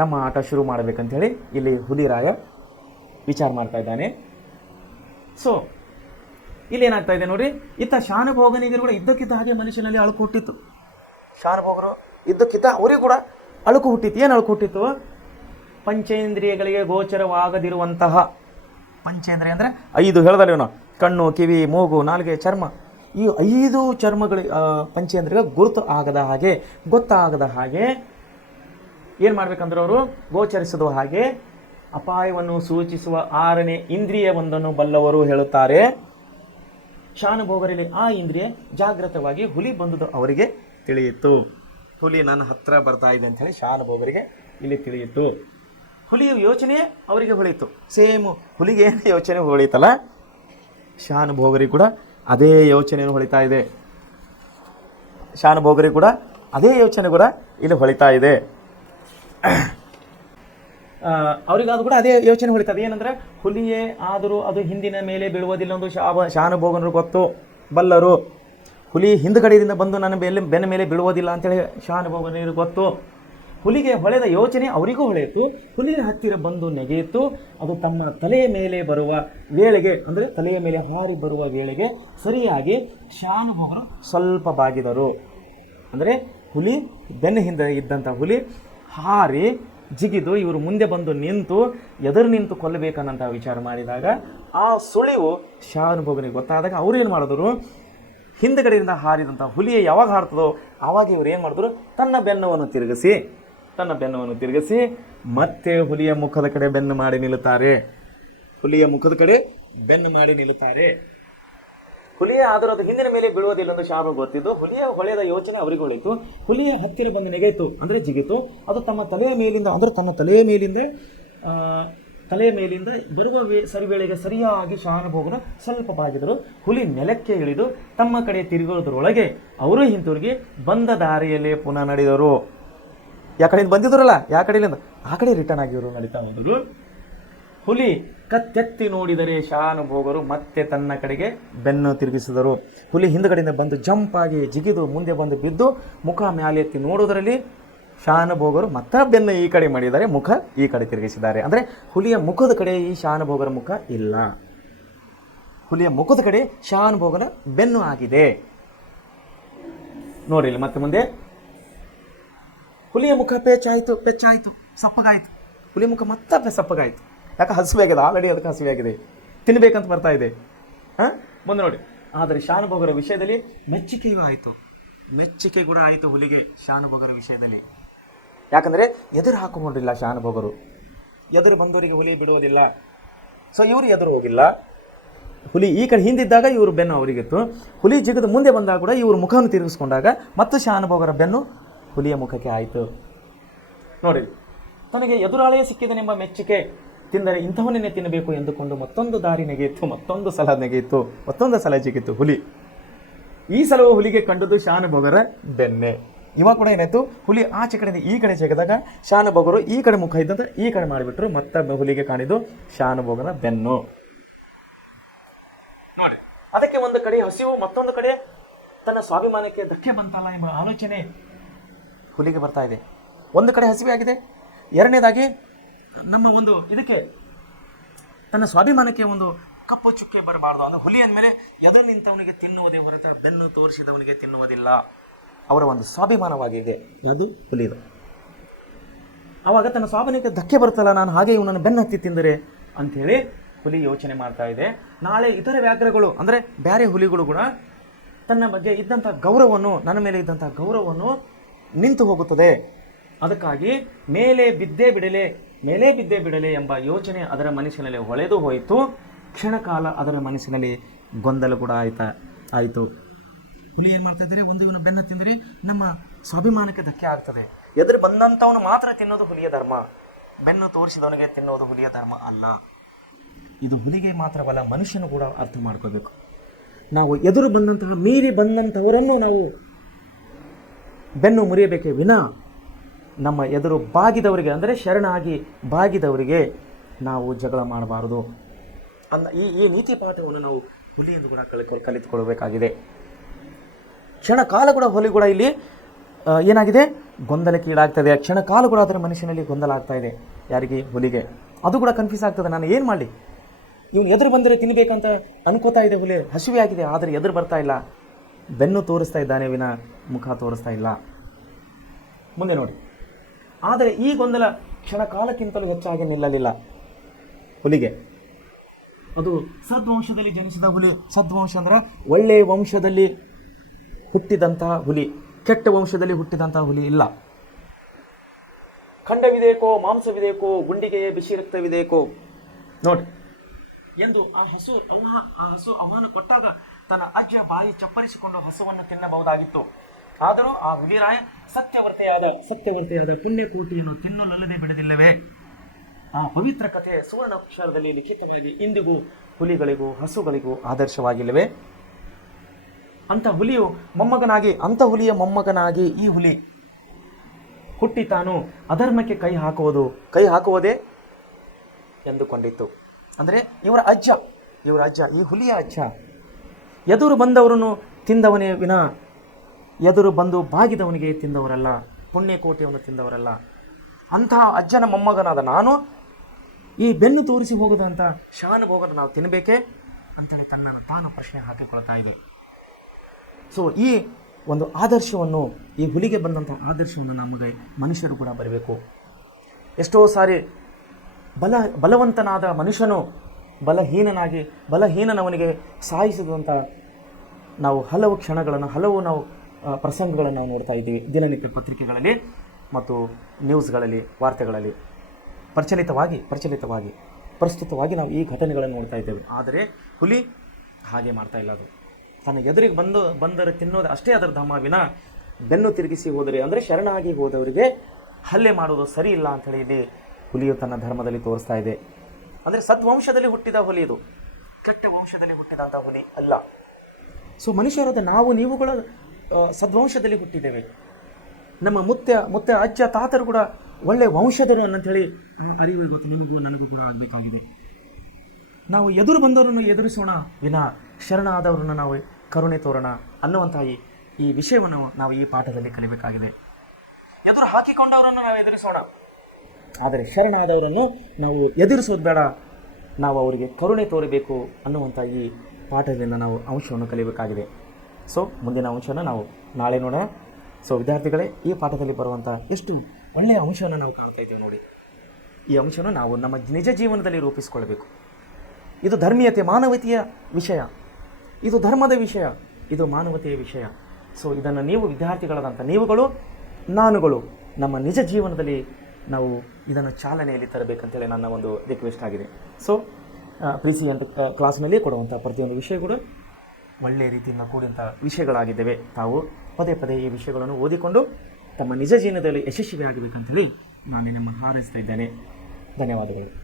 ನಮ್ಮ ಆಟ ಶುರು ಮಾಡಬೇಕಂತೇಳಿ ಇಲ್ಲಿ ಹುಲಿರಾಯ ವಿಚಾರ ಮಾಡ್ತಾ ಇದ್ದಾನೆ. ಸೊ ಇಲ್ಲಿ ಏನಾಗ್ತಾ ಇದೆ ನೋಡಿ, ಇತ್ತ ಶಾನುಭೋಗನಿಗೆ ಕೂಡ ಇದ್ದಕ್ಕಿದ್ದ ಹಾಗೆ ಮನುಷ್ಯನಲ್ಲಿ ಅಳುಕು ಹುಟ್ಟಿತ್ತು. ಶಾನುಭೋಗರು ಇದ್ದಕ್ಕಿದ್ದ ಅವರಿಗೂ ಕೂಡ ಅಳುಕು ಹುಟ್ಟಿತ್ತು. ಏನು ಅಳುಕು ಹುಟ್ಟಿತ್ತು? ಪಂಚೇಂದ್ರಿಯಗಳಿಗೆ ಗೋಚರವಾಗದಿರುವಂತಹ, ಪಂಚೇಂದ್ರಿಯ ಅಂದರೆ 5 ಹೇಳ್ದಲ್ಲ ಇವನು, ಕಣ್ಣು, ಕಿವಿ, ಮೂಗು, ನಾಲಿಗೆ, ಚರ್ಮ. ಈ 5 ಚರ್ಮಗಳಿಗೆ ಪಂಚೇಂದ್ರಿಯ ಗೊತ್ತಾಗದ ಹಾಗೆ ಏನು ಮಾಡ್ಬೇಕಂದ್ರೆ ಅವರು ಗೋಚರಿಸದ ಹಾಗೆ ಅಪಾಯವನ್ನು ಸೂಚಿಸುವ 6ನೇ ಇಂದ್ರಿಯವೊಂದನ್ನು ಬಲ್ಲವರು ಹೇಳುತ್ತಾರೆ. ಶಾನುಭೋಗರಲ್ಲಿ ಆ ಇಂದ್ರಿಯ ಜಾಗೃತವಾಗಿ ಹುಲಿ ಬಂದುದು ಅವರಿಗೆ ತಿಳಿಯಿತು. ಹುಲಿ ನನ್ನ ಹತ್ರ ಬರ್ತಾ ಇದೆ ಅಂತ ಹೇಳಿ ಶಾನುಭೋಗರಿಗೆ ಇಲ್ಲಿ ತಿಳಿಯಿತು. ಹುಲಿಯ ಯೋಚನೆ ಅವರಿಗೆ ಹೊಳಿತು. ಸೇಮ್ ಹುಲಿಗೆ ಏನು ಯೋಚನೆ ಹೊಳಿತಲ್ಲ, ಶಾನುಭೋಗರಿಗೆ ಕೂಡ ಅದೇ ಯೋಚನೆಯನ್ನು ಹೊಳಿತಾ ಇದೆ. ಶಾನುಭೋಗರಿಗೆ ಕೂಡ ಅದೇ ಯೋಚನೆ ಕೂಡ ಇಲ್ಲಿ ಹೊಳಿತಾ ಇದೆ. ಅವರಿಗಾದ್ರೂ ಕೂಡ ಅದೇ ಯೋಚನೆ ಹೊಳಿತದೆ. ಏನಂದ್ರೆ ಹುಲಿಯೇ ಆದರೂ ಅದು ಹಿಂದಿನ ಮೇಲೆ ಬೀಳುವುದಿಲ್ಲ ಎಂದು ಶಾನುಭೋಗನರು ಗೊತ್ತು, ಬಲ್ಲರು. ಹುಲಿ ಹಿಂದ್ಗಡೆಯಿಂದ ಬಂದು ನನ್ನ ಬೆನ್ನ ಮೇಲೆ ಬೀಳುವುದಿಲ್ಲ ಅಂತೇಳಿ ಶಾನುಭೋಗನಿಗೆ ಗೊತ್ತು. ಹುಲಿಗೆ ಹೊಳೆದ ಯೋಚನೆ ಅವರಿಗೂ ಹೊಳೆಯಿತು. ಹುಲಿಯ ಹತ್ತಿರ ಬಂದು ನೆಗೆಯಿತು. ಅದು ತಮ್ಮ ತಲೆಯ ಮೇಲೆ ಬರುವ ವೇಳೆಗೆ, ಅಂದರೆ ತಲೆಯ ಮೇಲೆ ಹಾರಿ ಬರುವ ವೇಳೆಗೆ ಸರಿಯಾಗಿ ಶಾನುಭೋಗರು ಸ್ವಲ್ಪ ಬಾಗಿದರು. ಅಂದರೆ ಹುಲಿ ಬೆನ್ನ ಹಿಂದೆ ಇದ್ದಂಥ ಹುಲಿ ಹಾರಿ ಜಿಗಿದು ಇವರು ಮುಂದೆ ಬಂದು ನಿಂತು ಎದುರು ನಿಂತು ಕೊಲ್ಲಬೇಕನ್ನಂಥ ವಿಚಾರ ಮಾಡಿದಾಗ ಆ ಸುಳಿವು ಶಾನುಭೋಗನಿಗೆ ಗೊತ್ತಾದಾಗ ಅವರು ಏನು ಮಾಡಿದ್ರು, ಹಿಂದಗಡೆಯಿಂದ ಹಾರಿದಂಥ ಹುಲಿಯ ಯಾವಾಗ ಹಾರ್ತದೋ ಆವಾಗ ಇವರು ಏನು ಮಾಡಿದ್ರು, ತನ್ನ ಬೆನ್ನವನ್ನು ತಿರುಗಿಸಿ ಮತ್ತೆ ಹುಲಿಯ ಮುಖದ ಕಡೆ ಬೆನ್ನು ಮಾಡಿ ನಿಲ್ಲುತ್ತಾರೆ. ಹುಲಿಯ ಆದರೂ ಅದು ಹಿಂದಿನ ಮೇಲೆ ಬೀಳುವುದಿಲ್ಲ ಎಂದು ಶಾನು ಗೊತ್ತಿದ್ದು ಹುಲಿಯ ಹೊಳೆದ ಯೋಚನೆ ಅವರಿಗೆ ಹೊಳೆಯಿತು. ಹುಲಿಯ ಹತ್ತಿರ ಬಂದು ನೆಗೆಯಿತು, ಅಂದರೆ ಜಿಗಿತು. ಅದು ತಮ್ಮ ತಲೆಯ ಮೇಲಿಂದ, ಅಂದರೆ ತನ್ನ ತಲೆಯ ಮೇಲಿಂದ ಬರುವ ವೇಳೆಗೆ ಸರಿಯಾಗಿ ಶಾನುಭೋಗರು ಸ್ವಲ್ಪ ಬಾಗಿದರು. ಹುಲಿ ನೆಲಕ್ಕೆ ಇಳಿದು ತಮ್ಮ ಕಡೆ ತಿರುಗೋದ್ರೊಳಗೆ ಅವರು ಹಿಂತಿರುಗಿ ಬಂದ ದಾರಿಯಲ್ಲೇ ಪುನಃ ನಡೆದರು. ಯಾ ಕಡೆಯಿಂದ ಬಂದಿದ್ರಲ್ಲ, ಯಾ ಕಡೆಯಿಂದ ಆ ಕಡೆ ರಿಟರ್ನ್ ಆಗಿ ಇವರು ನಡೀತಾ ಹೋದರು. ಹುಲಿ ಕತ್ತೆತ್ತಿ ನೋಡಿದರೆ ಶಾನುಭೋಗರು ಮತ್ತೆ ತನ್ನ ಕಡೆಗೆ ಬೆನ್ನು ತಿರುಗಿಸಿದರು. ಹುಲಿ ಹಿಂದುಗಡೆಯಿಂದ ಬಂದು ಜಂಪ್ ಆಗಿ ಜಿಗಿದು ಮುಂದೆ ಬಂದು ಬಿದ್ದು ಮುಖ ಮ್ಯಾಲೆ ಎತ್ತಿ ನೋಡುವುದರಲ್ಲಿ ಶಾನುಭೋಗರು ಮತ್ತೆ ಬೆನ್ನು ಈ ಕಡೆ ಮಾಡಿದ್ದಾರೆ, ಮುಖ ಈ ಕಡೆ ತಿರುಗಿಸಿದ್ದಾರೆ. ಅಂದರೆ ಹುಲಿಯ ಮುಖದ ಕಡೆ ಈ ಶಾನುಭೋಗರ ಮುಖ ಇಲ್ಲ, ಹುಲಿಯ ಮುಖದ ಕಡೆ ಶಾನುಭೋಗರ ಬೆನ್ನು ಆಗಿದೆ. ನೋಡಿ ಇಲ್ಲಿ ಮತ್ತೆ ಮುಂದೆ ಹುಲಿಯ ಮುಖ ಪೆಚ್ಚಾಯಿತು, ಸಪ್ಪಗಾಯಿತು. ಹುಲಿ ಮುಖ ಮತ್ತೆ ಸಪ್ಪಗಾಯಿತು. ಯಾಕೆ ಹಸಿವೆ ಆಗಿದೆ, ಆಲ್ರೆಡಿ ಅದಕ್ಕೆ ಹಸಿವೆ ಆಗಿದೆ, ತಿನ್ಬೇಕಂತ ಬರ್ತಾ ಇದೆ. ಮುಂದೆ ನೋಡಿ, ಆದರೆ ಶಾನುಭೋಗರ ವಿಷಯದಲ್ಲಿ ಮೆಚ್ಚುಗೆಯೂ ಆಯಿತು, ಮೆಚ್ಚುಗೆ ಕೂಡ ಆಯಿತು ಹುಲಿಗೆ ಶಾನುಭೋಗರ ವಿಷಯದಲ್ಲಿ. ಯಾಕಂದರೆ ಎದುರು ಹಾಕಿಕೊಂಡಿಲ್ಲ ಶಾನುಭೋಗರು, ಎದುರು ಬಂದವರಿಗೆ ಹುಲಿ ಬಿಡುವುದಿಲ್ಲ. ಸೊ ಇವರು ಎದುರು ಹೋಗಿಲ್ಲ. ಹುಲಿ ಈ ಕಡೆ ಹಿಂದಿದ್ದಾಗ ಇವರು ಬೆನ್ನು ಅವರಿಗಿತ್ತು. ಹುಲಿ ಜಿಗಿದು ಮುಂದೆ ಬಂದಾಗ ಕೂಡ ಇವರು ಮುಖವನ್ನು ತಿರುಗಿಸ್ಕೊಂಡಾಗ ಮತ್ತು ಶಾನುಭೋಗರ ಬೆನ್ನು ಹುಲಿಯ ಮುಖಕ್ಕೆ ಆಯಿತು. ನೋಡಿ, ತನಗೆ ಎದುರಾಳಿಯೇ ಸಿಕ್ಕಿದನೆಂಬ ಮೆಚ್ಚುಗೆ, ತಿಂದರೆ ಇಂಥವನ್ನೇ ತಿನ್ನಬೇಕು ಎಂದುಕೊಂಡು ಮತ್ತೊಂದು ದಾರಿ ನೆಗೆಯಿತು, ಮತ್ತೊಂದು ಸಲ ಜಿಗಿತು ಹುಲಿ. ಈ ಸಲವೂ ಹುಲಿಗೆ ಕಂಡುದು ಶಾನುಭೋಗರ ಬೆನ್ನೆ. ಇವಾಗ ಕೂಡ ಏನಾಯ್ತು, ಹುಲಿ ಆಚೆ ಕಡೆಯಿಂದ ಈ ಕಡೆ ಜಗದಾಗ ಶಾನುಭೋಗರು ಈ ಕಡೆ ಮುಖ ಇದ್ದಂತ ಈ ಕಡೆ ಮಾಡಿಬಿಟ್ರು. ಮತ್ತೆ ಹುಲಿಗೆ ಕಾಣಿದು ಶಾನುಭೋಗರ ಬೆನ್ನು. ನೋಡಿ, ಅದಕ್ಕೆ ಒಂದು ಕಡೆ ಹಸಿವು, ಮತ್ತೊಂದು ಕಡೆ ತನ್ನ ಸ್ವಾಭಿಮಾನಕ್ಕೆ ಧಕ್ಕೆ ಬಂತಲ್ಲ ಎಂಬ ಆಲೋಚನೆ ಹುಲಿಗೆ ಬರ್ತಾ ಇದೆ. ಒಂದು ಕಡೆ ಹಸಿವೆ ಆಗಿದೆ, ಎರಡನೇದಾಗಿ ನಮ್ಮ ಒಂದು ಇದಕ್ಕೆ ತನ್ನ ಸ್ವಾಭಿಮಾನಕ್ಕೆ ಒಂದು ಕಪ್ಪು ಚುಕ್ಕೆ ಬರಬಾರ್ದು. ಅಂದರೆ ಹುಲಿ ಅಂದಮೇಲೆ ಎದುರು ನಿಂತವನಿಗೆ ತಿನ್ನುವುದೇ ಹೊರತ ಬೆನ್ನು ತೋರಿಸಿದವನಿಗೆ ತಿನ್ನುವುದಿಲ್ಲ, ಅವರ ಒಂದು ಸ್ವಾಭಿಮಾನವಾಗಿದೆ ಅದು ಹುಲಿದು. ಆವಾಗ ತನ್ನ ಸ್ವಾಭಿಮಾನಕ್ಕೆ ಧಕ್ಕೆ ಬರುತ್ತಲ್ಲ, ನಾನು ಹಾಗೆ ಇವನನ್ನು ಬೆನ್ನು ಹತ್ತಿ ತಿಂದರೆ ಅಂಥೇಳಿ ಹುಲಿ ಯೋಚನೆ ಮಾಡ್ತಾ ಇದೆ. ನಾಳೆ ಇತರ ವ್ಯಾಘ್ರಗಳು ಅಂದರೆ ಬೇರೆ ಹುಲಿಗಳು ಕೂಡ ತನ್ನ ಬಗ್ಗೆ ಇದ್ದಂಥ ಗೌರವವನ್ನು, ನನ್ನ ಮೇಲೆ ಇದ್ದಂಥ ಗೌರವವನ್ನು ನಿಂತು ಹೋಗುತ್ತದೆ. ಅದಕ್ಕಾಗಿ ಮೇಲೆ ಬಿದ್ದೇ ಬಿಡಲೆ ಎಂಬ ಯೋಚನೆ ಅದರ ಮನಸ್ಸಿನಲ್ಲಿ ಹೊಳೆದು ಹೋಯಿತು. ಕ್ಷಣಕಾಲ ಅದರ ಮನಸ್ಸಿನಲ್ಲಿ ಗೊಂದಲ ಕೂಡ ಆಯಿತು. ಹುಲಿ ಏನು ಮಾಡ್ತಾ ಇದ್ದಾರೆ, ಒಂದು ಇವನು ಬೆನ್ನು ತಿಂದರೆ ನಮ್ಮ ಸ್ವಾಭಿಮಾನಕ್ಕೆ ಧಕ್ಕೆ ಆಗ್ತದೆ. ಎದುರು ಬಂದಂಥವನು ಮಾತ್ರ ತಿನ್ನೋದು ಹುಲಿಯ ಧರ್ಮ, ಬೆನ್ನು ತೋರಿಸಿದವನಿಗೆ ತಿನ್ನೋದು ಹುಲಿಯ ಧರ್ಮ ಅಲ್ಲ. ಇದು ಹುಲಿಗೆ ಮಾತ್ರವಲ್ಲ, ಮನುಷ್ಯನು ಕೂಡ ಅರ್ಥ ಮಾಡ್ಕೋಬೇಕು. ನಾವು ಎದುರು ಮೀರಿ ಬಂದಂಥವರನ್ನು ನಾವು ಬೆನ್ನು ಮುರಿಯಬೇಕೇ ವಿನ ನಮ್ಮ ಎದುರು ಬಾಗಿದವರಿಗೆ, ಅಂದರೆ ಶರಣಾಗಿ ಬಾಗಿದವರಿಗೆ ನಾವು ಜಗಳ ಮಾಡಬಾರದು ಈ ನೀತಿ ಪಾಠವನ್ನು ನಾವು ಹುಲಿಯಿಂದ ಕೂಡ ಕಲಿತುಕೊಳ್ಳಬೇಕಾಗಿದೆ. ಕ್ಷಣಕಾಲ ಕೂಡ ಹುಲಿ ಕೂಡ ಇಲ್ಲಿ ಏನಾಗಿದೆ, ಗೊಂದಲಕ್ಕೆ ಈಡಾಗ್ತದೆ. ಕ್ಷಣಕಾಲ ಕೂಡ ಅದರ ಮನುಷ್ಯನಲ್ಲಿ ಗೊಂದಲ ಆಗ್ತಾ ಇದೆ. ಯಾರಿಗೆ? ಹುಲಿಗೆ. ಅದು ಕೂಡ ಕನ್ಫ್ಯೂಸ್ ಆಗ್ತದೆ, ನಾನು ಏನು ಮಾಡಲಿ, ಇವನು ಎದುರು ಬಂದರೆ ತಿನ್ನಬೇಕಂತ ಅನ್ಕೋತಾ ಇದೆ ಹುಲಿ, ಹಸಿವೆ ಆಗಿದೆ, ಆದರೆ ಎದುರು ಬರ್ತಾ ಇಲ್ಲ, ಬೆನ್ನು ತೋರಿಸ್ತಾ ಇದ್ದಾನೆ ವಿನ ಮುಖ ತೋರಿಸ್ತಾ ಇಲ್ಲ. ಮುಂದೆ ನೋಡಿ, ಆದರೆ ಈ ಗೊಂದಲ ಕ್ಷಣಕಾಲಕ್ಕಿಂತಲೂ ಹೆಚ್ಚಾಗಿ ನಿಲ್ಲಲಿಲ್ಲ ಹುಲಿಗೆ. ಅದು ಸದ್ವಂಶದಲ್ಲಿ ಜನಿಸಿದ ಹುಲಿ. ಸದ್ವಂಶ ಅಂದ್ರೆ ಒಳ್ಳೆಯ ವಂಶದಲ್ಲಿ ಹುಟ್ಟಿದಂತಹ ಹುಲಿ, ಕೆಟ್ಟ ವಂಶದಲ್ಲಿ ಹುಟ್ಟಿದಂತಹ ಹುಲಿ ಇಲ್ಲ. ಖಂಡವಿದೇಕೋ, ಮಾಂಸವಿದೇಕೋ, ಗುಂಡಿಗೆಯೇ ಬಿಸಿ ರಕ್ತವಿದೇಕೋ ನೋಡಿ ಎಂದು ಆ ಹಸು ಆಹ್ವಾನ ಕೊಟ್ಟಾಗ ತನ್ನ ಅಜ್ಜ ಬಾಯಿ ಚಪ್ಪರಿಸಿಕೊಂಡು ಹಸುವನ್ನು ತಿನ್ನಬಹುದಾಗಿತ್ತು. ಆದರೂ ಆ ಹುಲಿರಾಯ ಸತ್ಯವರ್ತೆಯಾದ ಪುಣ್ಯಕೋಟಿಯನ್ನು ತಿನ್ನಲಲ್ಲದೆ ಬಿಡದಿಲ್ಲವೇ? ಆ ಪವಿತ್ರ ಕಥೆ ಸುವರ್ಣ ಅಕ್ಷರದಲ್ಲಿ ಲಿಖಿತವಾಗಿ ಇಂದಿಗೂ ಹುಲಿಗಳಿಗೂ ಹಸುಗಳಿಗೂ ಆದರ್ಶವಾಗಿಲ್ಲವೇ? ಅಂಥ ಹುಲಿಯ ಮೊಮ್ಮಗನಾಗಿ ಈ ಹುಲಿ ಹುಟ್ಟಿ ತಾನು ಅಧರ್ಮಕ್ಕೆ ಕೈ ಹಾಕುವುದೇ ಎಂದುಕೊಂಡಿತ್ತು. ಅಂದರೆ ಇವರ ಅಜ್ಜ ಈ ಹುಲಿಯ ಅಜ್ಜ ಎದುರು ಬಂದವರನ್ನು ತಿಂದವನೇ ವಿನ ಎದುರು ಬಂದು ಬಾಗಿದವನಿಗೆ ತಿಂದವರಲ್ಲ, ಪುಣ್ಯಕೋಟೆಯನ್ನು ತಿಂದವರಲ್ಲ. ಅಂತಹ ಅಜ್ಜನ ಮೊಮ್ಮಗನಾದ ನಾನು ಈ ಬೆನ್ನು ತೋರಿಸಿ ಹೋಗದಂಥ ಶಾನುಭೋಗನ ನಾವು ತಿನ್ನಬೇಕೇ ಅಂತೇಳಿ ತನ್ನನ್ನು ತಾನು ಪ್ರಶ್ನೆ ಹಾಕಿಕೊಳ್ತಾ ಇದೆ. ಸೊ ಈ ಒಂದು ಆದರ್ಶವನ್ನು, ಈ ಹುಲಿಗೆ ಬಂದಂಥ ಆದರ್ಶವನ್ನು ನಮಗೆ ಮನುಷ್ಯರು ಕೂಡ ಬರಬೇಕು. ಎಷ್ಟೋ ಸಾರಿ ಬಲವಂತನಾದ ಮನುಷ್ಯನು ಬಲಹೀನನವನಿಗೆ ಸಾಯಿಸಿದಂಥ ನಾವು ಹಲವು ಕ್ಷಣಗಳನ್ನು, ಹಲವು ನಾವು ಪ್ರಸಂಗಗಳನ್ನು ನಾವು ನೋಡ್ತಾ ಇದ್ದೀವಿ ದಿನನಿತ್ಯ ಪತ್ರಿಕೆಗಳಲ್ಲಿ ಮತ್ತು ನ್ಯೂಸ್ಗಳಲ್ಲಿ, ವಾರ್ತೆಗಳಲ್ಲಿ ಪ್ರಸ್ತುತವಾಗಿ ನಾವು ಈ ಘಟನೆಗಳನ್ನು ನೋಡ್ತಾ ಇದ್ದೇವೆ. ಆದರೆ ಹುಲಿ ಹಾಗೆ ಮಾಡ್ತಾ ಇಲ್ಲ. ಅದು ತನ್ನ ಎದುರಿಗೆ ಬಂದರೆ ತಿನ್ನೋದು ಅಷ್ಟೇ ಅದರ ಧರ್ಮ ವಿನ ಬೆನ್ನು ತಿರುಗಿಸಿ ಹೋದರೆ, ಅಂದರೆ ಶರಣಾಗಿ ಹೋದವರಿಗೆ ಹಲ್ಲೆ ಮಾಡೋದು ಸರಿ ಇಲ್ಲ ಅಂಥೇಳಿ ಇಲ್ಲಿ ಹುಲಿಯು ತನ್ನ ಧರ್ಮದಲ್ಲಿ ತೋರಿಸ್ತಾ ಇದೆ. ಅಂದರೆ ಸದ್ವಂಶದಲ್ಲಿ ಹುಟ್ಟಿದ ಹುಲಿ ಇದು, ಕೆಟ್ಟ ವಂಶದಲ್ಲಿ ಹುಟ್ಟಿದಂಥ ಹುಲಿ ಅಲ್ಲ. ಸೊ ಮನುಷ್ಯರಾದ ನೀವುಗಳ ಸದ್ವಂಶದಲ್ಲಿ ಹುಟ್ಟಿದ್ದೇವೆ. ನಮ್ಮ ಮುತ್ತೆ ಅಜ್ಜ ತಾತರು ಕೂಡ ಒಳ್ಳೆಯ ವಂಶದರು ಅನ್ನಂಥೇಳಿ ಅರಿವು ಇವತ್ತು ನಿಮಗೂ ನನಗೂ ಕೂಡ ಆಗಬೇಕಾಗಿದೆ. ನಾವು ಎದುರು ಬಂದವರನ್ನು ಎದುರಿಸೋಣ ವಿನ ಶರಣಾದವರನ್ನು ನಾವು ಕರುಣೆ ತೋರೋಣ ಅನ್ನುವಂಥ ಈ ವಿಷಯವನ್ನು ನಾವು ಈ ಪಾಠದಲ್ಲಿ ಕಲಿಬೇಕಾಗಿದೆ. ಎದುರು ಹಾಕಿಕೊಂಡವರನ್ನು ನಾವು ಎದುರಿಸೋಣ, ಆದರೆ ಶರಣಾದವರನ್ನು ನಾವು ಎದುರಿಸೋದು ಬೇಡ, ನಾವು ಅವರಿಗೆ ಕರುಣೆ ತೋರಬೇಕು ಅನ್ನುವಂಥ ಈ ಪಾಠದಿಂದ ನಾವು ಅಂಶವನ್ನು ಕಲಿಯಬೇಕಾಗಿದೆ. ಸೊ ಮುಂದಿನ ಅಂಶವನ್ನು ನಾವು ನಾಳೆ ನೋಡೋಣ. ಸೊ ವಿದ್ಯಾರ್ಥಿಗಳೇ, ಈ ಪಾಠದಲ್ಲಿ ಬರುವಂಥ ಎಷ್ಟು ಒಳ್ಳೆಯ ಅಂಶವನ್ನು ನಾವು ಕಾಣ್ತಾ ಇದ್ದೇವೆ ನೋಡಿ. ಈ ಅಂಶವನ್ನು ನಾವು ನಮ್ಮ ನಿಜ ಜೀವನದಲ್ಲಿ ರೂಪಿಸಿಕೊಳ್ಬೇಕು. ಇದು ಧರ್ಮೀಯತೆ, ಮಾನವತೆಯ ವಿಷಯ, ಇದು ಧರ್ಮದ ವಿಷಯ, ಇದು ಮಾನವತೆಯ ವಿಷಯ. ಸೊ ಇದನ್ನು ನೀವು ವಿದ್ಯಾರ್ಥಿಗಳಾದಂಥ ನೀವುಗಳು, ನಾನುಗಳು ನಮ್ಮ ನಿಜ ಜೀವನದಲ್ಲಿ ನಾವು ಇದನ್ನು ಚಾಲನೆಯಲ್ಲಿ ತರಬೇಕಂತೇಳಿ ನನ್ನ ಒಂದು ರಿಕ್ವೆಸ್ಟ್ ಆಗಿದೆ. ಸೊ ಪ್ರೀಸಿ ಅಂತ ಕ್ಲಾಸ್ನಲ್ಲಿ ಕೊಡುವಂಥ ಪ್ರತಿಯೊಂದು ವಿಷಯಗಳು ಒಳ್ಳೆಯ ರೀತಿಯಿಂದ ಕೂಡಿದಂಥ ವಿಷಯಗಳಾಗಿದ್ದೇವೆ. ತಾವು ಪದೇ ಪದೇ ಈ ವಿಷಯಗಳನ್ನು ಓದಿಕೊಂಡು ತಮ್ಮ ನಿಜ ಜೀವನದಲ್ಲಿ ಯಶಸ್ವಿಯಾಗಬೇಕಂತೇಳಿ ನಾನು ನಿಮ್ಮನ್ನು ಹಾರೈಸ್ತಾ ಇದ್ದೇನೆ. ಧನ್ಯವಾದಗಳು.